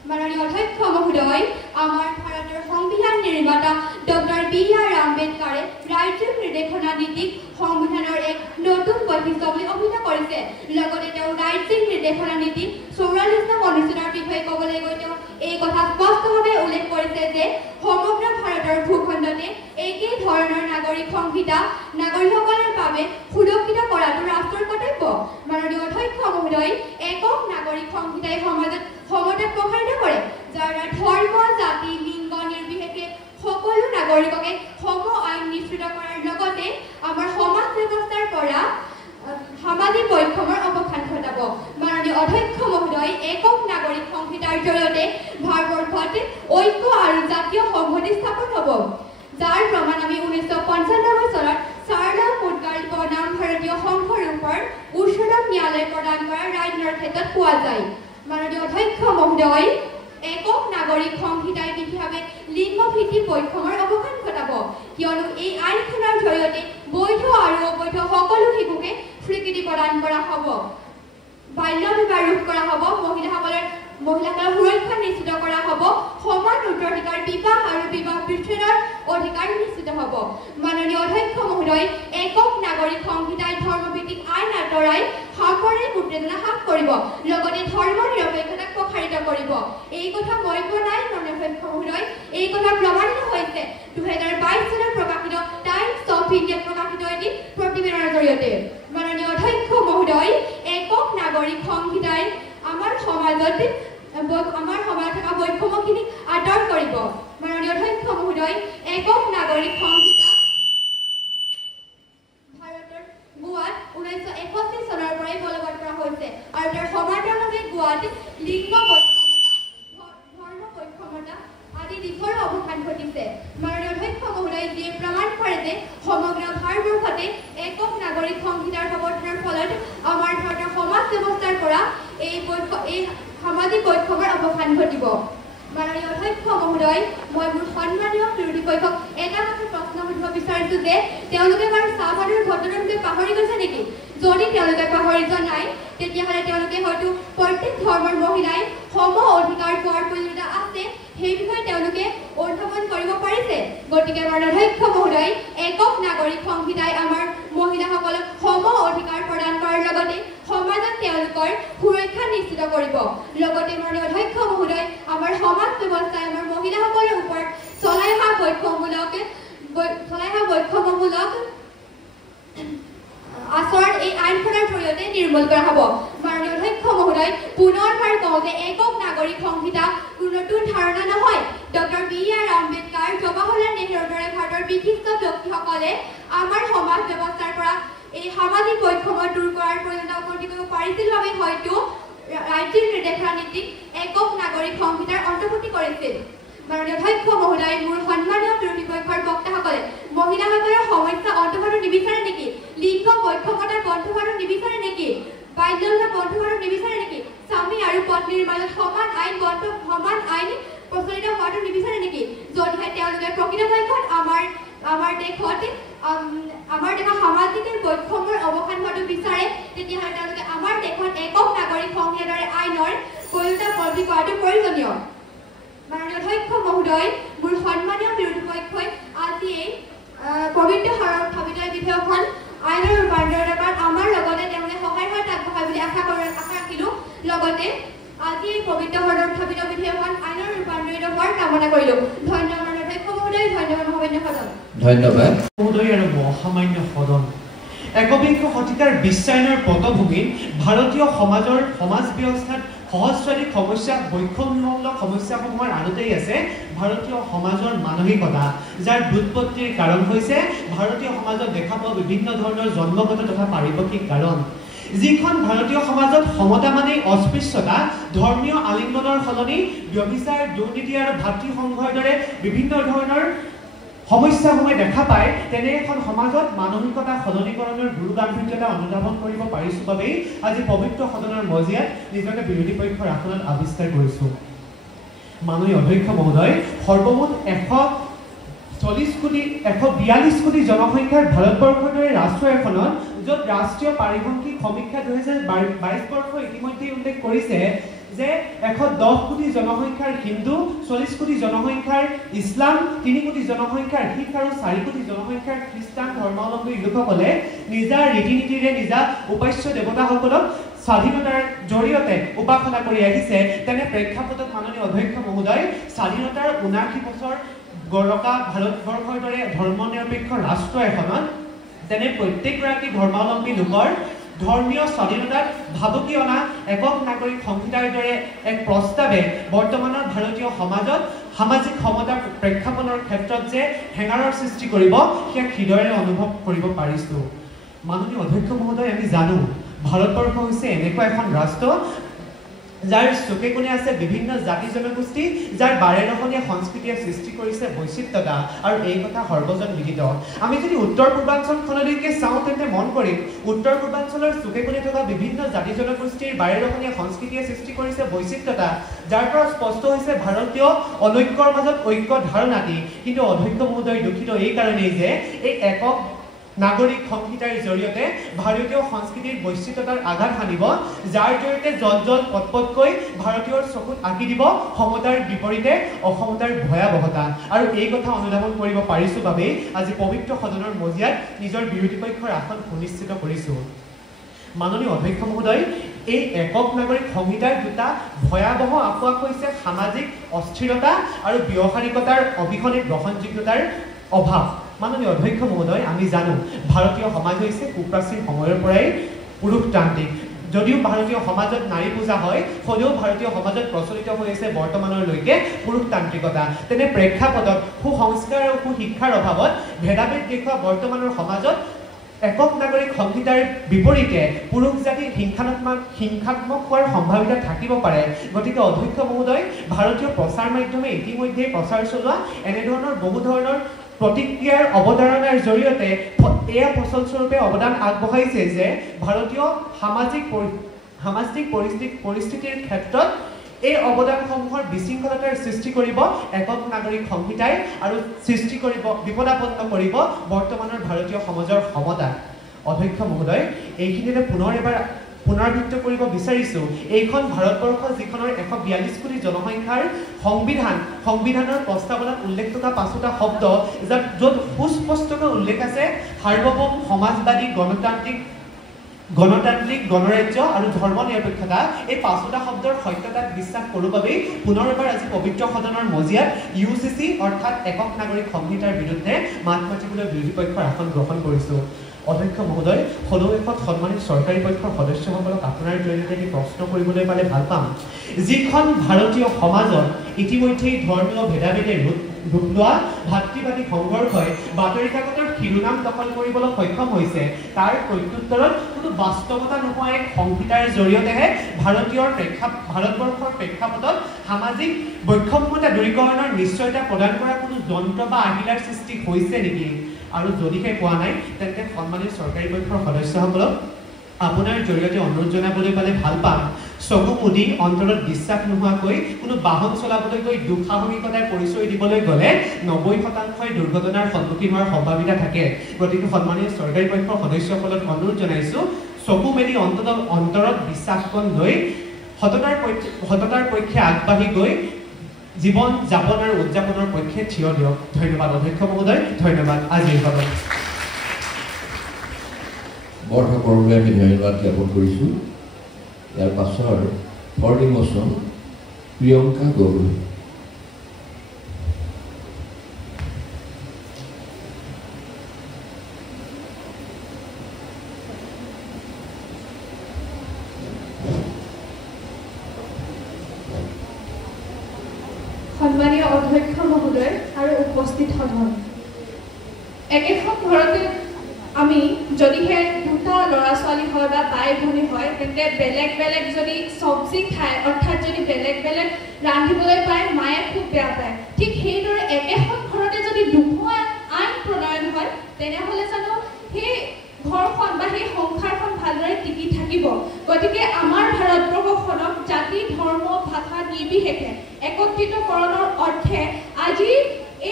মাননীয় অধ্যক্ষ মহোদয় আমাৰ ভাৰতৰ সংবিধান নিৰ্মাতা ডক্টৰ বি.আৰ. আম্বেদকাৰে ৰাজ্যিক নিৰ্দেশনা নীতিক সংবিধানৰ এক নতুন বৈশিষ্ট্য বুলি অভিহিত কৰিছে লগতে তেওঁ ৰাজ্যিক নিৰ্দেশনা নীতি 44 অনুচ্ছেদৰ বিষয়ে ক'বলৈ গৈ তেওঁ এই কথা স্পষ্টভাৱে উল্লেখ কৰিছে যে সমগ্ৰ ভাৰতৰ ভূখণ্ডতে একেই ধৰণৰ নাগৰিক সংহিতা নাগৰিকসকলৰ বাবে সুৰক্ষিত কৰাটো ৰাষ্ট্ৰৰ কৰ্তব্য মাননীয় অধ্যক্ষ মহোদয় একক নাগৰিক সংহিতাই সমাজত সমতাক প্ৰসাৰিত কৰে যাৰ ধৰ্ম জাতি লিংগ নিৰ্বিশেষে সকলো নাগৰিককে সম আইন নিশ্চিত কৰাৰ লগতে আমাৰ সমাজ ব্যৱস্থাৰ পৰা সামাজিক বৈষম্যৰ অৱসান ঘটাব মাননীয় অধ্যক্ষ মহোদয় একক নাগৰিক সংহিতাৰ জৰিয়তে ভাৰতবৰ্ষত ঐক্য আৰু জাতীয় সংহতি স্থাপন হ'ব যাৰ প্ৰমাণ আমি 1995 চনত চাৰ্লছ মুডগাৰ্ল বনাম ভাৰতীয় সংঘৰ ওপৰত উচ্চতম ন্যায়ালয়ে প্ৰদান কৰা ৰায়ৰ ক্ষেত্ৰত পোৱা যায় মাননীয় অধ্যক্ষ মহোদয় একক নাগৰিক সংহিতাই বিশেষভাৱে লিংগভিত্তিক বৈষম্যৰ অৱসান ঘটাব কিয়নো এই আইনখনৰ জৰিয়তে বৈধ আৰু অবৈধ সকলো শিশুকে স্বীকৃতি প্ৰদান কৰা হ'ব বাল্য বিবাহ ৰোধ কৰা হ'ব মহিলাসকলৰ সুৰক্ষা নিশ্চিত কৰা হ'ব সমান উত্তৰাধিকাৰ বিবাহ আৰু বিবাহ বিচ্ছেদৰ অধিকাৰ নিশ্চিত হ'ব মাননীয় অধ্যক্ষ মহোদয় একক নাগৰিক সংহিতাই ধৰ্মভিত্তিক আইন আঁতৰাই সাম্প্ৰদায়িক উত্তেজনা হ্ৰাস কৰিব লগতে ধৰ্ম নিৰপেক্ষতাক প্ৰসাৰিত কৰিব এই কথা মই কোৱা নাই মাননীয় অধ্যক্ষ মহোদয় এই কথা প্ৰমাণিত হৈছে 2022 চনত প্ৰকাশিত টাইমছ অফ ইণ্ডিয়াত প্ৰকাশিত এটি প্ৰতিবেদনৰ জৰিয়তে মাননীয় অধ্যক্ষ মহোদয় একক নাগৰিক সংহিতাই আমাৰ সমাজত থকা বৈষম্যখিনি আঁতৰ কৰিব মাননীয় অধ্যক্ষ মহোদয় একক নাগৰিক সংহিতা ভাৰতৰ গোৱাত 1961 চনৰ পৰাই বলবৎ কৰা হৈছে আৰু তাৰ সমান্তৰালভাৱে গোৱাত লিংগ বৈষম্যতা ধৰ্ম বৈষম্যতা আদি দিশৰ অৱসান ঘটিছে মাননীয় অধ্যক্ষ মহোদয় যিয়ে প্ৰমাণ কৰে যে সমগ্ৰ ভাৰতবৰ্ষতে একক নাগৰিক সংহিতাৰ প্ৰৱৰ্তনৰ ফলত আমাৰ ভাৰতৰ সমাজ ব্যৱস্থাৰ পৰা এই সামাজিক বৈষম্যৰ অৱসান ঘটিব মাননীয় অধ্যক্ষ মহোদয় মই মোৰ সন্মানীয় বিৰোধী পক্ষক এটা মাত্ৰ প্ৰশ্ন সুধিব বিচাৰিছো যে তেওঁলোকে বাৰু চাহপাতৰ ঘটনাৰ বিষয়ে পাহৰি গৈছে নেকি যদি তেওঁলোকে পাহৰি যোৱা নাই তেতিয়াহ'লে তেওঁলোকে হয়তো প্ৰত্যেক ধৰ্মৰ মহিলাই সম অধিকাৰ পোৱাৰ প্ৰয়োজনীয়তা আছে সেই বিষয়ে তেওঁলোকে অনুধাৱন কৰিব পাৰিছে গতিকে মাননীয় অধ্যক্ষ মহোদয় একক নাগৰিক সংহিতাই আমাৰ মহিলাসকলক সম অধিকাৰ প্ৰদান কৰাৰ লগতে সমাজত তেওঁলোকৰ সুৰক্ষা নিশ্চিত কৰিব লগতে মাননীয় অধ্যক্ষ মহোদয় আমাৰ সমাজ ব্যৱস্থাই আমাৰ মহিলাসকলৰ ওপৰত চলাই অহা বৈষম্যমূলক আচৰণ এই আইনখনৰ জৰিয়তে নিৰ্মূল কৰা হ'ব মাননীয় অধ্যক্ষ মহোদয় পুনৰবাৰ কওঁ যে একক নাগৰিক সংহিতা কোনো নতুন ধাৰণা নহয় ডক্টৰ বি.আৰ. আম্বেদকাৰ জৱাহৰলাল নেহৰুৰ দৰে ভাৰতৰ বিশিষ্ট ব্যক্তিসকলে আমাৰ সমাজ ব্যৱস্থাৰ পৰা এই সামাজিক বৈষম্য দূৰ কৰাৰ প্ৰয়োজনীয়তা উপলব্ধি কৰিব পাৰিছিল বাবে হয়তো ৰাজ্যিক নিৰ্দেশনা নীতিক একক নাগৰিক সংহিতাৰ অন্তৰ্ভুক্তি কৰিছিল মাননীয় অধ্যক্ষ মহোদয় মোৰ সন্মানীয় বিৰোধী পক্ষৰ বক্তাসকলে মহিলাসকলৰ সমস্যা অন্তৰ্ভুক্ত নিবিচাৰে নেকি লিংগ বৈষম্যতাৰ বন্ধ নিবিচাৰে নেকি বাল্য বিবাহ বন্ধ নিবিচাৰে নেকি স্বামী আৰু পত্নীৰ মাজত সমান আইন প্ৰচলিত হোৱাটো নিবিচাৰে নেকি যদিহে তেওঁলোকে প্ৰকৃতপক্ষত আমাৰ দেশত সামাজিক বৈষম্যৰ অৱসান হোৱাটো বিচাৰে তেতিয়াহ'লে তেওঁলোকে আমাৰ দেশত একক নাগৰিক সংহিতাৰ দৰে আইনৰ প্ৰয়োজনীয়তা উপলব্ধি কৰাটো প্ৰয়োজনীয় মাননীয় অধ্যক্ষ মহোদয় মোৰ সন্মানীয় বিৰোধী পক্ষই আজি এই পবিত্ৰ হাৰত উত্থাপিত বিধেয়কখন আইনৰ ৰূপান্তৰৰ কৰাত আমাৰ লগতে তেওঁলোকে সহায় হাত আগবঢ়ায় বুলি আশা ৰাখিলোঁ লগতে আজি এই পবিত্ৰ হাৰত উত্থাপিত বিধেয়কখন আইনৰ ৰূপান্তৰিত হোৱাৰ কামনা কৰিলোঁ ধন্যবাদ অধ্যক্ষ মহোদয় ধন্যবাদ মহামান্য সদন ধন্যবাদ মহোদয় আৰু মহামান্য সদন একবিংশ শতিকাৰ বিশ্বায়নৰ পটভূমিত ভাৰতীয় সমাজ ব্যৱস্থাত সহস্ৰাধিক সমস্যা বৈষম্যমূলক সমস্যাসমূহৰ আনতেই আছে ভাৰতীয় সমাজৰ মানসিকতা যাৰ উৎপত্তিৰ কাৰণ হৈছে ভাৰতীয় সমাজত দেখা পোৱা বিভিন্ন ধৰণৰ জন্মগত তথা পাৰিপাৰ্শ্বিক কাৰণ যিখন ভাৰতীয় সমাজত সমতা মানেই অস্পৃশ্যতা ধৰ্মীয় আলিংগনৰ সলনি ব্যভিচাৰ দুৰ্নীতি আৰু ভাতৃসংঘৰ দৰে বিভিন্ন ধৰণৰ সমস্যাসমূহ দেখা পায় তেনে এখন সমাজত মানসিকতা সলনীকৰণৰ গুৰু গাম্ভীৰ্যতা অনুধাৱন কৰিব পাৰিছোঁ বাবেই আজি পবিত্ৰ সদনৰ মজিয়াত নিজকে বিৰোধী পক্ষৰ আসনত আৱিষ্কাৰ কৰিছোঁ। মাননীয় অধ্যক্ষ মহোদয়, সৰ্বমুঠ 142 কোটি জনসংখ্যাৰ ভাৰতবৰ্ষৰ দৰে ৰাষ্ট্ৰ এখনত য'ত ৰাষ্ট্ৰীয় পাৰিসংখ্যিক সমীক্ষা 2022 বৰ্ষ ইতিমধ্যে উল্লেখ কৰিছে যে 110 কোটি জনসংখ্যাৰ হিন্দু, 40 কোটি জনসংখ্যাৰ ইছলাম, 3 কোটি জনসংখ্যাৰ শিখ আৰু 4 কোটি জনসংখ্যাৰ খ্ৰীষ্টান ধৰ্মাৱলম্বী লোকসকলে নিজা ৰীতি নীতিৰে নিজা উপাস্য দেৱতাসকলক স্বাধীনতাৰ জৰিয়তে উপাসনা কৰি আহিছে। তেনে প্ৰেক্ষাপটত মাননীয় অধ্যক্ষ মহোদয়, স্বাধীনতাৰ 79 বছৰ গৰকা ভাৰতবৰ্ষৰ দৰে ধৰ্মনিৰপেক্ষ ৰাষ্ট্ৰ এখনত তেনে প্ৰত্যেকগৰাকী ধৰ্মাৱলম্বী লোকৰ ধৰ্মীয় স্বাধীনতাত ভাবুকি অনা একক নাগৰিক সংহিতাৰ দৰে এক প্ৰস্তাৱে বৰ্তমানৰ ভাৰতীয় সমাজত সামাজিক সমতাৰ প্ৰেক্ষাপটৰ ক্ষেত্ৰত যে হেঙাৰৰ সৃষ্টি কৰিব সেয়া হৃদয়েৰে অনুভৱ কৰিব পাৰিছোঁ। মাননীয় অধ্যক্ষ মহোদয়, আমি জানো ভাৰতবৰ্ষ হৈছে এনেকুৱা এখন ৰাষ্ট্ৰ যাৰ চুকে কোণে আছে বিভিন্ন জাতি জনগোষ্ঠী, যাৰ বাৰেৰহণীয়া সংস্কৃতিয়ে সৃষ্টি কৰিছে বৈচিত্ৰতা, আৰু এই কথা সৰ্বজন বিদিত। আমি যদি উত্তৰ পূৰ্বাঞ্চলখনলৈকে চাওঁ তেন্তে মন কৰিম উত্তৰ পূৰ্বাঞ্চলৰ চুকে কোণে থকা বিভিন্ন জাতি জনগোষ্ঠীৰ বাৰেৰহণীয়া সংস্কৃতিয়ে সৃষ্টি কৰিছে বৈচিত্ৰতা, যাৰ পৰা স্পষ্ট হৈছে ভাৰতীয় অনৈক্যৰ মাজত ঐক্য ধাৰণাটি। কিন্তু অধ্যক্ষ মহোদয়, দুখিত এই কাৰণেই যে এই একক নাগৰিক সংহিতাৰ জৰিয়তে ভাৰতীয় সংস্কৃতিৰ বৈচিত্ৰতাৰ আঘাত সানিব, যাৰ জৰিয়তে জল পটপটকৈ ভাৰতীয়ৰ চকুত আঁকি দিব সমতাৰ বিপৰীতে অসমতাৰ ভয়াৱহতা। আৰু এই কথা অনুধাৱন কৰিব পাৰিছোঁ বাবেই আজি পবিত্ৰ সদনৰ মজিয়াত নিজৰ বিৰোধী পক্ষৰ আসন সুনিশ্চিত কৰিছোঁ। মাননীয় অধ্যক্ষ মহোদয়, এই একক নাগৰিক সংহিতাৰ দুটা ভয়াৱহ আসোঁৱাহ হৈছে সামাজিক অস্থিৰতা আৰু ব্যৱহাৰিকতাৰ অবিহনে গ্ৰহণযোগ্যতাৰ অভাৱ। মাননীয় অধ্যক্ষ মহোদয়, আমি জানো ভাৰতীয় সমাজ হৈছে সুপ্ৰাচীন সময়ৰ পৰাই পুৰুষতান্ত্ৰিক। যদিও ভাৰতীয় সমাজত নাৰী পূজা হয়, হ'লেও ভাৰতীয় সমাজত প্ৰচলিত হৈ আছে বৰ্তমানলৈকে পুৰুষতান্ত্ৰিকতা। তেনে প্ৰেক্ষাপটত সুসংস্কাৰ আৰু সুশিক্ষাৰ অভাৱত ভেদাভেদ দেখুওৱা বৰ্তমানৰ সমাজত একক নাগৰিক সংহিতাৰ বিপৰীতে পুৰুষ জাতি হিংসাত্মক হোৱাৰ সম্ভাৱিতা থাকিব পাৰে। গতিকে অধ্যক্ষ মহোদয়, ভাৰতীয় প্ৰচাৰ মাধ্যমে ইতিমধ্যে প্ৰচাৰ চলোৱা এনেধৰণৰ বহু ধৰণৰ প্ৰতিক্ৰিয়াৰ অৱতাৰণাৰ জৰিয়তে এয়া ফলস্বৰূপে অৱদান আগবঢ়াইছে যে ভাৰতীয় সামাজিক পৰিস্থিতিৰ ক্ষেত্ৰত এই অৱদানসমূহৰ বিশৃংখলতাৰ সৃষ্টি কৰিব একক নাগৰিক সংহিতাই, আৰু সৃষ্টি কৰিব বিপদাপন্ন কৰিব বৰ্তমানৰ ভাৰতীয় সমাজৰ সমতা। অধ্যক্ষ মহোদয়, এইখিনিতে পুনৰাবৃত্ত কৰিব বিচাৰিছোঁ, এইখন ভাৰতবৰ্ষ যিখনৰ 142 কোটি জনসংখ্যাৰ সংবিধানৰ প্ৰস্তাৱনাত উল্লেখ থকা 5টা শব্দ, য'ত সুস্পষ্টকৈ উল্লেখ আছে সাৰ্বভৌম, সমাজবাদী, গণতান্ত্ৰিক, গণৰাজ্য আৰু ধৰ্ম নিৰপেক্ষতা। এই 5টা শব্দৰ সত্যতাত বিশ্বাস কৰোঁ বাবেই পুনৰ এবাৰ আজি পবিত্ৰ সদনৰ মজিয়াত UCC অৰ্থাৎ একক নাগৰিক সংহিতাৰ বিৰুদ্ধে মাত মাতিবলৈ বিৰোধী পক্ষৰ আসন গ্ৰহণ কৰিছোঁ। অধ্যক্ষ মহোদয়, সদৌ সন্মানিত চৰকাৰী পক্ষৰ সদস্যসকলক আপোনাৰ জৰিয়তে আমি প্ৰশ্ন কৰিবলৈ পালে ভাল পাম। যিখন ভাৰতীয় সমাজত ইতিমধ্যেই ধৰ্মীয় ভেদাভেদে ৰূপ লোৱা ভাতৃবাদী সংঘৰ্ষই বাতৰি কাকতৰ শিৰোনাম দখল কৰিবলৈ সক্ষম হৈছে, তাৰ প্ৰত্যুত্তৰত কোনো বাস্তৱতা নোহোৱা এক সংহিতাৰ জৰিয়তেহে ভাৰতবৰ্ষৰ প্ৰেক্ষাপটত সামাজিক বৈষম্যতা দূৰীকৰণৰ নিশ্চয়তা প্ৰদান কৰা কোনো যন্ত্ৰ বা আহিলাৰ সৃষ্টি হৈছে নেকি? আৰু যদিহে পোৱা নাই তেন্তে সন্মানিত চৰকাৰী পক্ষৰ সদস্যসকলক আপোনাৰ জৰিয়তে অনুৰোধ জনাবলৈ পালে ভাল পাম। চকু মুদি অন্তৰত বিশ্বাস নোহোৱাকৈ কোনো বাহন চলাবলৈ গৈ দুঃসাহসিকতাৰ পৰিচয় দিবলৈ গ'লে 90% দুৰ্ঘটনাৰ সন্মুখীন হোৱাৰ সম্ভাৱিতা থাকে। গতিকে সন্মানীয় চৰকাৰী পক্ষৰ সদস্যসকলক অনুৰোধ জনাইছোঁ, চকু মেলি অন্তৰত বিশ্বাসকণ লৈ সততাৰ পক্ষে আগবাঢ়ি গৈ জীৱন যাপন আৰু উদযাপনৰ পক্ষে থিয় দিয়ক। ধন্যবাদ অধ্যক্ষ মহোদয়, ধন্যবাদ। আজিৰ সদন বৰসকললৈ আমি ধন্যবাদ জ্ঞাপন কৰিছোঁ। ইয়াৰ পাছৰ ফৰ দি মোচন প্ৰিয়ংকা গগৈ। সন্মানীয় অধ্যক্ষ মহোদয় আৰু উপস্থিত সদন, একেখন ঘৰতে আমি যদিহে দুটা ল'ৰা ছোৱালী হয় বা বাই ভনী হয় তেন্তে বেলেগ বেলেগ যদি চব্জি খায়, অৰ্থাৎ যদি বেলেগ ৰান্ধিবলৈ পায় মায়ে খুব বেয়া পায়। ঠিক সেইদৰে একেখন ঘৰতে যদি দুখন গতিকে আমাৰ ভাৰতবৰ্ষখনক জাতি ধৰ্ম ভাষা নিৰ্বিশেষে একত্ৰিতকৰণৰ অৰ্থে আজি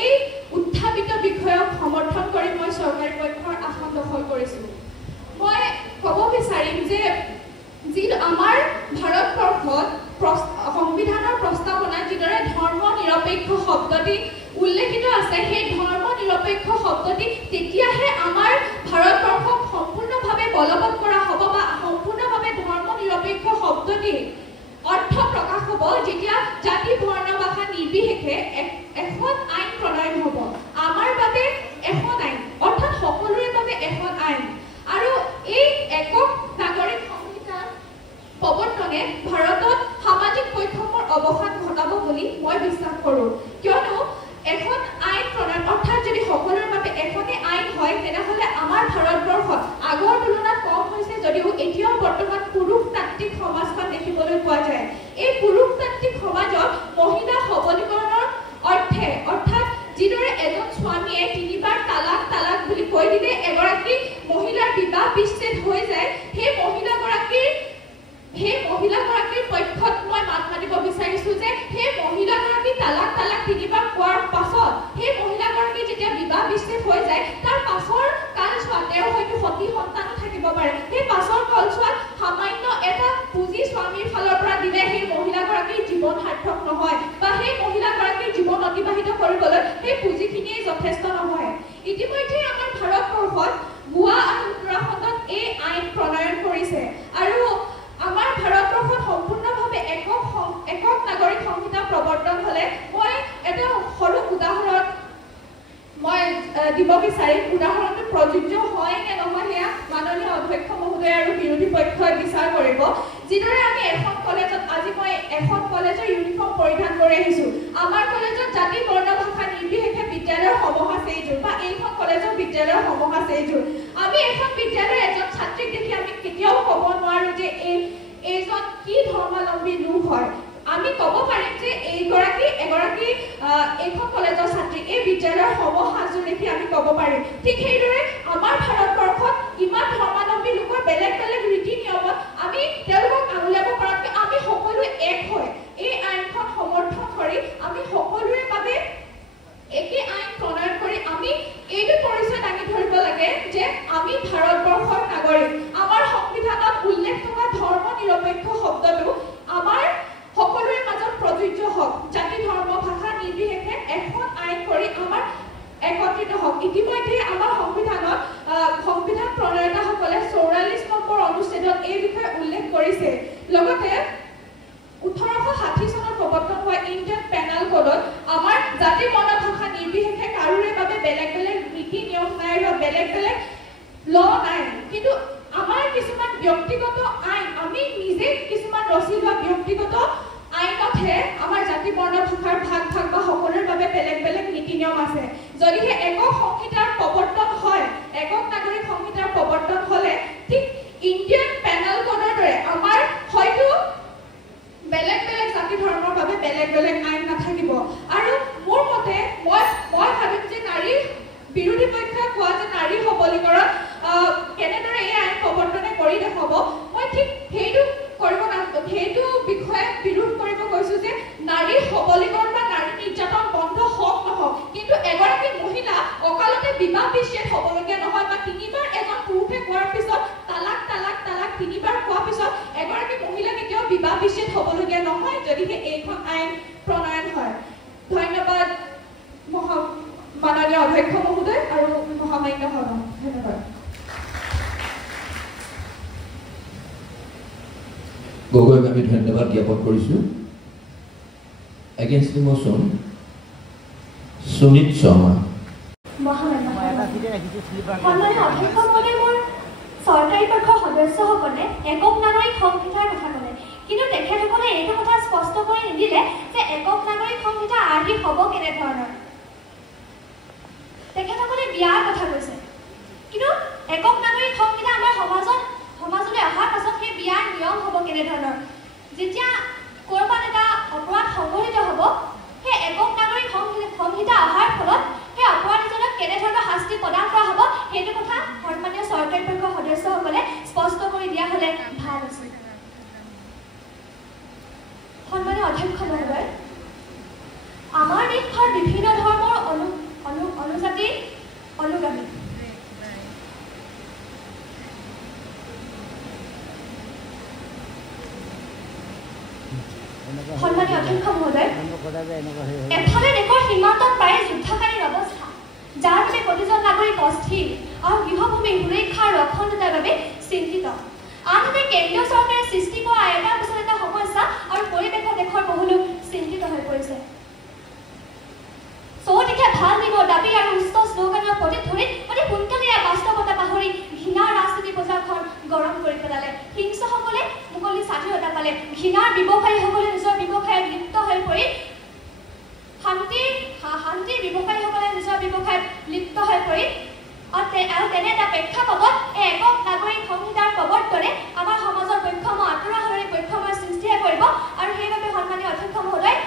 এই উত্থাপিত বিষয়ক সমৰ্থন কৰি মই চৰকাৰী পক্ষৰ আসন দখল কৰিছোঁ মই ক'ব বিচাৰিম যে যি আমাৰ ভাৰতবৰ্ষত সংবিধানৰ প্ৰস্তাৱনাত যিদৰে ধৰ্ম নিৰপেক্ষ শব্দটি উল্লেখিত আছে সেই ধৰ্ম নিৰপেক্ষ শব্দটি তেতিয়াহে আমাৰ ভাৰতবৰ্ষক সম্পূৰ্ণভাৱে বলবৎ কৰা হ'ব বা সম্পূৰ্ণভাৱে ধৰ্ম নিৰপেক্ষ শব্দটি অৰ্থ প্ৰকাশ হ'ব যেতিয়া জাতি বৰ্ণ ভাষা নিৰ্বিশেষে এখন আইন প্ৰণয়ন হ'ব আমাৰ বাবে এখন আইন অৰ্থাৎ সকলোৰে বাবে এখন আইন আৰু এই একক নাগৰিক সংহিতা প্ৰৱৰ্তনে ভাৰতত সামাজিক বৈষম্যৰ অৱসান ঘটাব বুলি মই বিশ্বাস কৰোঁ কিয়নো এখন আইন প্ৰণয়ন অৰ্থাৎ যদি সকলোৰে বাবে এখনে আইন হয় তেনেহ'লে আমাৰ ভাৰতবৰ্ষত আগৰ তুলনাত কম হৈছে যদিও এতিয়াও বৰ্তমান পুৰুষতান্ত্ৰিক সমাজখন দেখিবলৈ পোৱা যায় এই পুৰুষতান্ত্ৰিক সমাজত মহিলা সবলীকৰণৰ অৰ্থে অৰ্থাৎ যিদৰে এজন স্বামীয়ে 3বাৰ তালাক বুলি কৈ দিলে এগৰাকী মহিলাৰ বিবাহ বিচ্ছেদ হৈ যায় সেই মহিলাগৰাকীৰ পক্ষত মই মাত মাতিব বিচাৰিছো যে সেই মহিলাগৰাকী তালাক 3বাৰ কোৱাৰ পাছত সেই মহিলাগৰাকী যেতিয়া বিবাহ বিচ্ছেদ হৈ যায় তাৰ পাছৰ কালছোৱা তেওঁ হয়তো সতি সন্তানো থাকিব পাৰে সেই পাছৰ কালছোৱাত সামান্য এটা পুঁজি স্বামীৰ ফালৰ পৰা দিলে সেই মহিলাগৰাকীৰ জীৱন সাৰ্থক নহয় বা সেই মহিলাগৰাকীৰ জীৱন অতিবাহিত কৰিবলৈ সেই পুঁজিখিনিয়ে যথেষ্ট নহয় ইতিমধ্যে আমাৰ ভাৰতবৰ্ষত গোৱা আৰু উত্তৰাখণ্ডত এই আইন প্ৰণয়ন কৰিছে আৰু আমাৰ ভাৰতবৰ্ষত সম্পূৰ্ণভাৱে একক নাগৰিক সংহিতা প্ৰৱৰ্তন হ'লে মই এটা সৰু উদাহৰণ মই দিব বিচাৰিম উদাহৰণটো প্ৰযোজ্য হয় নে নহয় সেয়া মাননীয় অধ্যক্ষ মহোদয় আৰু বিৰোধী পক্ষই বিচাৰ কৰিব যিদৰে আমি এখন কলেজত আজি মই এখন কলেজৰ ইউনিফৰ্ম পৰিধান কৰি আহিছোঁ আমাৰ কলেজত জাতি বৰ্ণ ভাষা নিৰ্বিশেষে বিদ্যালয়ৰ সমূহ আছে এইযোৰ বা এইখন কলেজৰ বিদ্যালয়ৰ সমূহ আছে এইযোৰ আমি এখন বিদ্যালয়ৰ এজন ছাত্ৰীক দেখি আমি কেতিয়াও ক'ব নোৱাৰোঁ যে এইজন কি ধৰ্মাৱলম্বী লোক হয় আমি ক'ব পাৰিম যে এগৰাকী এইখন কলেজৰ ছাত্ৰী এই বিদ্যালয়ৰ সমূহ সাজু দেখি আমি ক'ব পাৰিম ঠিক সেইদৰে আমাৰ ভাৰতবৰ্ষত ইমান ধৰ্মাৱলম্বী লোকৰ বেলেগ বেলেগ ৰীতি নিয়মত আমি তেওঁলোকক আঙুলিয়াব পৰাতকৈ আমি সকলোৱে এক হৈ এই আইনখন সমৰ্থন কৰি আমি সকলোৰে বাবে একে আইন প্ৰণয়ন কৰি আমি এইটো পৰিচয় দাঙি ধৰিব লাগে যে আমি ভাৰতবৰ্ষৰ নাগৰিক আমাৰ সংবিধানত উল্লেখ থকা ধৰ্ম নিৰপেক্ষ শব্দটো আমাৰ সকলোৰে মাজত প্ৰযোজ্য হওক জাতি ধৰ্ম ভাষা নিৰ্বিশেষে এখন আইন কৰি আমাৰ একত্ৰিত হওক ইতিমধ্যে আমাৰ সংবিধান প্ৰণয়নসকলে 44 নম্বৰ অনুচ্ছেদত এই বিষয়ে উল্লেখ কৰিছে লগতে 1860 চনত প্ৰৱৰ্তন হোৱা ইণ্ডিয়ান পেনাল কোডত আমাৰ জাতি বৰ্ণ ভাষা নিৰ্বিশেষে কাৰোৰে বাবে বেলেগ বেলেগ নীতি নিয়ম নাই বা বেলেগ বেলেগ ল নাই কিন্তু আমাৰ কিছুমান ব্যক্তিগত আইন আমি নিজে কিছুমান ৰচি লোৱা ব্যক্তিগত আইনতহে আমাৰ জাতি বৰ্ণ ভাষাৰ ভাগ বা সকলোৰে বাবে বেলেগ বেলেগ নীতি নিয়ম আছে যদিহে একক সংহিতাৰ প্ৰৱৰ্তন হয় একক নাগৰিক সংহিতাৰ প্ৰৱৰ্তন হ'লে ঠিক ইণ্ডিয়ান পেনাল কোডৰ দৰে আমাৰ হয়তো বেলেগ বেলেগ জাতি ধৰ্মৰ বাবে বেলেগ বেলেগ আইন নাথাকিব আৰু মোৰ মতে মই ভাবিম যে নাৰী বিৰোধী পক্ষই কোৱা যে নাৰী সবলীকৰণ কেনেদৰে এই আইন প্ৰৱৰ্তনে কৰি দেখাব মই ঠিক সেইটো বিষয়ে বিৰোধ কৰিব কৈছোঁ যে নাৰী সবলীকৰণ বা নাৰী নিৰ্যাতন বন্ধ হওক নহওক কিন্তু এগৰাকী মহিলা অকালতে বিবাহ বিচ্ছেদ হ'বলগীয়া নহয় বা 3বাৰ এজন পুৰুষে কোৱাৰ পিছত তালাক 3বাৰ কোৱাৰ পিছত এগৰাকী মহিলা কেতিয়াও বিবাহ বিচ্ছেদ হ'বলগীয়া নহয় যদিহে এইখন আইন প্ৰণয়ন হয় ধন্যবাদ মাননীয় অধ্যক্ষ মহোদয় আৰু মহামান্য সদন ধন্যবাদ গগৈক আমি ধন্যবাদ জ্ঞাপন কৰিছোঁ against the motion Sunit Sharma চৰকাৰী পক্ষৰ সদস্যসকলে একক নাগৰিক সংহিতাৰ কথা ক'লে কিন্তু তেখেতসকলে এইটো কথা স্পষ্ট কৰি নিদিলে যে একক নাগৰিক সংহিতা আৰ্হি হ'ব কেনেধৰণৰ তেখেতসকলে বিয়াৰ কথা কৈছে কিন্তু একক নাগৰিক সংহিতা আমাৰ সমাজলৈ অহাৰ পাছত সেই বিয়াৰ নিয়ম হ'ব কেনেধৰণৰ যেতিয়া ক'ৰবাত এটা অপৰাধ সংঘটিত হ'ব সেই একক নাগৰিক সংহিতা অহাৰ ফলত সেই অপৰাধীজনক কেনেধৰণৰ শাস্তি প্ৰদান কৰা হ'ব সেইটো কথা সন্মানীয় চৰকাৰী পক্ষৰ সদস্যসকলে স্পষ্ট কৰি দিয়া হ'লে ভাল অধ্যক্ষ মহোদয়, আমাৰ দেশৰ বিভিন্ন ধৰ্মৰ অনুজাতি অনুগামী সন্মানীয় অধ্যক্ষ মহোদয়, এফালে দেশৰ সীমান্তত প্ৰায় যুদ্ধকালীন অৱস্থা, যাৰ বাবে প্ৰতিজন নাগৰিক অস্থিৰ আৰু গৃহভূমি সুৰক্ষা আৰু অখণ্ডতাৰ বাবে চিন্তিত। আনহাতে কেন্দ্ৰীয় চৰকাৰে সৃষ্টি কৰা এটাৰ পিছত এটা সমস্যা আৰু পৰিৱেশত দেশৰ বহু লোক চিন্তিত হৈ পৰিছে। চৌদিশে ভাল দিব দাবী আৰু উচ্চ শ্লোগানৰ প্ৰতিধ্বনিত অতি সোনকালে বাস্তৱতা পাহৰি ঘৃণাৰ ৰাজনীতি বজাৰখন গৰম কৰি পেলালে। হিংসকলে মুকলি স্বাধীনতা পালে, ঘৃণাৰ ব্যৱসায়ীসকলে নিজৰ ব্যৱসায়ত লিপ্ত হৈ পৰি শান্তিৰ ব্যৱসায়ীসকলে নিজৰ ব্যৱসায়ত লিপ্ত হৈ পৰি আৰু তেনে এটা প্ৰেক্ষাপটত এই একক নাগৰিক সংহিতাৰ প্ৰৱৰ্তনে আমাৰ সমাজৰ বৈষম্য আঁতৰা হৈ বৈষম্যৰ সৃষ্টিহে কৰিব। আৰু সেইবাবে সন্মানীয় অধ্যক্ষ মহোদয়,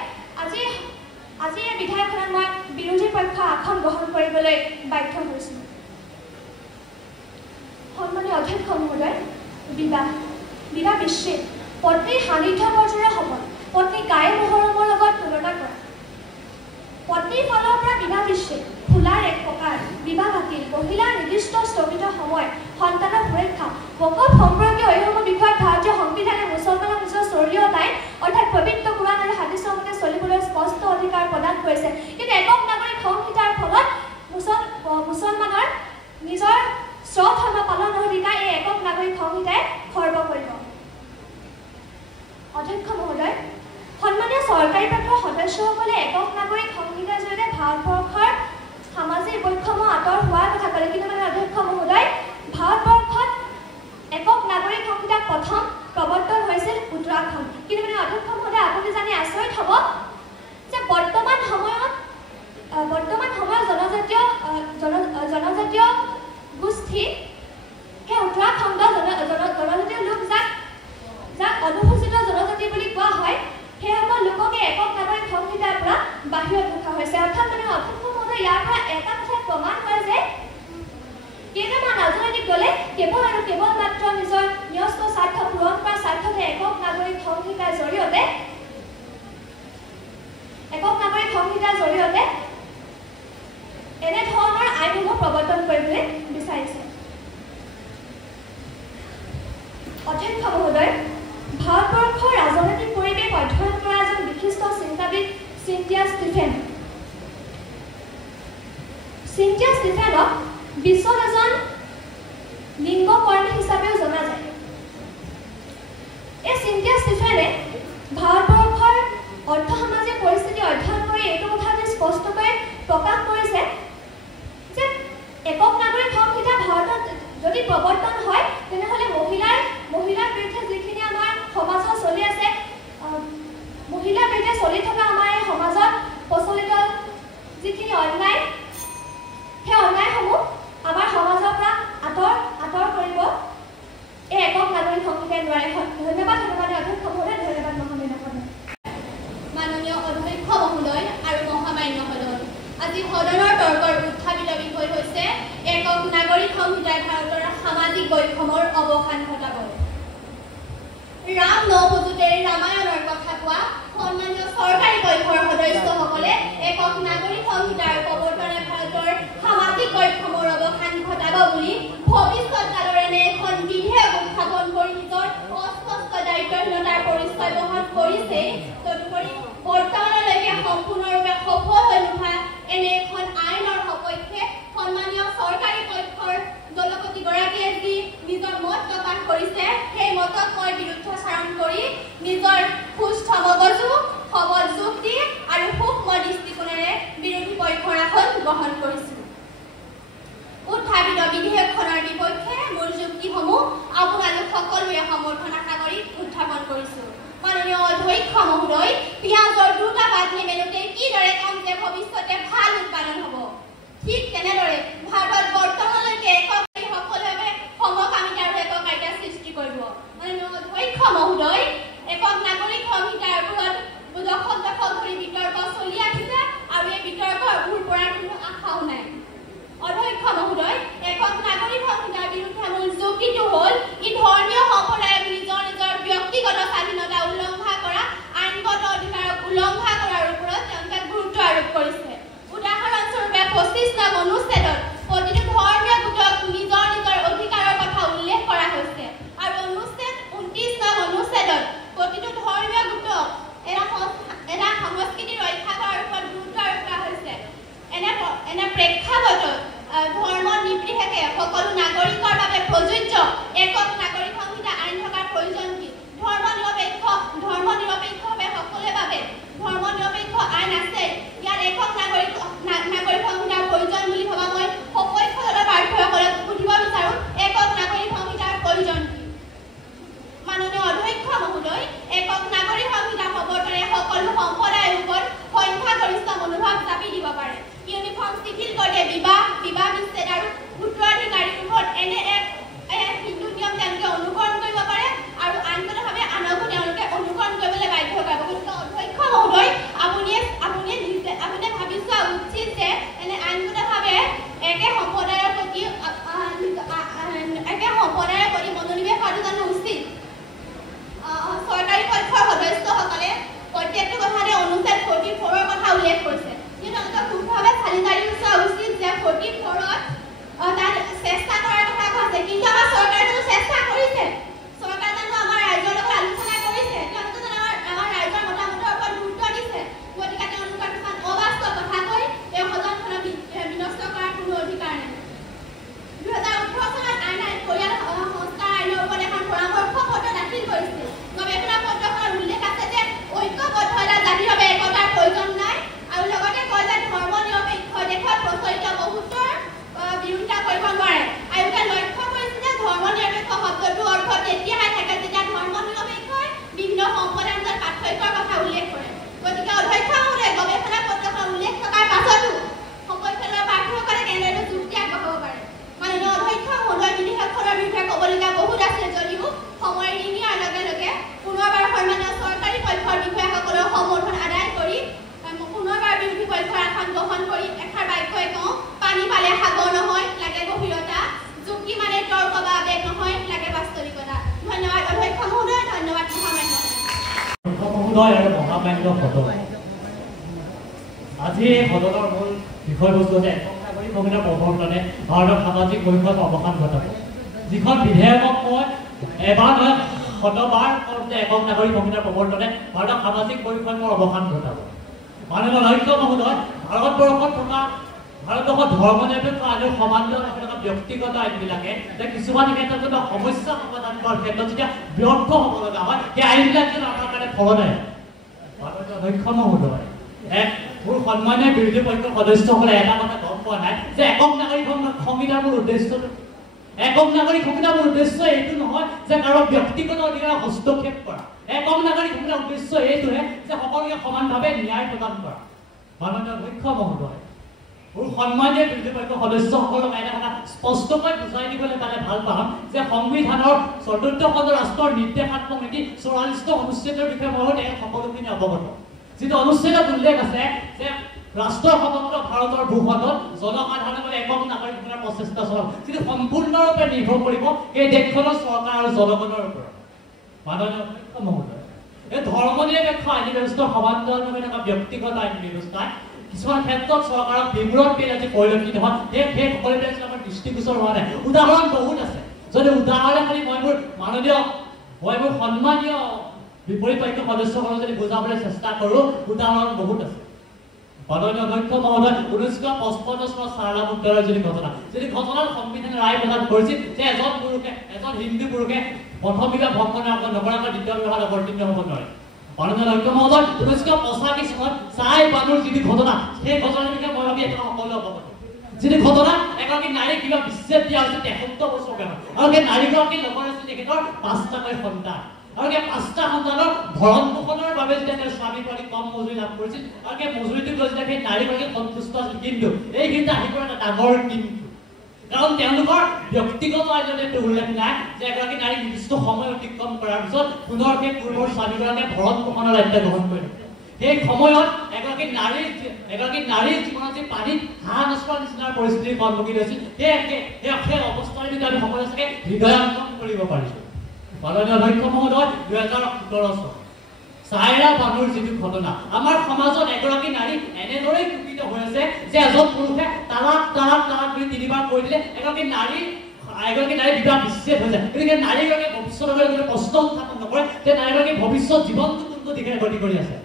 আজি এই বিধায়কখনত মই বিৰোধী পক্ষৰ আসন গ্ৰহণ কৰিবলৈ বাধ্য হৈছোঁ। সন্মানীয় অধ্যক্ষ মহোদয়, বিবাহ বিচ্ছেদ, পত্নীৰ সান্নিধ্য বৰ্জনৰ সময়, পত্নী গায়ে মহৰমৰ লগত তুলনা কৰা, পত্নীৰ ফালৰ পৰা বিবাহ বিচ্ছেদ, খোলাৰ এক প্ৰকাৰ, বিবাহ বাতিল, মহিলাৰ নিৰ্দিষ্ট স্থগিত সময়, সন্তানৰ সুৰক্ষা, বকফ সম্পৰ্কীয় এইসমূহ বিষয়ত ভাৰতীয় সংবিধানে মুছলমানক নিজৰ শৰীয়ত আইন অৰ্থাৎ পবিত্ৰ কোৰাণ আৰু হাদিছৰ মতে চলিবলৈ স্পষ্ট অধিকাৰ প্ৰদান কৰিছে। কিন্তু একক নাগৰিক সংহিতাৰ ফলত মুছলমানৰ নিজৰ স্বধৰ্ম পালনৰ অধিকাৰ এই একক নাগৰিক সংহিতাই খৰ্ব কৰিব। অধ্যক্ষ মহোদয়, সন্মানীয় চৰকাৰী পক্ষৰ সদস্যসকলে একক নাগৰিক সংহিতাৰ জৰিয়তে ভাৰতবৰ্ষৰ সামাজিক বৈষম্য আঁতৰ হোৱাৰ কথা ক'লে। কিন্তু মানে অধ্যক্ষ মহোদয়, ভাৰতবৰ্ষত একক নাগৰিক সংহিতা প্ৰথম প্ৰৱৰ্তন হৈছিল উত্তৰাখণ্ড। কিন্তু মানে অধ্যক্ষ মহোদয়, আপুনি জানি আচৰিত হ'ব যে বৰ্তমান সময়ত জনজাতীয় গোষ্ঠী সেই উত্তৰাখণ্ড জনজাতীয় লোক যাক অনুসূচিত জনজাতি বুলি কোৱা হয়, সেইসকল লোককে একক নাগৰিক সংহিতাৰ পৰা বাহিৰত ৰখা হৈছে। অৰ্থাৎ মানে অধ্যক্ষ মহোদয়, ইয়াৰ পৰা এটা কথাই প্ৰমাণ হয় যে কেইটামান ৰাজনৈতিক দলে কেৱল মাত্ৰ নিজৰ ন্যস্ত স্বাৰ্থ পূৰণ কৰাৰ স্বাৰ্থতে একক নাগৰিক সংহিতাৰ জৰিয়তে এনেধৰণৰ আইনসমূহ প্ৰৱৰ্তন কৰিবলৈ বিচাৰিছে। অধ্যক্ষ মহোদয়, ভাৰতবৰ্ষৰ ৰাজনৈতিক পৰিৱেশ অধ্যয়ন কৰা এজন বিশিষ্ট চিন্তাবিদ চিন্তিয়া ষ্টিফেনক বিশ্বত এজন লিংগ কৰ্মী হিচাপেও জনা যায়। এই চিন্তিয়া ষ্টিফেনে ভাৰতবৰ্ষৰ অৰ্থ সামাজিক পৰিস্থিতি অধ্যয়ন কৰি এইটো কথা স্পষ্টকৈ প্ৰকাশ কৰিছে যে একক নাগৰিক সংহিতা ভাৰতত যদি প্ৰৱৰ্তন হয়, তেনেহ'লে মহিলাৰ বিৰুদ্ধে যিখিনি আমাৰ সমাজত চলি আছে, মহিলাৰ বিৰুদ্ধে চলি থকা আমাৰ এই সমাজত প্ৰচলিত যিখিনি অন্যায়, সেই অন্যায়সমূহ আমাৰ সমাজৰ পৰা আঁতৰ কৰিব এই একক নাগৰিক সংহিতাই নোৱাৰে। ধন্যবাদ অধ্যক্ষ মহোদয়, ধন্যবাদ মহামান্য। মাননীয় অধ্যক্ষ মহোদয় আৰু মহামান্য সদন, আজি সদনৰ তৰ্কৰ উত্থাপিত বিষয় হৈছে একক নাগৰিক সংহিতাই ভাৰতৰ সামাজিক বৈষম্যৰ অৱসান ঘটাব। ৰাম নৱজোতেৰে ৰামায়ণৰ কথা কোৱা সন্মানীয় চৰকাৰী পক্ষৰ সদস্যসকলে একক নাগৰিক সংহিতাৰ প্ৰৱৰ্তনে ভাৰতৰ সামাজিক বৈষম্যৰ অৱসান ঘটাব বুলি ভৱিষ্যৎকালৰ এনে এখন বিধেয়ক উত্থাপন কৰি নিজৰ অস্পষ্ট দায়িত্বহীনতাৰ পৰিচয় বহন কৰিছে। তদুপৰি বৰ্তমানলৈকে সম্পূৰ্ণৰূপে সফল হৈ নুঠা এনে এখন আইনৰ সপক্ষে সন্মানীয় চৰকাৰী পক্ষৰ দলপতিগৰাকীয়ে যি নিজৰ মত প্ৰকাশ কৰিছে, সেই মতক মই বিৰুদ্ধাচৰণ কৰি নিজৰ সুস্থ মগজু, সবল যুক্তি আৰু সূক্ষ্ম দৃষ্টিকোণেৰে বিৰোধী পক্ষৰ আসন গ্ৰহণ কৰিছোঁ। উত্থাপিত বিধেয়কখনৰ বিপক্ষে মোৰ যুক্তিসমূহ আপোনালোক সকলোৱে সমৰ্থন আশা কৰি উত্থাপন কৰিছোঁ। মাননীয় অধ্যক্ষ মহোদয়, পিঁয়াজৰ দুটা পাত নেমেলোতে কিদৰে কম যে ভৱিষ্যতে ভাল উৎপাদন হ'ব, ঠিক তেনেদৰে ভাৰতত বৰ্তমানলৈকে সকলোৱে সমকামিতা আৰু এককাৰিতাৰ সৃষ্টি কৰিব। মাননীয় অধ্যক্ষ মহোদয়, একক নাগৰিক সংহিতাৰ ওপৰত দশক ধৰি বিতৰ্ক চলি আহিছে আৰু এই বিতৰ্কৰ মোৰ পৰা কোনো আশাও নাই। অধ্যক্ষ মহোদয়, একক নাগৰিক সংহিতাৰ বিৰুদ্ধে মূল যুক্তিটো হ'ল ই ধৰ্মীয় সম্প্ৰদায়ক নিজৰ ব্যক্তিগত স্বাধীনতা উলংঘা কৰা, আইনগত অধিকাৰ প্ৰেক্ষাপটত ধৰ্ম নিৰ্বিশেষে সকলো নাগৰিকৰ বাবে প্ৰযোজ্য একক নাগৰিক সংহিতা আইন থকাৰ প্ৰয়োজন কি? ধৰ্ম নিৰপেক্ষভাৱে সকলোৰে বাবে ধৰ্ম নিৰপেক্ষ আইন আছে। ইয়াত একক নাগৰিক সংহিতাৰ প্ৰয়োজন বুলি ভবা মই সপক্ষ দলৰ প্ৰাৰ্থীসকলক সুধিব বিচাৰোঁ, একক নাগৰিক সংহিতাৰ প্ৰয়োজন কি? মাননীয় অধ্যক্ষ মহোদয়, একক নাগৰিক সংহিতা প্ৰৱৰ্তনে সকলো সম্প্ৰদায়ৰ ওপৰত সংখ্যাগৰিষ্ঠ মনোভাৱ চাপি দিব পাৰে। ইউনিফৰ্ম চিভিল কোডে বিবাহ বিচ্ছেদ আৰু উত্তৰাধিকাৰীৰ ওপৰত এনে এক হিন্দু নিয়ম তেওঁলোকে অনুকৰণ কৰিব পাৰে আৰু আইনগতভাৱে আনকো তেওঁলোকে অনুকৰণ কৰিবলৈ বাধ্য কৰাব। গতিকে অধ্যক্ষ মহোদয়, আপুনি ভাবি চোৱা উচিত যে এনে আইনগতভাৱে একে সম্প্ৰদায়ৰ প্ৰতি মনোনিৱেশ হোৱাটো জানো উচিত? চৰকাৰী পক্ষৰ সদস্যসকলে প্ৰত্যেকটো কথাতে অনুচ্ছেদ 44ৰ কথা উল্লেখ কৰিছে। কিন্তু তেওঁলোকে সুখভাৱে চালি জাৰি চোৱা উচিত যে 44ত তাত চেষ্টা কৰাৰ কথা কৈছে, কিন্তু আমাৰ চৰকাৰে জানো চেষ্টা কৰিছে? চৰকাৰে জানো আমাৰ ৰাইজৰ লগত আলোচনা কৰিছে? তেওঁলোকে জানো আমাৰ ৰাইজৰ মতামতৰ ওপৰত গুৰুত্ব দিছে? গতিকে তেওঁলোকৰ কিছুমান অবাস্তৱ কথা কৈ এই সদনখনক বিনষ্ট কৰাৰ কোনো অধিকাৰ নাই। 2018 চনত পৰিয়াল সংস্কাৰ আইনৰ ওপৰত এখন পৰামৰ্শ পত্ৰ দাখিল কৰিছিল। গৱেষণা পত্ৰখনত উল্লেখ আছে যে ঐক্যবদ্ধ এটা জাতিৰ বাবে একতাৰ প্ৰয়োজন নাই আৰু লগতে কয় যে ধৰ্ম নিৰপেক্ষ দেশত প্ৰচলিত বহুতৰ বিৰোধিতা কৰিব নোৱাৰে। আয়োগে লক্ষ্য কৰিছে যে ধৰ্ম নিৰপেক্ষ শব্দটোৰ অৰ্থ তেতিয়াহে থাকে যেতিয়া ধৰ্ম নিৰপেক্ষই বিভিন্ন সম্প্ৰদায়ৰ মাজত পাৰ্থক্যৰ কথা উল্লেখ কৰে। গতিকে অধ্যক্ষ মহোদয়, গৱেষণা পত্ৰখন উল্লেখ থকাৰ পাছতো সপক্ষ দলৰ প্ৰাৰ্থীসকলে কেনেদৰে যুক্তি আগবঢ়াব পাৰে? মাননীয় অধ্যক্ষ মহোদয়, বিধেয়কখনৰ বিষয়ে ক'বলগীয়া বহুত আছে যদিও সময় নিমিয়াৰ লগে লগে পুনৰবাৰ সন্মানীয় চৰকাৰী পক্ষৰ বিষয়াসকলৰ সমৰ্থন আদায় কৰি পুনৰবাৰ বিৰোধী পক্ষৰ আসন গ্ৰহণ কৰি এষাৰ বাক্যই কওঁ, পানী পালে সাগৰ নহয়, লাগে গভীৰতা, যুক্তি মানে তৰ্ক বা আৱেগ নহয়, লাগে বাস্তৱিকতা। ধন্যবাদ অধ্যক্ষ মহোদয়, ধন্যবাদ মহামান্য মহোদয় আৰু মহামান্য সদন। আজি সদনৰ মূল বিষয়বস্তু হৈছে একক নাগৰিক সংহিতা প্ৰৱৰ্তনে ভাৰতৰ সামাজিক বৈষম্যৰ অৱসান ঘটাব। যিখন বিধেয়কক মই এবাৰ নহয় শতবাৰ একক নাগৰিক সংহিতাৰ প্ৰৱৰ্তনে ভাৰতৰ সামাজিক বৈষম্যৰ অৱসান ঘটাব। মাননীয় অধ্যক্ষ মহোদয়, ভাৰতবৰ্ষত থকা ভাৰতবৰ্ষত ধৰ্ম নিৰপেক্ষ আইনৰ সমান্তৰাল থকা ব্যক্তিগত আইনবিলাকে যে কিছুমান ক্ষেত্ৰত যদি সমস্যা সমাধান কৰাৰ ক্ষেত্ৰত যেতিয়া ব্যৰ্থ হ'ব লগা হয়, সেই আইনবিলাক যেন আমাৰ কাৰণে ফলদায়ক। মাননীয় অধ্যক্ষ মহোদয়, মোৰ সন্মানীয় বিৰোধী পক্ষৰ সদস্যসকলে এটা কথা গম পোৱা নাই যে একক নাগৰিক সংহিতাৰ মূল উদ্দেশ্যটো একক নাগৰিক সংহিতাৰ মূল উদ্দেশ্য এইটো নহয় যে কাৰো ব্যক্তিগত অধিকাৰ হস্তক্ষেপ কৰা। একক নাগৰিক সংহিতাৰ উদ্দেশ্য এইটোহে যে সকলোকে সমানভাৱে ন্যায় প্ৰদান কৰা। মাননীয় অধ্যক্ষ মহোদয়, মোৰ সন্মানীয় বিৰোধী পক্ষৰ সদস্যসকলক এটা কথা স্পষ্টকৈ বুজাই দিবলৈ পালে ভাল পাম যে সংবিধানৰ ৪ৰ্থ খণ্ড ৰাষ্ট্ৰৰ নিৰ্দেশাত্মক নীতি ৪৪ অনুচ্ছেদৰ বিষয়ে মই সকলোখিনি অৱগত। যিটো অনুচ্ছেদত উল্লেখ আছে যে ৰাষ্ট্ৰৰ সমগ্ৰ ভাৰতৰ ভূখণ্ডত জনসাধাৰণে একক নাগৰিক সংহিতাৰ প্ৰচেষ্টা চলাব, যিটো সম্পূৰ্ণৰূপে নিৰ্ভৰ কৰিব এই দেশখনৰ চৰকাৰ আৰু জনগণৰ ওপৰত। মাননীয় অধ্যক্ষ মহোদয়, এই ধৰ্ম নিৰপেক্ষ আইনী ব্যৱস্থাৰ সমান্তৰালভাৱে থকা ব্যক্তিগত আইনী ব্যৱস্থাই কিছুমান ক্ষেত্ৰত চৰকাৰক বিমূৰত পেলাই আজি পৰিলক্ষিত হয়। সেই সকলোবিলাক আমাৰ দৃষ্টিগোচৰ হোৱা নাই। উদাহৰণ বহুত আছে। যদি উদাহৰণ খালি মই মোৰ সন্মানীয় বিপৰীত পক্ষৰ সদস্যসকলক যদি বুজাবলৈ চেষ্টা কৰোঁ, উদাহৰণ বহুত আছে। মাননীয় অধ্যক্ষ মহোদয়, 1955 চনত সাৰলা মুদ্ৰাৰ যদি ঘটনাত সংবিধানে ৰায় প্ৰদান কৰিছিল যে এজন হিন্দু পুৰুষে প্ৰথম বিবাহ ভংগনা নকৰাকৈ দ্বিতীয় বিবাহত অৱতীৰ্ণ হ'ব নোৱাৰে। মাননীয় অধ্যক্ষ মহোদয়, 1985 চনত চাই বানুৰ যিটো ঘটনা, সেই ঘটনাৰ বিষয়ে মই ভাবি এটা সকলো অৱগত। যিটো ঘটনা এগৰাকী নাৰীক কিবা বিচ্ছেদ দিয়া হৈছিল 73 বছৰ বয়সত, আৰু সেই নাৰীগৰাকীৰ লগত আছিল তেখেতৰ 5টাকৈ সন্তান, আৰু সেই 5টা সন্তানৰ ভৰণ পোষণৰ বাবে যেতিয়া তেওঁৰ স্বামী গৰাকী কম মজুৰি লাভ কৰিছিল আৰু সেই মজুৰিটো লৈ যেতিয়া সেই নাৰীগৰাকী সন্তুষ্ট আছিল। কিন্তু এইখিনিতে আহি পৰে এটা ডাঙৰ কিন্তু, কাৰণ তেওঁলোকৰ ব্যক্তিগত আইনতে উল্লেখ নাই যে এগৰাকী নাৰী নিৰ্দিষ্ট সময় অতিক্ৰম কৰাৰ পিছত পুনৰ সেই পূৰ্বৰ স্বামীগৰাকীয়ে ভৰণ পোষণৰ দায়িত্ব গ্ৰহণ কৰিলে। সেই সময়ত এগৰাকী নাৰীৰ জীৱনত যি পানীত হাঁহ নচোৱাৰ নিচিনাৰ পৰিস্থিতিৰ সন্মুখীন হৈছিল, সেই অৱস্থাৰ ভিতৰত আমি সকলোৱে চাগে হৃদয়ংগম কৰিব পাৰিছোঁ। মাননীয় অধ্যক্ষ মহোদয়, 2017 চন চাইৰা বানুৰ যিটো ঘটনা, আমাৰ সমাজত এগৰাকী নাৰী এনেদৰে কুপিত হৈ আছে যে এজন পুৰুষে তালাক বুলি 3বাৰ কৈ দিলে এগৰাকী নাৰী বিবাহ বিচ্ছেদ হৈ যায়। গতিকে নাৰীগৰাকীয়ে ভৱিষ্যতলৈ প্ৰশ্ন উত্থাপন নকৰে যে নাৰীগৰাকীৰ ভৱিষ্যত জীৱনটো কোনটো দিশেৰে গতি কৰি আছে।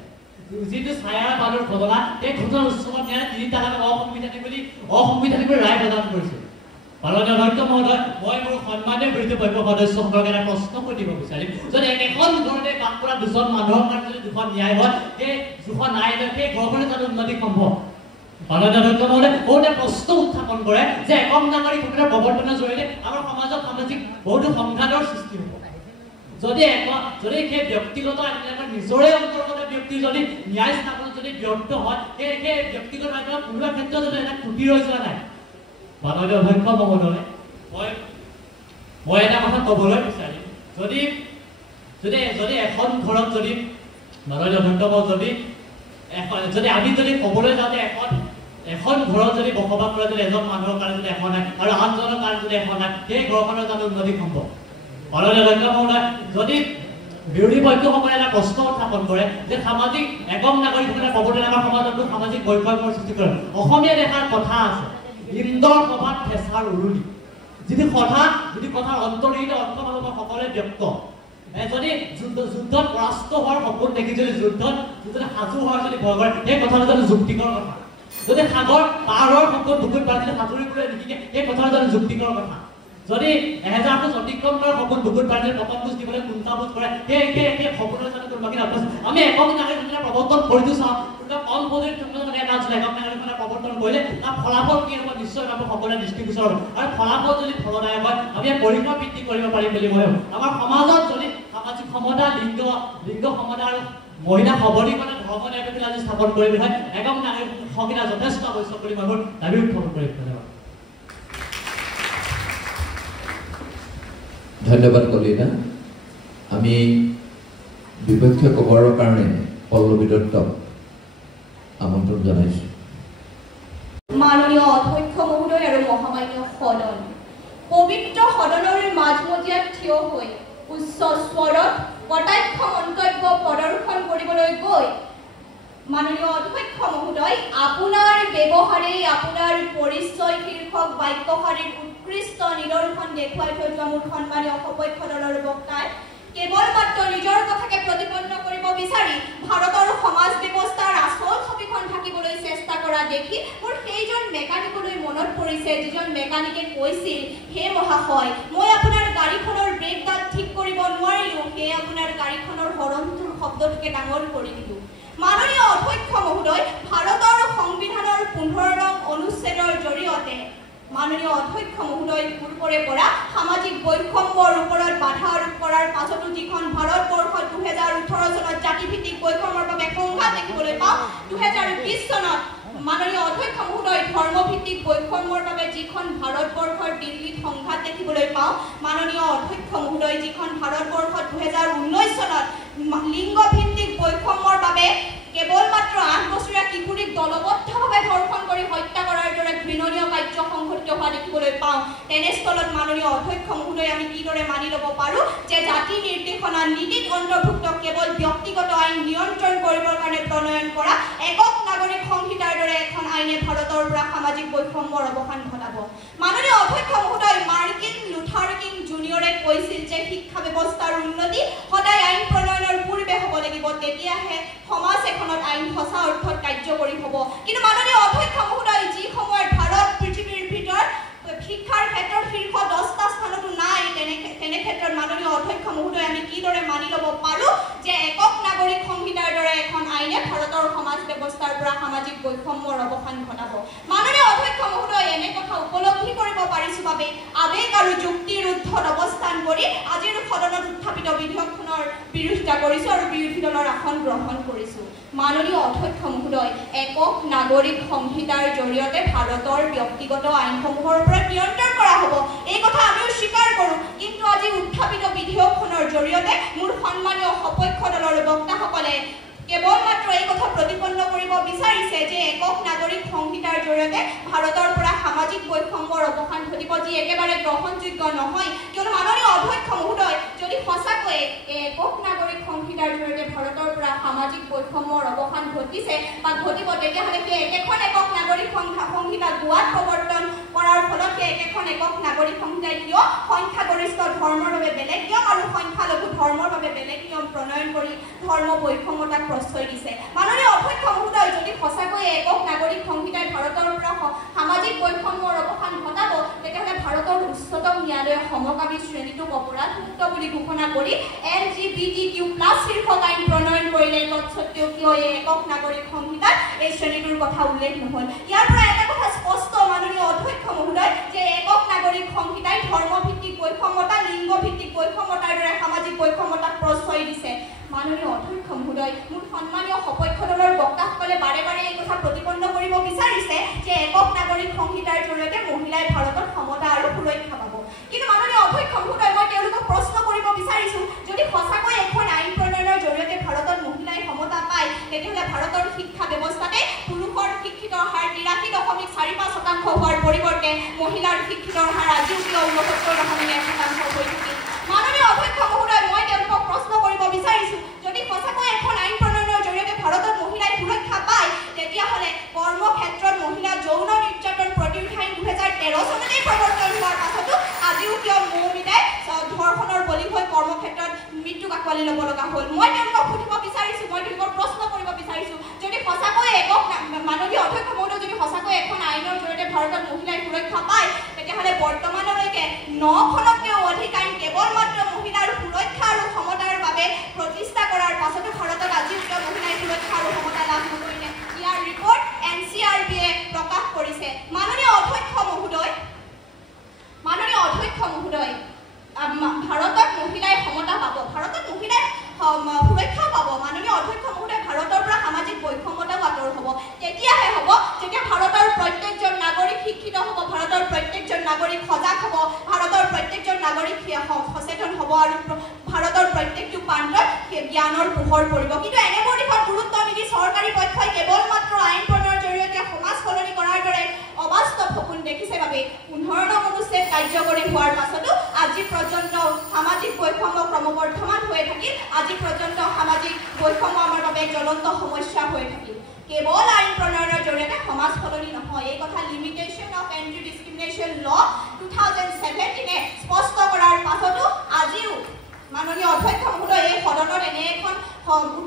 যিটো ছায়াৰ বাদৰ ঘটনা এই ঘটনাৰ উচ্চতম ন্যায়ালয়ে 3 তালাক অসাংবিধানিক বুলি ৰায় প্ৰদান কৰিছে মাননীয় অধ্যক্ষ মহোদয় মই মোৰ সন্মানীয় বিৰোধী পক্ষ সদস্যসকলক এটা প্ৰশ্ন সুধিব বিচাৰিম যদি এখন ঘৰতে কাম কৰা দুজন মানুহৰ কাৰণে যদি দুখন ন্যায় হয় সেই দুখন ন্যায় সেই ঘৰখনে তাত উন্নতি সম্ভৱ মাননীয় অধ্যক্ষ মহোদয় বহুতে প্ৰশ্ন উত্থাপন কৰে যে একক নাগৰিক অধিকাৰৰ প্ৰৱৰ্তনৰ জৰিয়তে আমাৰ সমাজত সামাজিক বহুতো সংঘাতৰ সৃষ্টি হ'ব যদি সেই ব্যক্তিগত আইনবিলাকৰ নিজৰে অন্তৰ্গত ব্যক্তি যদি ন্যায় স্থাপনত যদি ব্যৰ্থ হয় সেই ব্যক্তিগত আইনৰ কোনো ক্ষেত্ৰত যদি এটা ত্ৰুটি ৰৈ যোৱা নাই মাননীয় অধ্যক্ষ মহোদয় মই এটা কথা ক'বলৈ বিচাৰিম যদি এখন ঘৰত যদি মাননীয় অধ্যক্ষ যদি আমি যদি ক'বলৈ যাওঁতে এখন ঘৰত যদি বসবাস কৰে যদি এজন মানুহৰ কাৰণে যদি এখন নাই আৰু আনজনৰ কাৰণে যদি এখন নাই সেই ঘৰখনৰ জানো উন্নতি সম্ভৱ মাননীয় অধ্যক্ষ মহোদয় যদি বিৰোধী পক্ষসকলে এটা প্ৰশ্ন উত্থাপন কৰে যে সামাজিক একক নাগৰিকসকলে প্ৰৱৰ্তন আমাৰ সমাজত সামাজিক বৈষম্যৰ সৃষ্টি কৰে অসমীয়া দেখাৰ কথা আছে ইন্দৰ সভাত ফেচাৰ উৰুলি যিটো কথাৰ অন্তৰ্নিহিত অৰ্থ মানুহ সকলোৱে ব্যক্ত যদি যুদ্ধত পৰাস্ত হোৱাৰ সপোন দেখি যদি যুদ্ধত সাজু হোৱাৰ যদি ভয় কৰে সেই কথাটো জানো যুক্তিকৰ কথা যদি সাগৰ পাৰ হোৱাৰ সপোন বুকুত পাৰি যদি সাঁতুৰিবলৈ নিশিকে সেই কথাটো জানো যুক্তিকৰ কথা যদি 1000 খোজ অতিক্ৰম কৰাৰ সপোন বুকুত পাৰি প্ৰথম খোজ দিবলৈ কুণ্ঠাবোধ কৰে সেই সপোনৰ জানো কোনোবাকে নপছে আমি একক নাগৰিকসকলে প্ৰৱৰ্তন কৰিতো চাওঁ কম পজিটিভ মানে এটা আছে একক নাগৰিকসকলে প্ৰৱৰ্তন কৰিলে তাৰ ফলাফল কি হ'ব নিশ্চয় আমি সকলোৱে দৃষ্টিগোচৰ হ'ব আৰু ফলাফল যদি ফলদায়ক হয় আমি পৰীক্ষা বৃদ্ধি কৰিব পাৰিম বুলি মই আমাৰ সমাজত যদি সামাজিক সমতা লিংগ সমতা আৰু মহিলা সবলীকৰণ ধৰ্ম নিৰপেক্ষতা যদি স্থাপন কৰিবলৈ হয় একক নাগৰিক সংবিধান যথেষ্ট আৱশ্যক বুলি মই দাবী উত্থাপন কৰিম ধন্যবাদ কলিতা আমি বিপক্ষে ক'বৰ কাৰণে পল্লৱী দত্তক আমন্ত্ৰণ জনাইছোঁ মাননীয় অধ্যক্ষ মহোদয় আৰু মহামান্য সদন পবিত্ৰ সদনৰ মাজমজিয়াত থিয় হৈ উচ্চ স্বৰত কটাক্ষ মন্তব্য প্ৰদৰ্শন কৰিবলৈ গৈ মাননীয় অধ্যক্ষ মহোদয় আপোনাৰ ব্যৱহাৰে আপোনাৰ পৰিচয় শীৰ্ষক বাক্যশাৰীৰ উৎকৃষ্ট নিদৰ্শন দেখুৱাই থৈ যোৱা মোৰ সন্মানীয় সপক্ষ দলৰ বক্তাই কেৱল মাত্ৰ নিজৰ কথাকে প্ৰতিপন্ন কৰিব বিচাৰি ভাৰতৰ সমাজ ব্যৱস্থাৰ আচল ছবিখন ঢাকিবলৈ চেষ্টা কৰা দেখি মোৰ সেইজন মেকানিকলৈ মনত পৰিছে যিজন মেকানিকে কৈছিল হে মহাশয় মই আপোনাৰ গাড়ীখনৰ ব্ৰেকডাল ঠিক কৰিব নোৱাৰিলোঁ হে আপোনাৰ গাড়ীখনৰ হৰণটোৰ শব্দটোকে ডাঙৰ কৰি দিলোঁ মাননীয় অধ্যক্ষ মহোদয় ভাৰতৰ সংবিধানৰ 15 নং অনুচ্ছেদৰ জৰিয়তে মাননীয় অধ্যক্ষ মহোদয় পূৰ্বৰে পৰা সামাজিক বৈষম্যৰ ওপৰত বাধা আৰোপ কৰাৰ পাছতো যিখন ভাৰতবৰ্ষত 2018 চনত জাতিভিত্তিক বৈষম্যৰ বাবে সংঘাত দেখিবলৈ পাওঁ 2020 চনত মাননীয় অধ্যক্ষ মহোদয় ধৰ্মভিত্তিক বৈষম্যৰ বাবে যিখন ভাৰতবৰ্ষৰ দিল্লীত সংঘাত দেখিবলৈ পাওঁ মাননীয় অধ্যক্ষ মহোদয় যিখন ভাৰতবৰ্ষত 2019 চনত লিংগভিত্তিক বৈষম্যৰ বাবে কেৱল মাত্ৰ 8 বছৰীয়া কিশোৰীক দলবদ্ধভাৱে ধৰ্ষণ কৰি হত্যা কৰাৰ দৰে ঘৃণনীয় কাৰ্য সংঘটিত হোৱা দেখিবলৈ পাওঁ তেনেস্থলত মাননীয় অধ্যক্ষ মহোদয় আমি কিদৰে মানি ল'ব পাৰোঁ যে জাতি নিৰ্দেশনা নীতিত অন্তৰ্ভুক্ত কেৱল ব্যক্তিগত আইন নিয়ন্ত্ৰণ কৰিবৰ কাৰণে প্ৰণয়ন কৰা একক নাগৰিক সংহিতাৰ দৰে এখন আইনে ভাৰতৰ পৰা সামাজিক বৈষম্যৰ অৱসান ঘটাব মাননীয় অধ্যক্ষ মহোদয় মাৰ্কিন লুথাৰ কিং জুনিয়ৰে কৈছিল যে শিক্ষা ব্যৱস্থাৰ উন্নতি সদায় আইন প্ৰণয়নৰ পূৰ্বে হ'ব লাগিব তেতিয়াহে সমাজ এখনত আইন সঁচা অৰ্থত কাৰ্যকৰী হ'ব কিন্তু মাননীয় অধ্যক্ষ মহোদয় যি সময়ত ভাৰত পৃথিৱীৰ ভিতৰত শিক্ষাৰ ক্ষেত্ৰত শীৰ্ষ 10টা স্থানতো নাই তেনে ক্ষেত্ৰত মাননীয় অধ্যক্ষ মহোদয় আমি কিদৰে মানি ল'ব পাৰোঁ যে একক নাগৰিক সংহিতাৰ দৰে এখন আইনে ভাৰতৰ সমাজ ব্যৱস্থাৰ পৰা সামাজিক বৈষম্যৰ অৱসান ঘটাব মাননীয় অধ্যক্ষ মহোদয় এনে কথা উপলব্ধি কৰিব পাৰিছোঁ বাবে আৱেগ আৰু যুক্তিৰ ঊৰ্ধত অৱস্থান কৰি আজিৰ সদনত উত্থাপিত বিধেয়কখনৰ বিৰোধিতা কৰিছোঁ আৰু বিৰোধী দলৰ আসন গ্ৰহণ কৰিছোঁ মাননীয় অধ্যক্ষ মহোদয় একক নাগৰিক সংহিতাৰ জৰিয়তে ভাৰতৰ ব্যক্তিগত আইনসমূহৰ ওপৰত নিয়ন্ত্ৰণ কৰা হ'ব এই কথা আমিও স্বীকাৰ কৰোঁ কিন্তু আজি উত্থাপিত বিধেয়কখনৰ জৰিয়তে মোৰ সন্মানীয় সপক্ষ দলৰ বক্তাসকলে কেৱল মাত্ৰ এই কথা প্ৰতিপন্ন কৰিব বিচাৰিছে যে একক নাগৰিক সংহিতাৰ জৰিয়তে ভাৰতৰ পৰা সামাজিক বৈষম্যৰ অৱসান ঘটিব যি একেবাৰে গ্ৰহণযোগ্য নহয় কিয়নো মাননীয় অধ্যক্ষ মহোদয় যদি সঁচাকৈয়ে একক নাগৰিক সংহিতাৰ জৰিয়তে ভাৰতৰ পৰা সামাজিক বৈষম্যৰ অৱসান ঘটিছে বা ঘটিব তেতিয়াহ'লে সেই একেখন একক নাগৰিক সংহিতা গোৱাত প্ৰৱৰ্তন কৰাৰ ফলত সেই একেখন একক নাগৰিক সংহিতাই কিয় সংখ্যাগৰিষ্ঠ ধৰ্মৰ বাবে বেলেগ নিয়ম আৰু সংখ্যালঘু ধৰ্মৰ বাবে বেলেগ নিয়ম প্ৰণয়ন কৰি ধৰ্ম বৈষম্যতাক প্ৰশ্ৰয় দিছে মাননীয় অধ্যক্ষ মহোদয় যদি সঁচাকৈ একক নাগৰিক সংহিতাই ভাৰতৰ পৰা সামাজিক বৈষম্যৰ অৱসান ঘটাব তেতিয়াহ'লে ভাৰতৰ উচ্চতম ন্যায়ালয়ে সমকামী শ্ৰেণীটোক অপৰাধমুক্ত বুলি ঘোষণা কৰি LGBTQ+ শীৰ্ষক আইন প্ৰণয়ন কৰিলে তৎসত্ত্বেও কিয় এই একক নাগৰিক সংহিতাত এই শ্ৰেণীটোৰ কথা উল্লেখ নহ'ল ইয়াৰ পৰা এটা কথা স্পষ্ট মাননীয় অধ্যক্ষ মহোদয় যে একক নাগৰিক সংহিতাই ধৰ্মভিত্তিক বৈষম্যতা লিংগভিত্তিক বৈষম্যতাৰ দৰে সামাজিক বৈষম্যতাক প্ৰশ্ৰয় দিছে মাননীয় অধ্যক্ষ মহোদয় মোৰ সন্মানীয় সপক্ষ দলৰ বক্তাসকলে বাৰে বাৰে এই কথা প্ৰতিপন্ন কৰিব বিচাৰিছে যে একক নাগৰিক সংহিতাৰ জৰিয়তে মহিলাই ভাৰতত সমতা আৰু সুৰক্ষা পাব কিন্তু মাননীয় অধ্যক্ষ মহোদয় মই তেওঁলোকক প্ৰশ্ন কৰিব বিচাৰিছো যদি সঁচাকৈ এখন আইন প্ৰণয়নৰ জৰিয়তে ভাৰতত মহিলাই সমতা পায় তেতিয়াহ'লে ভাৰতৰ শিক্ষা ব্যৱস্থাতে পুৰুষৰ শিক্ষিতৰ হাৰ 83.45% হোৱাৰ পৰিৱৰ্তে মহিলাৰ শিক্ষিতৰ হাৰ আজিও 69.1% হৈ থাকিল মাননীয় অধ্যক্ষ মহোদয় মই তেওঁলোকক প্ৰশ্ন কৰিব বিচাৰিছো যদি সঁচাকৈ এখন আইন প্ৰণয়নৰ জৰিয়তে ভাৰতত মহিলাই সুৰক্ষা পায় তেতিয়াহ'লে কৰ্মক্ষেত্ৰত মহিলা যৌন নিৰ্যাতন প্ৰতিৰোধ আইন 2013 চনতে প্ৰৱৰ্তন হোৱাৰ পাছতো আজিও কিয় মহিলাই ধৰ্ষণৰ বলি হৈ কৰ্মক্ষেত্ৰত মৃত্যুক আঁকোৱালি ল'ব লগা হ'ল মই তেওঁলোকক সুধিব বিচাৰিছো মই তেওঁলোকক প্ৰশ্ন কৰিব বিচাৰিছো যদি সঁচাকৈ একক মাননীয় অধ্যক্ষ মহোদয় যদি সঁচাকৈ এখন আইনৰ জৰিয়তে ভাৰতত মহিলাই সুৰক্ষা পায় তেতিয়াহ'লে বৰ্তমানলৈকে 9খনতকৈও অধিক আইন কেৱল মাত্ৰ মহিলাৰ সুৰক্ষা আৰু সমতাৰ বাবে প্ৰতিষ্ঠা কৰাৰ পাছতো ভাৰতত আজিও কিয় মহিলাই সুৰক্ষা আৰু সমতা লাভ নকৰিলে ইয়াৰ ৰিপৰ্ট NCRBয়ে প্ৰকাশ কৰিছে মাননীয় অধ্যক্ষ মহোদয় ভাৰতত মহিলাই সমতা পাব ভাৰতত মহিলাই সুৰক্ষা পাব মাননীয় অধ্যক্ষ মহোদয় ভাৰতৰ পৰা সামাজিক বৈষম্যতাও আঁতৰ হ'ব তেতিয়াহে হ'ব যেতিয়া ভাৰতৰ প্ৰত্যেকজন নাগৰিক শিক্ষিত হ'ব ভাৰতৰ প্ৰত্যেকজন নাগৰিক সজাগ হ'ব ভাৰতৰ প্ৰত্যেকজন নাগৰিক সচেতন হ'ব আৰু ভাৰতৰ প্ৰত্যেকটো প্ৰান্তত জ্ঞানৰ পোহৰ পৰিব কিন্তু এনেবোৰ দিশত গুৰুত্ব নিদি চৰকাৰী পক্ষই কেৱল মাত্ৰ আইন প্ৰণয়নৰ জৰিয়তে সমাজ সলনি কৰাৰ দৰে অবাস্তৱ সপোন দেখিছে বাবে 15 নং অনুচ্ছেদ কাৰ্যকৰী হোৱাৰ পাছতো আজি পৰ্যন্ত সামাজিক বৈষম্য ক্ৰমবৰ্ধমান হৈ থাকিল আজি পৰ্যন্ত সামাজিক বৈষম্য আমাৰ বাবে জ্বলন্ত সমস্যা হৈ থাকিল কেৱল আইন প্ৰণয়নৰ জৰিয়তে সমাজ সলনি নহয় এই কথা লিমিটেশ্যন অফ এন্টি ডিসক্ৰিমিনেশ্যন ল 2017 স্পষ্ট কৰাৰ পাছতো আজিও মাননীয় অধ্যক্ষ মহোদয় এই সদনত এনে এখন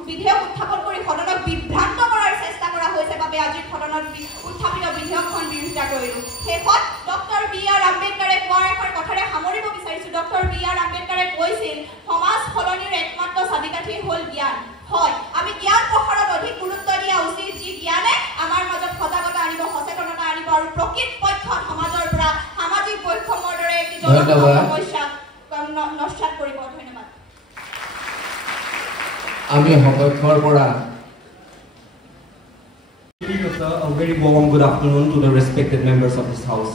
বিধেয়ক উত্থাপন কৰি সদনক বিভ্ৰান্ত কৰাৰ চেষ্টা কৰা হৈছে বাবে আজি সদনত উত্থাপিত বিধেয়কখন বিৰোধিতা কৰিলো শেষত ডক্টৰ B.R. আম্বেদকাৰে কোৱাৰ এখন কথাৰে সামৰিব বিচাৰিছো ডক্টৰ B.R. আম্বেদকাৰে কৈছিল সমাজ সলনিৰ একমাত্ৰ চাবিকাঠি হ'ল জ্ঞান হয় আমি জ্ঞান প্ৰসাৰত অধিক গুৰুত্ব দিয়া উচিত যি জ্ঞানে আমাৰ মাজত সজাগতা আনিব সচেতনতা আনিব আৰু প্ৰকৃত পক্ষত সমাজৰ পৰা সামাজিক বৈষম্যৰ দৰে এক জ্বলন্ত সমস্যা নস্যাৎ কৰিব ধন্যবাদ আমি সপক্ষৰ পৰা A very warm good afternoon to the respected members of this house.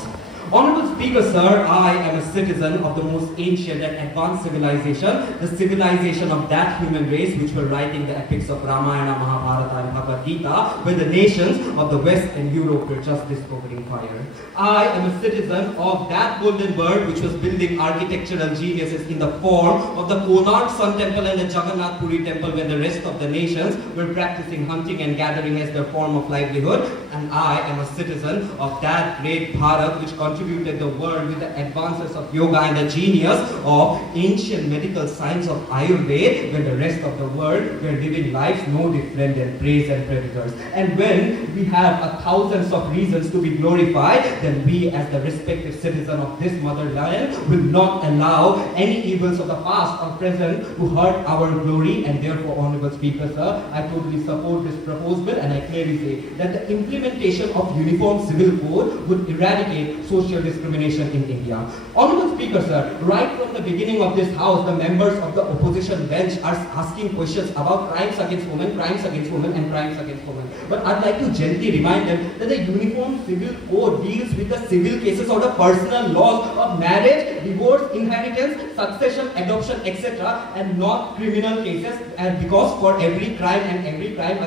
Honorable Speaker, sir, I am a citizen of the most ancient and advanced civilization, the civilization of that human race which were writing the epics of Ramayana, Mahabharata and Bhagavad Gita, where the nations of the West and Europe were just discovering fire. I am a citizen of that golden bird which was building architectural geniuses in the form of the Konark Sun Temple and the Jagannath Puri Temple when the rest of the nations were practicing hunting and gathering as their form of livelihood. And I am a citizen of that great Bharat which contributed the world with the advances of yoga and the genius of ancient medical science of Ayurveda when the rest of the world were living lives no different than preys and predators. And when we have thousands of reasons to be glorified, then we as the respective citizen of this motherland will not allow any evils of the past or present to hurt our glory. And therefore, Honorable Speaker, sir, I totally support this proposed bill and I clearly say that the implementation of Uniform Civil Code would eradicate social discrimination in India. Honorable Speaker, sir, right from the beginning of this house, the members of the opposition bench are asking questions about crimes against women and crimes against women. But I'd like to gently remind them that the Uniform Civil Code deals with the civil cases or the personal laws of marriage, divorce, inheritance, succession, adoption, etc. and not criminal cases. And because for every crime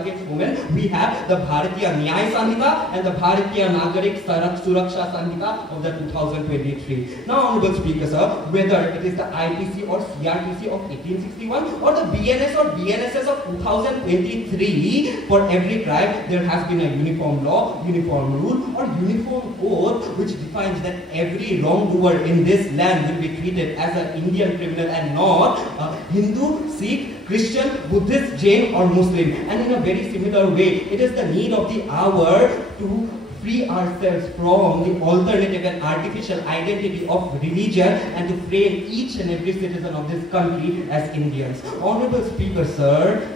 against women, we have the Bharatiya Nyaya Sanhita and the Bharatiya Nagarik Suraksha Sanhita of the 2000 2023. Now, Honorable Speaker, sir, whether it is the IPC or CRTC of 1861 or the BNS or BNSS of 2023, for every tribe there has been a uniform law, uniform rule or uniform code which defines that every wrongdoer in this land will be treated as an Indian criminal and not a Hindu, Sikh, Christian, Buddhist, Jain or Muslim. And in a very similar way, it is the need of the hour to free ourselves from the alternative and artificial identity of religion and to frame each and every citizen of this country as Indians. Honorable Speaker, sir,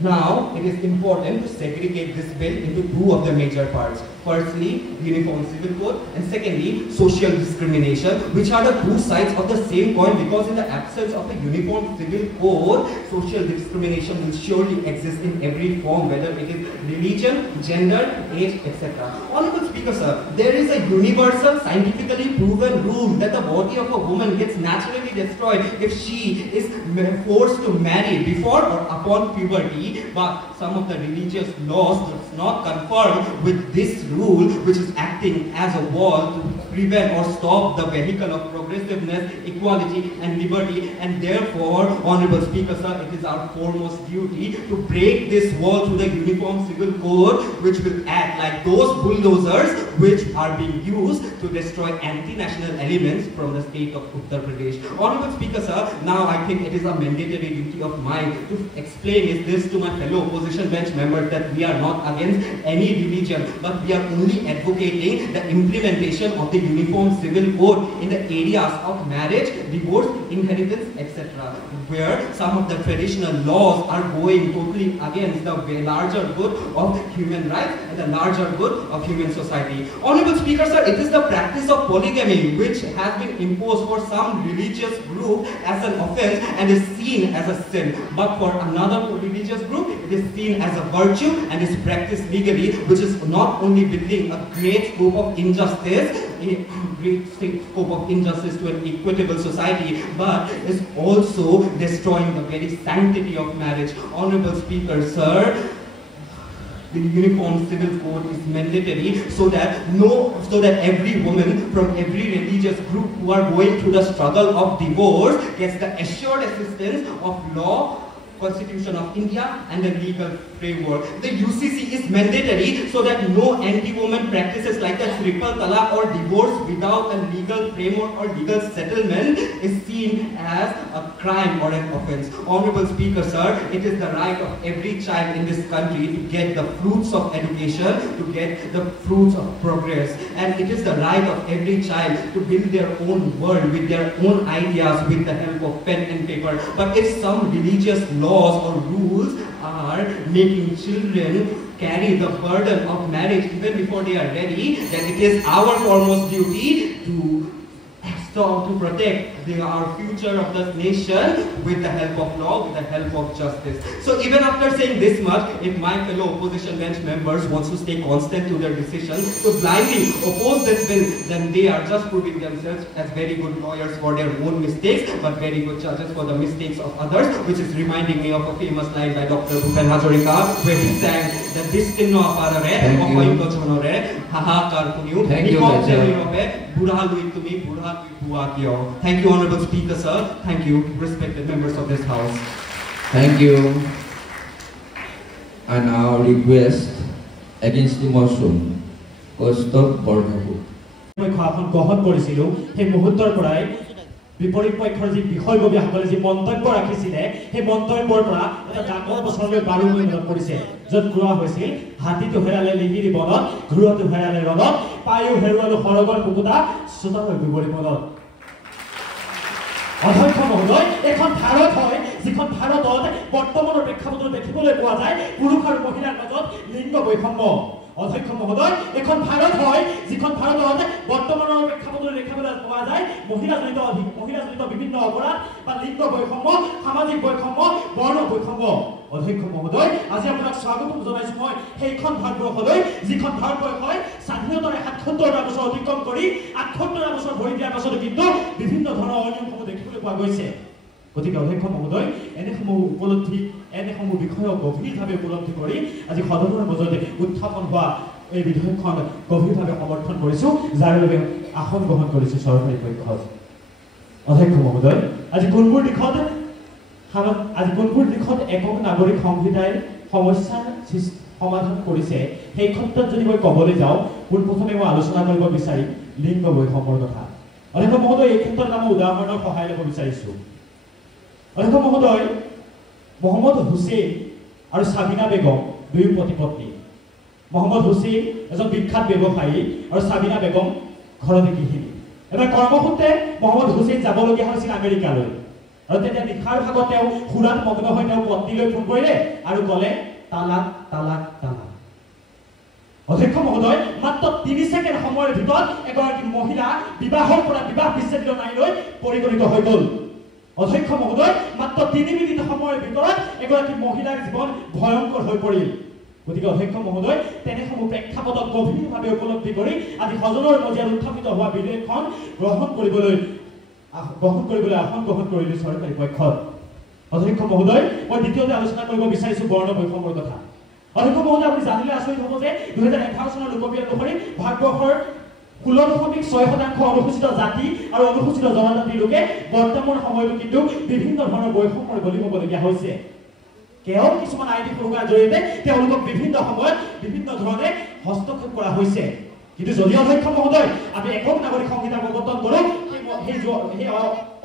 now it is important to segregate this bill into two of the major parts. Firstly, Uniform Civil Code, and secondly, social discrimination, which are the two sides of the same coin, because in the absence of a Uniform Civil Code, social discrimination will surely exist in every form, whether it is religion, gender, age, etc. Honorable Speaker, sir, there is a universal, scientifically proven rule that the body of a woman gets naturally destroyed if she is forced to marry before or upon puberty, but some of the religious laws does not conform with this rule, which is acting as a wall to prevent or stop the vehicle of progressiveness, equality and liberty, and therefore, Honorable Speaker, sir, it is our foremost duty to break this wall through the Uniform Civil Code, which will act like those bulldozers which are being used to destroy anti-national elements from the state of Uttar Pradesh. Honorable Speaker, sir, now I think it is a mandatory duty of mine to explain this to my fellow opposition bench members that we are not against any religion, but we are only advocating the implementation of the Uniform Civil Code in the areas of marriage, divorce, inheritance, etc., where some of the traditional laws are going totally against the larger good of human rights and the larger good of human society. Honorable Speaker, sir, it is the practice of polygamy which has been imposed for some religious group as an offense and is seen as a sin, but for another religious group it is seen as a virtue and is practiced legally, which is not only building a great scope of injustice, to an equitable society, but is also destroying the very sanctity of marriage. Honorable Speaker, sir, the Uniform Civil Code is mandatory so that every woman from every religious group who are going through the struggle of divorce gets the assured assistance of law, Constitution of India and the legal framework. The UCC is mandatory so that no anti-woman practices like the triple talaq or divorce without a legal framework or legal settlement is seen as a crime or an offense. Honorable Speaker, sir, it is the right of every child in this country to get the fruits of education, to get the fruits of progress, and it is the right of every child to build their own world with their own ideas with the help of pen and paper. But if some religious laws or rules are making children carry the burden of marriage even before they are ready, then it is our foremost duty to protect our future of this nation with the help of law, with the help of justice. So even after saying this much, if my fellow opposition bench members wants to stay constant to their decision to blindly oppose this bill, then they are just proving themselves as very good lawyers for their own mistakes, but very good judges for the mistakes of others, which is reminding me of a famous line by Dr. Bhupen Hazarika, where he sang that this tinno aparare ohoinko chonore hahakar kunyu nikop jemirope burha lui tumi burha bua kiyo. Thank you, Honorable Speaker, sir. Thank you, respected members of this House. Thank you. And our request against the motion, Kostok Bornabu. এখন গ্রহণ কৰিছিল সেই মুহূৰ্তৰ পৰাই বিপৰীত পক্ষৰ যি বিষয়ববীয়াসকলে যি মন্তব্য ৰাখিছিলে সেই মন্তব্যৰ পৰা এটা ডাঙৰ বছৰলৈ বাৰুকৈ মনত পৰিছে, য'ত কোৱা হৈছিল হাতীটো হেৰালে লিগিৰি বনত, ঘূৰটো হেৰালে ৰণত, পায়ো হেৰুৱালো সৰগৰ কুকুতা, চোতালৰ বিপৰীত মনত। অধ্যক্ষ মহোদয়, এখন ভাৰত হয় যিখন ভাৰতত বৰ্তমানৰ প্ৰেক্ষাপটত দেখিবলৈ পোৱা যায় পুৰুষ আৰু মহিলাৰ মাজত লিংগ বৈষম্য। অধ্যক্ষ মহোদয়, এখন ভাৰত হয় যিখন ভাৰতত বৰ্তমানৰ প্ৰেক্ষাপটত দেখিবলৈ পোৱা যায় মহিলাজনিত বিভিন্ন অপৰাধ বা লিংগ বৈষম্য, সামাজিক বৈষম্য, বৰ্ণ বৈষম্য। অধ্যক্ষ মহোদয়, আজি আপোনাক স্বাগতম জনাইছো মই সেইখন ভাৰতবৰ্ষলৈ যিখন ভাৰতবৰ্ষই স্বাধীনতাৰ ৭৭টা বছৰ অতিক্ৰম কৰি ৭৮টা বছৰ ভৰি দিয়াৰ পাছতো কিন্তু বিভিন্ন ধৰণৰ অনিয়মসমূহ দেখিবলৈ পোৱা গৈছে। গতিকে অধ্যক্ষ মহোদয়, এনেসমূহ বিষয়ক গভীৰভাৱে উপলব্ধি কৰি আজি সদনৰ মাজতে উত্থাপন হোৱা এই বিধেয়কখন গভীৰভাৱে সমৰ্থন কৰিছোঁ যাৰ বাবে আসন গ্ৰহণ কৰিছোঁ চৰকাৰী পক্ষত অধ্যক্ষ মহোদয় আজি কোনবোৰ দিশত একক নাগৰিক সংহিতাই সমস্যাৰ সমাধান কৰিছে সেই ক্ষেত্ৰত যদি মই ক'বলৈ যাওঁ পোনপ্ৰথমে মই আলোচনা কৰিব বিচাৰিম লিংগ বৈষম্যৰ কথা অধ্যক্ষ মহোদয় এই ক্ষেত্ৰত মই উদাহৰণৰ সহায় ল'ব বিচাৰিছোঁ অধ্যক্ষ মহোদয় মহম্মদ হুছেইন আৰু সাবিনা বেগম দুয়ো পতি-পত্নী মহম্মদ হুছেইন এজন বিখ্যাত ব্যৱসায়ী আৰু সাবিনা বেগম ঘৰতে গৃহিণী এবাৰ কৰ্মসূত্ৰে মহম্মদ হুছেইন যাবলগীয়া হৈছিল আমেৰিকালৈ আৰু তেতিয়া নিশাৰ ভাগত তেওঁ সুৰাত মগ্ন হৈ তেওঁ পত্নীলৈ ফোন কৰিলে আৰু ক'লে তালাক তালাক তালাক অধ্যক্ষ মহোদয় মাত্ৰ ৩০ ছেকেণ্ড সময়ৰ ভিতৰত এগৰাকী মহিলা বিবাহৰ পৰা বিবাহ বিচ্ছেদিত নাৰীলৈ পৰিগণিত হৈ গ'ল অধ্যক্ষ মহোদয় মাত্ৰ ৩ মিনিট সময়ৰ ভিতৰত এগৰাকী মহিলাৰ জীৱন ভয়ংকৰ হৈ পৰিল গতিকে অধ্যক্ষ মহোদয় তেনেসমূহ প্ৰেক্ষাপটত গভীৰভাৱে উপলব্ধি কৰি আজি সদনৰ মজিয়াত উত্থাপিত হোৱা বিধেয়কখন গ্ৰহণ কৰিবলৈ আসন গ্ৰহণ কৰিলোঁ চৰকাৰী পক্ষত অধ্যক্ষ মহোদয় মই দ্বিতীয়তে আলোচনা কৰিব বিচাৰিছোঁ বৰ্ণ বৈষম্যৰ কথা অধ্যক্ষ মহোদয় আপুনি জানিলে আচৰিত হ'ব যে 2011 চনৰ লোকপিয়ল অনুসৰি ভাৰতবৰ্ষৰ 16.6% অনুসূচিত জাতি আৰু অনুসূচিত জনজাতিৰ লোকে বৰ্তমান সময়তো কিন্তু বিভিন্ন ধৰণৰ বৈষম্যৰ বলি হ'বলগীয়া হৈছে কেৱল কিছুমান আইনী প্ৰয়োগৰ জৰিয়তে তেওঁলোকক বিভিন্ন সময়ত বিভিন্ন ধৰণে হস্তক্ষেপ কৰা হৈছে কিন্তু যদি অধ্যক্ষ মহোদয় আমি একক নাগৰিক সংহিতা প্ৰৱৰ্তন কৰোঁ সেই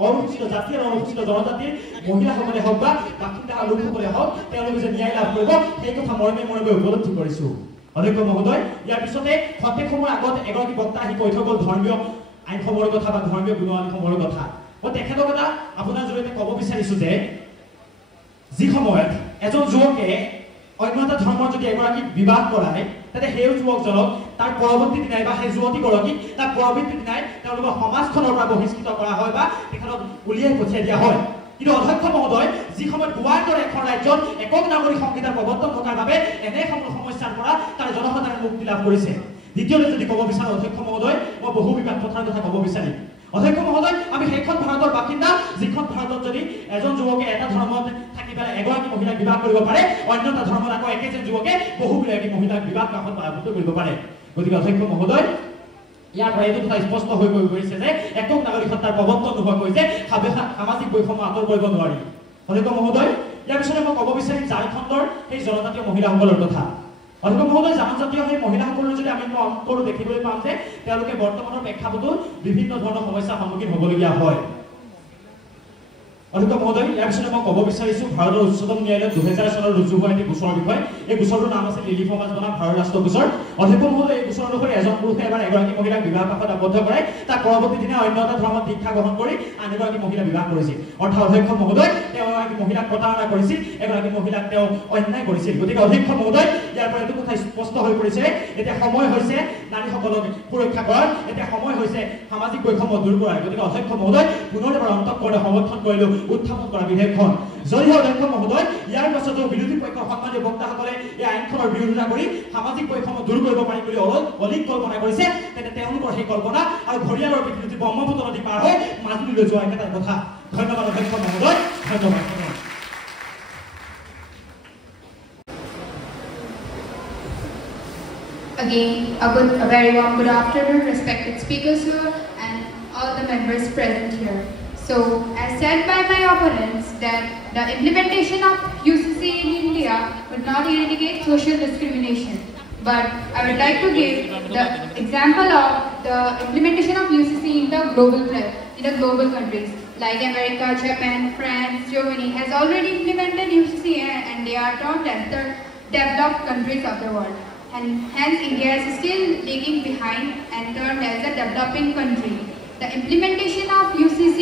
অনুসূচিত জাতি আৰু অনুসূচিত জনজাতিৰ মহিলাসকলে হওক বা বাসিন্দা লোকসকলে হওক তেওঁলোকে যে ন্যায় লাভ কৰিব সেই কথা মৰ্মে উপলব্ধি কৰিছোঁ অধ্যক্ষ মহোদয় ইয়াৰ পিছতে খন্তেক সময়ৰ আগত এগৰাকী বক্তা আহি কৈ থৈ গ'ল ধৰ্মীয় আইনসমূহৰ কথা বা ধৰ্মীয় গুণাৱলীসমূহৰ কথা মই তেখেতক এটা আপোনাৰ জৰিয়তে ক'ব বিচাৰিছোঁ যে যি সময়ত এজন যুৱকে অন্য এটা ধৰ্মৰ যদি এগৰাকী বিবাহ কৰায় তাতে সেই যুৱকজনক তাৰ পৰৱৰ্তী দিনাই বা সেই যুৱতীগৰাকীক তাৰ পৰৱৰ্তী দিনাই তেওঁলোকৰ সমাজখনৰ পৰা বহিষ্কৃত কৰা হয় বা তেখেতক উলিয়াই পঠিয়াই দিয়া হয় কিন্তু অধ্যক্ষ মহোদয় যি সময়ত গোৱাৰ দৰে এখন ৰাজ্যত একক নাগৰিক সংহিতাৰ প্ৰৱৰ্তন থকাৰ বাবে এনে সমস্যাৰ পৰা তাৰ জনসাধাৰণ মুক্তি লাভ কৰিছে দ্বিতীয়তে যদি ক'ব বিচাৰোঁ অধ্যক্ষ মহোদয় মই বহু বিবাদ কথাৰ কথা ক'ব বিচাৰিম অধ্যক্ষ মহোদয় আমি সেইখন ভাৰতৰ বাসিন্দা যিখন ভাৰতত যদি এজন যুৱকে এটা ধৰ্মত থাকি পেলাই এগৰাকী মহিলাক বিবাহ কৰিব পাৰে অন্য এটা ধৰ্মত আকৌ একেজন যুৱকে বহুগৰাকী মহিলাক বিবাহ কাষত পৰাভূত কৰিব পাৰে গতিকে অধ্যক্ষ মহোদয় ইয়াৰ পৰা এইটো কথা স্পষ্ট হৈ পৰিছে যে একক নাগৰিকত্বৰ প্ৰৱৰ্তন নোহোৱাকৈ যে সামাজিক বৈষম্য আঁতৰ কৰিব নোৱাৰি অধ্যক্ষ মহোদয় ইয়াৰ পিছতে মই ক'ব বিচাৰিম ঝাৰখণ্ডৰ সেই জনজাতীয় মহিলাসকলৰ কথা অধ্যক্ষ মহোদয় জনজাতীয় সেই মহিলাসকলৰ যদি আমি অন্তৰো দেখিবলৈ পাম যে তেওঁলোকে বৰ্তমানৰ প্ৰেক্ষাপটত বিভিন্ন ধৰণৰ সমস্যাৰ সন্মুখীন হ'বলগীয়া হয় অধ্যক্ষ মহোদয় ইয়াৰ পিছতে মই ক'ব বিচাৰিছোঁ ভাৰতৰ উচ্চতম ন্যায়ালয়ত 2000 চনত ৰুজু হোৱা এটি গোচৰৰ বিষয়ে এই গোচৰটোৰ নাম আছিল লিলি সমাজ বনাম ভাৰত ৰাষ্ট্ৰ গোচৰ অধ্যক্ষ মহোদয় এই গোচৰ অনুসৰি এজন পুৰুষে এবাৰ এগৰাকী মহিলাক বিবাহ পাশত আবদ্ধ কৰায় তাৰ পৰৱৰ্তী দিনা অন্য এটা ধৰ্মত দীক্ষা গ্ৰহণ কৰি আন এগৰাকী মহিলা বিবাহ কৰিছিল অৰ্থাৎ অধ্যক্ষ মহোদয় তেওঁ এগৰাকী মহিলাক প্ৰতাৰণা কৰিছিল এগৰাকী মহিলাক তেওঁ অন্যায় কৰিছিল গতিকে অধ্যক্ষ মহোদয় ইয়াৰ পৰা এইটো কথা স্পষ্ট হৈ পৰিছে এতিয়া সময় হৈছে নাৰীসকলক সুৰক্ষা কৰাৰ এতিয়া সময় হৈছে সামাজিক বৈষম্য দূৰ কৰাৰ গতিকে অধ্যক্ষ মহোদয় পুনৰ এবাৰ অন্তঃকৰণে সমৰ্থন কৰিলোঁ উত্থাপন কৰা বিধেয়কখন যদিও অধ্যক্ষ মহোদয় ইয়াৰ পাছতো বিৰোধী পক্ষৰ সন্মানীয় বক্তাসকলে এই আইনখনৰ বিৰোধিতা কৰি সামাজিক বৈষম্য দূৰ কৰিব পাৰিম বুলি অলিক কল্পনা কৰিছে তেন্তে তেওঁলোকৰ সেই কল্পনা আৰু ঘৰিয়ালৰ পৃথিৱীত ব্ৰহ্মপুত্ৰ নদী পাৰ হৈ মাজুলীলৈ যোৱা এটা কথা ধন্যবাদ অধ্যক্ষ মহোদয় ধন্যবাদ Again, a very warm good afternoon, respected speakers here and all the members present here. So, as said by my opponents, that the implementation of UCC in India would not eradicate social discrimination. But I would like to give the example of the implementation of UCC in the global countries like America, Japan, France, Germany has already implemented UCC and they are termed as the developed countries of the world. And hence India is still lagging behind and termed as a developing country. The implementation of UCC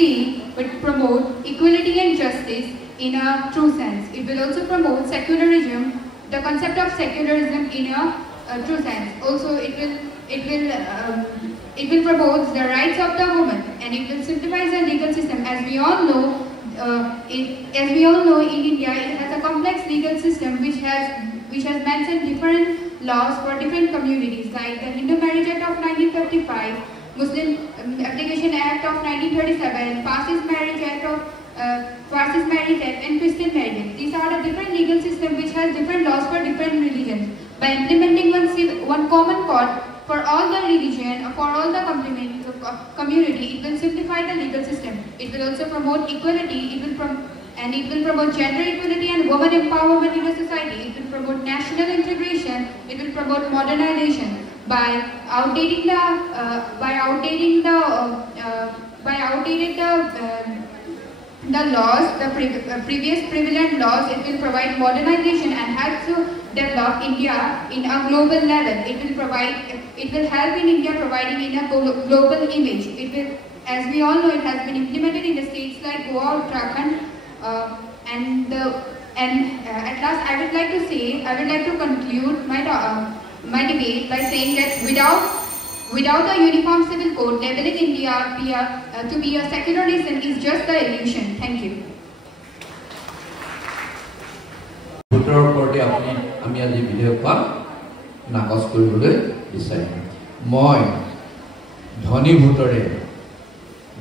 would promote equality and justice in a true sense. It will also promote secularism, the concept of secularism in a true sense. Also, it will promote the rights of the woman, and it will simplify the legal system. As we all know, in India, it has a complex legal system which has mentioned different laws for different communities, like the Hindu Marriage Act of 1955. Muslim Application Act of 1937, Parsis Marriage Act and Christian Marriage Act. These are the different legal systems which has different laws for different religions. By implementing one common code for all the religion, for all the community, it will simplify the legal system. It will also promote equality. It will promote gender equality and women empowerment in the society. It will promote national integration. It will promote modernization by outdating the laws, the previous prevalent laws. It will provide modernization and help to develop India in a global level. It will help in India providing in a global image. It will, as we all know, it has been implemented in the states like Goa, Uttarakhand, and at last I would like to conclude my debate by saying that without a uniform civil code, labeling India to be a secular nation is just the illusion. Thank you. ভোটৰ ওপৰতে আমি আজি বিধেয়কখন নাকচ কৰিবলৈ বিচাৰিম মই ধনী ভোটৰে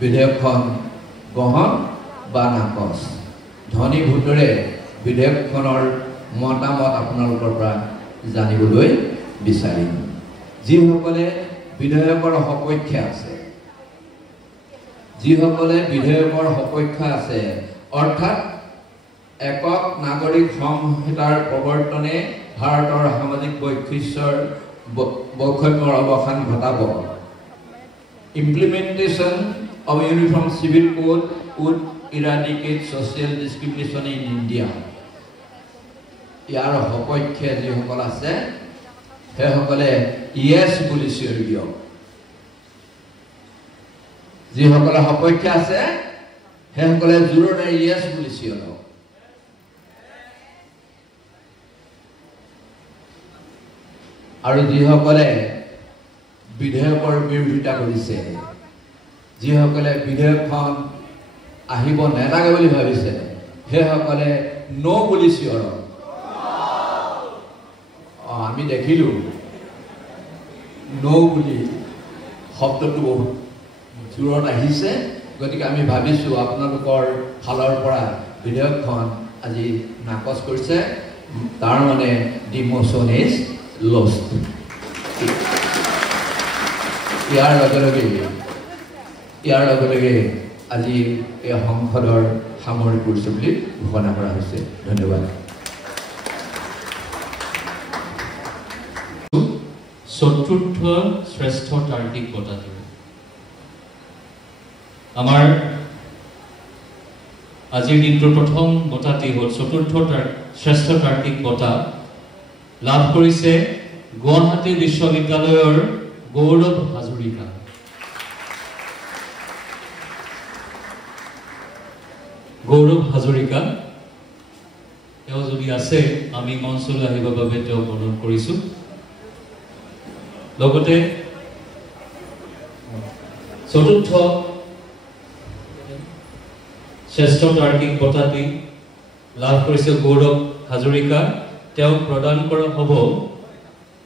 বিধেয়কখন গ্ৰহণ বা নাকচ ধনী ভোটৰে বিধেয়কখনৰ মতামত আপোনালোকৰ পৰা জানিবলৈ বিচাৰিম যিসকলে বিধেয়কৰ সপক্ষে আছে অৰ্থাৎ একক নাগৰিক সংহিতাৰ প্ৰৱৰ্তনে ভাৰতৰ সামাজিক বৈষম্যৰ অৱসান ঘটাব implementation of uniform civil code would eradicate social discrimination in India ইয়াৰ সপক্ষে যিসকল আছে সেইসকলে yes বুলি চিঞৰি দিয়ক যিসকলে সপক্ষে আছে সেইসকলে জোৰেৰে yes বুলি চিঞৰক আৰু যিসকলে বিধেয়কৰ বিৰোধিতা কৰিছে যিসকলে বিধেয়কখন আহিব নেলাগে বুলি ভাবিছে সেইসকলে নো বুলি চিঞৰক আমি দেখিলো নো বুলি শব্দটো বহুত জোৰত আহিছে গতিকে আমি ভাবিছো আপোনালোকৰ ফালৰ পৰা বিধেয়কখন আজি নাকচ কৰিছে তাৰ মানে দি মোশন ইজ lost ইয়াৰ লগে লগে আজি এই সংসদৰ সামৰণি পৰিছে বুলি ঘোষণা কৰা হৈছে ধন্যবাদ চতুৰ্থ শ্ৰেষ্ঠ তাৰ্কিক বঁটাটো আমাৰ আজিৰ দিনটোৰ প্ৰথম বঁটাটি হ'ল চতুৰ্থ শ্ৰেষ্ঠ তাৰ্কিক বঁটা লাভ কৰিছে গুৱাহাটী বিশ্ববিদ্যালয়ৰ গৌৰৱ হাজৰিকা তেওঁ যদি আছে আমি মঞ্চলৈ আহিবৰ বাবে তেওঁ অনুৰোধ কৰিছো লগতে চতুৰ্থ শ্ৰেষ্ঠ তাৰ্কিক বঁটাটি লাভ কৰিছে গৌৰৱ হাজৰিকা তেওঁক প্ৰদান কৰা হ'ব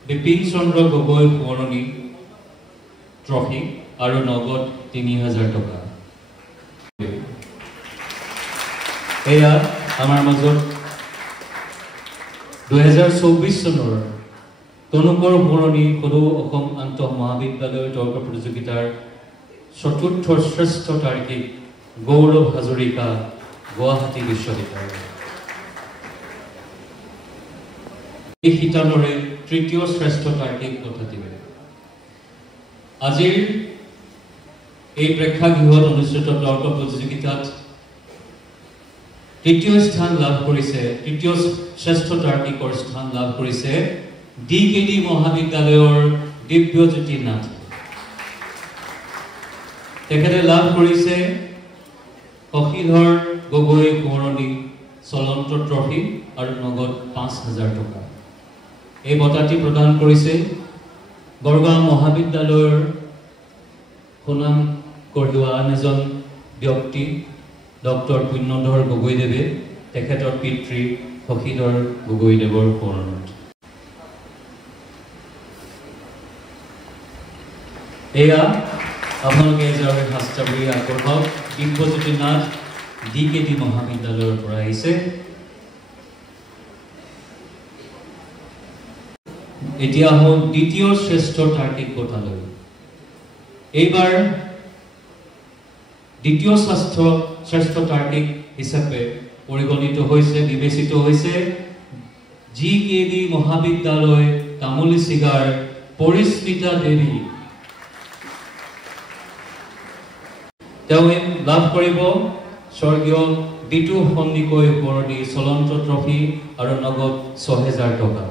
বিপিন চন্দ্ৰ গগৈ সোঁৱৰণী ট্ৰফি আৰু নগদ ৩০০০ টকা এয়া আমাৰ মাজত ২০২৪ চনৰ তনুকৰ সোঁৱৰণী সদৌ অসম আন্তঃ মহাবিদ্যালয় তৰ্ক প্ৰতিযোগিতাৰ চতুৰ্থ শ্ৰেষ্ঠ তাৰ্কিক গৌৰৱ হাজৰিকা গুৱাহাটী বিশ্ববিদ্যালয় এই শিতানৰে তৃতীয় শ্ৰেষ্ঠ তাৰ্কিক বঁটাটি আজিৰ এই প্ৰেক্ষাগৃহত অনুষ্ঠিত তৰ্ক প্ৰতিযোগিতাত তৃতীয় স্থান লাভ কৰিছে তৃতীয় শ্ৰেষ্ঠ তাৰ্কিকৰ স্থান লাভ কৰিছে ডিকেডি মহাবিদ্যালয়ৰ দিব্যজ্যোতি নাথ তেখেতে লাভ কৰিছে অখিধৰ গগৈ সোঁৱৰণী চলন্ত ট্ৰফি আৰু নগদ ৫০০০ টকা এই বঁটাটি প্ৰদান কৰিছে গড়গাঁও মহাবিদ্যালয়ৰ সুনাম কঢ়িওৱা আন এজন ব্যক্তি ডক্টৰ পুণ্যধৰ গগৈদেৱে তেখেতৰ পিতৃ অখিধৰ গগৈদেৱৰ সোঁৱৰণত এয়া আপোনালোকে এজনে শাস্ত্ৰবী আগবঢ়াওক দিব্যজ্যোতি নাথ ডিকেডি মহাবিদ্যালয়ৰ পৰা আহিছে এতিয়া হ'ল দ্বিতীয় শ্ৰেষ্ঠ তাৰ্কিক বঁটালৈ এইবাৰ দ্বিতীয় শ্ৰেষ্ঠ তাৰ্কিক হিচাপে পৰিগণিত হৈছে বিবেচিত হৈছে GKD মহাবিদ্যালয় তামুলিচিগাৰ পৰিস্মিতা দেৱী তেওঁ লাভ কৰিব স্বৰ্গীয় বিটু সন্দিকৈ বৰদী চলন্ত ট্ৰফি আৰু নগদ ৬০০০ টকা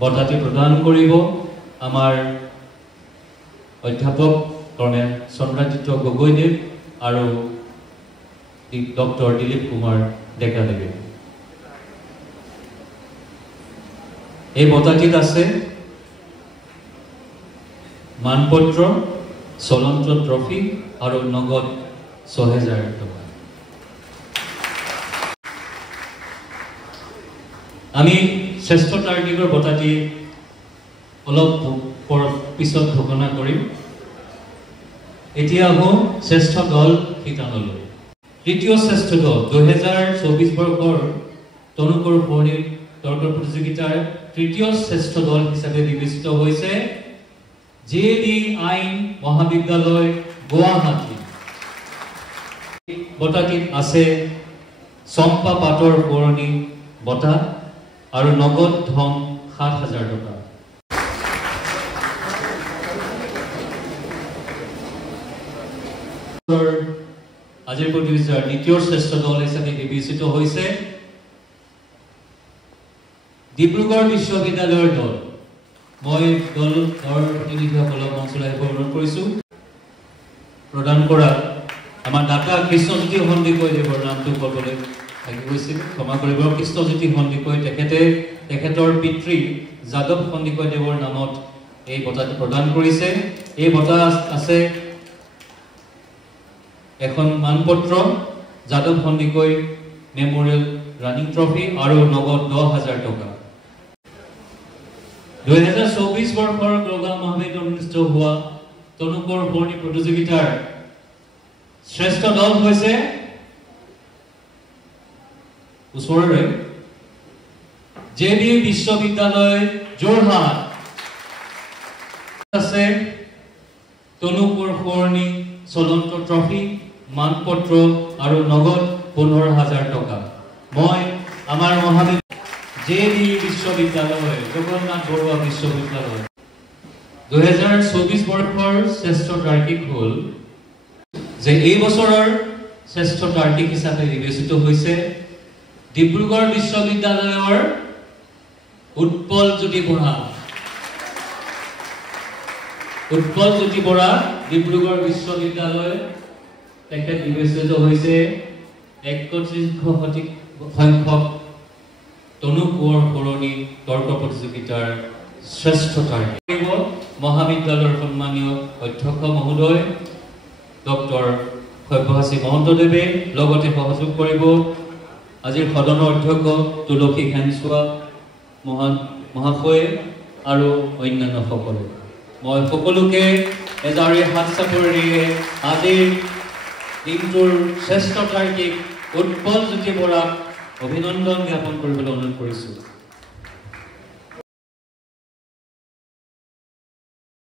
বঁটাটি প্ৰদান কৰিব আমাৰ অধ্যাপক কৰ্ণেল চন্দ্ৰাদিত্য গগৈদেৱ আৰু ডক্টৰ দিলীপ কুমাৰ ডেকাদেৱে এই বঁটাটিত আছে মানপত্ৰ চলন্ত ট্ৰফি আৰু নগদ ৬০০০ টকা আমি শ্ৰেষ্ঠ তাৰ্কিকৰ বঁটাটি অলপ পিছত ঘোষণা কৰিম এতিয়া আহোঁ শ্ৰেষ্ঠ দল শিতানলৈ তৃতীয় শ্ৰেষ্ঠ দল ২০২৪ বৰ্ষৰ তনুকৰ পুৰণি তৰ্ক প্ৰতিযোগিতাৰ তৃতীয় শ্ৰেষ্ঠ দল হিচাপে বিবেচিত হৈছে JD আইন মহাবিদ্যালয় গুৱাহাটী বঁটাটিত আছে চম্পা পাটৰ পুৰণি বঁটা আৰু নগদ ধন ৭০০০ টকা আজিৰ প্ৰতিযোগিতাৰ দ্বিতীয় শ্ৰেষ্ঠ দল হিচাপে বিবেচিত হৈছে ডিব্ৰুগড় বিশ্ববিদ্যালয়ৰ দল মই দলৰ প্ৰতিনিধিসকলক মঞ্চলৈ অনুৰোধ কৰিছোঁ প্ৰদান কৰা আমাৰ দাতা কৃষ্ণজ্যোতি সন্দিকৈ দেৱৰ নামটো ক'বলৈ থাকি গৈছিল ক্ষমা কৰিব কৃষ্ণজ্যোতি সন্দিকৈ তেখেতৰ পিতৃ যাদৱ সন্দিকৈ দেৱৰ নামত এই বঁটাটো প্ৰদান কৰিছে এই বঁটা আছে এখন মানপত্ৰ যাদৱ সন্দিকৈ মেমৰিয়েল ৰানিং ট্ৰফি আৰু নগদ ১০০০০ টকা ২০২৪ বৰ্ষৰ গ্ল'বেল মহাবিদ্যালয়ত অনুষ্ঠিত হোৱা তনুকৰ পুৰণি প্ৰতিযোগিতাৰ শ্ৰেষ্ঠ দল হৈছে ওচৰৰে JD বিশ্ববিদ্যালয় যোৰহাট আছে তনুকৰ পুৰণি চলন্ত ট্ৰফি মানপত্ৰ আৰু নগদ ১৫০০০ টকা মই আমাৰ মহাবিদ্যালয় JD বিশ্ববিদ্যালয় জগন্নাথ বৰুৱা বিশ্ববিদ্যালয় ২০২৪ বৰ্ষৰ শ্ৰেষ্ঠ তাৰ্কিক হ'ল যে এই বছৰৰ শ্ৰেষ্ঠ তাৰ্কিক হিচাপে বিবেচিত হৈছে ডিব্ৰুগড় বিশ্ববিদ্যালয়ৰ উৎপল জ্যোতি বৰা ডিব্ৰুগড় বিশ্ববিদ্যালয় তেখেত বিবেচিত হৈছে ৩১ সংখ্যক তনু কোঁৱৰ পুৰণি তৰ্ক প্ৰতিযোগিতাৰ শ্ৰেষ্ঠ তাৰ্কিক মহাবিদ্যালয়ৰ সন্মানীয় অধ্যক্ষ মহোদয় ডক্টৰ সব্যসাচী মহন্তদেৱে লগতে সহযোগ কৰিব আজিৰ সদনৰ অধ্যক্ষ তুলসী খেনচোৱা মহাশয় আৰু অন্যান্যসকলে মই সকলোকে এজাৰি হাত চাপৰিৰে আজিৰ দিনটোৰ শ্ৰেষ্ঠ তাৰ্কিক উৎপল জ্যোতি বৰাক অভিনন্দন জ্ঞাপন কৰিবলৈ অনুৰোধ কৰিছোঁ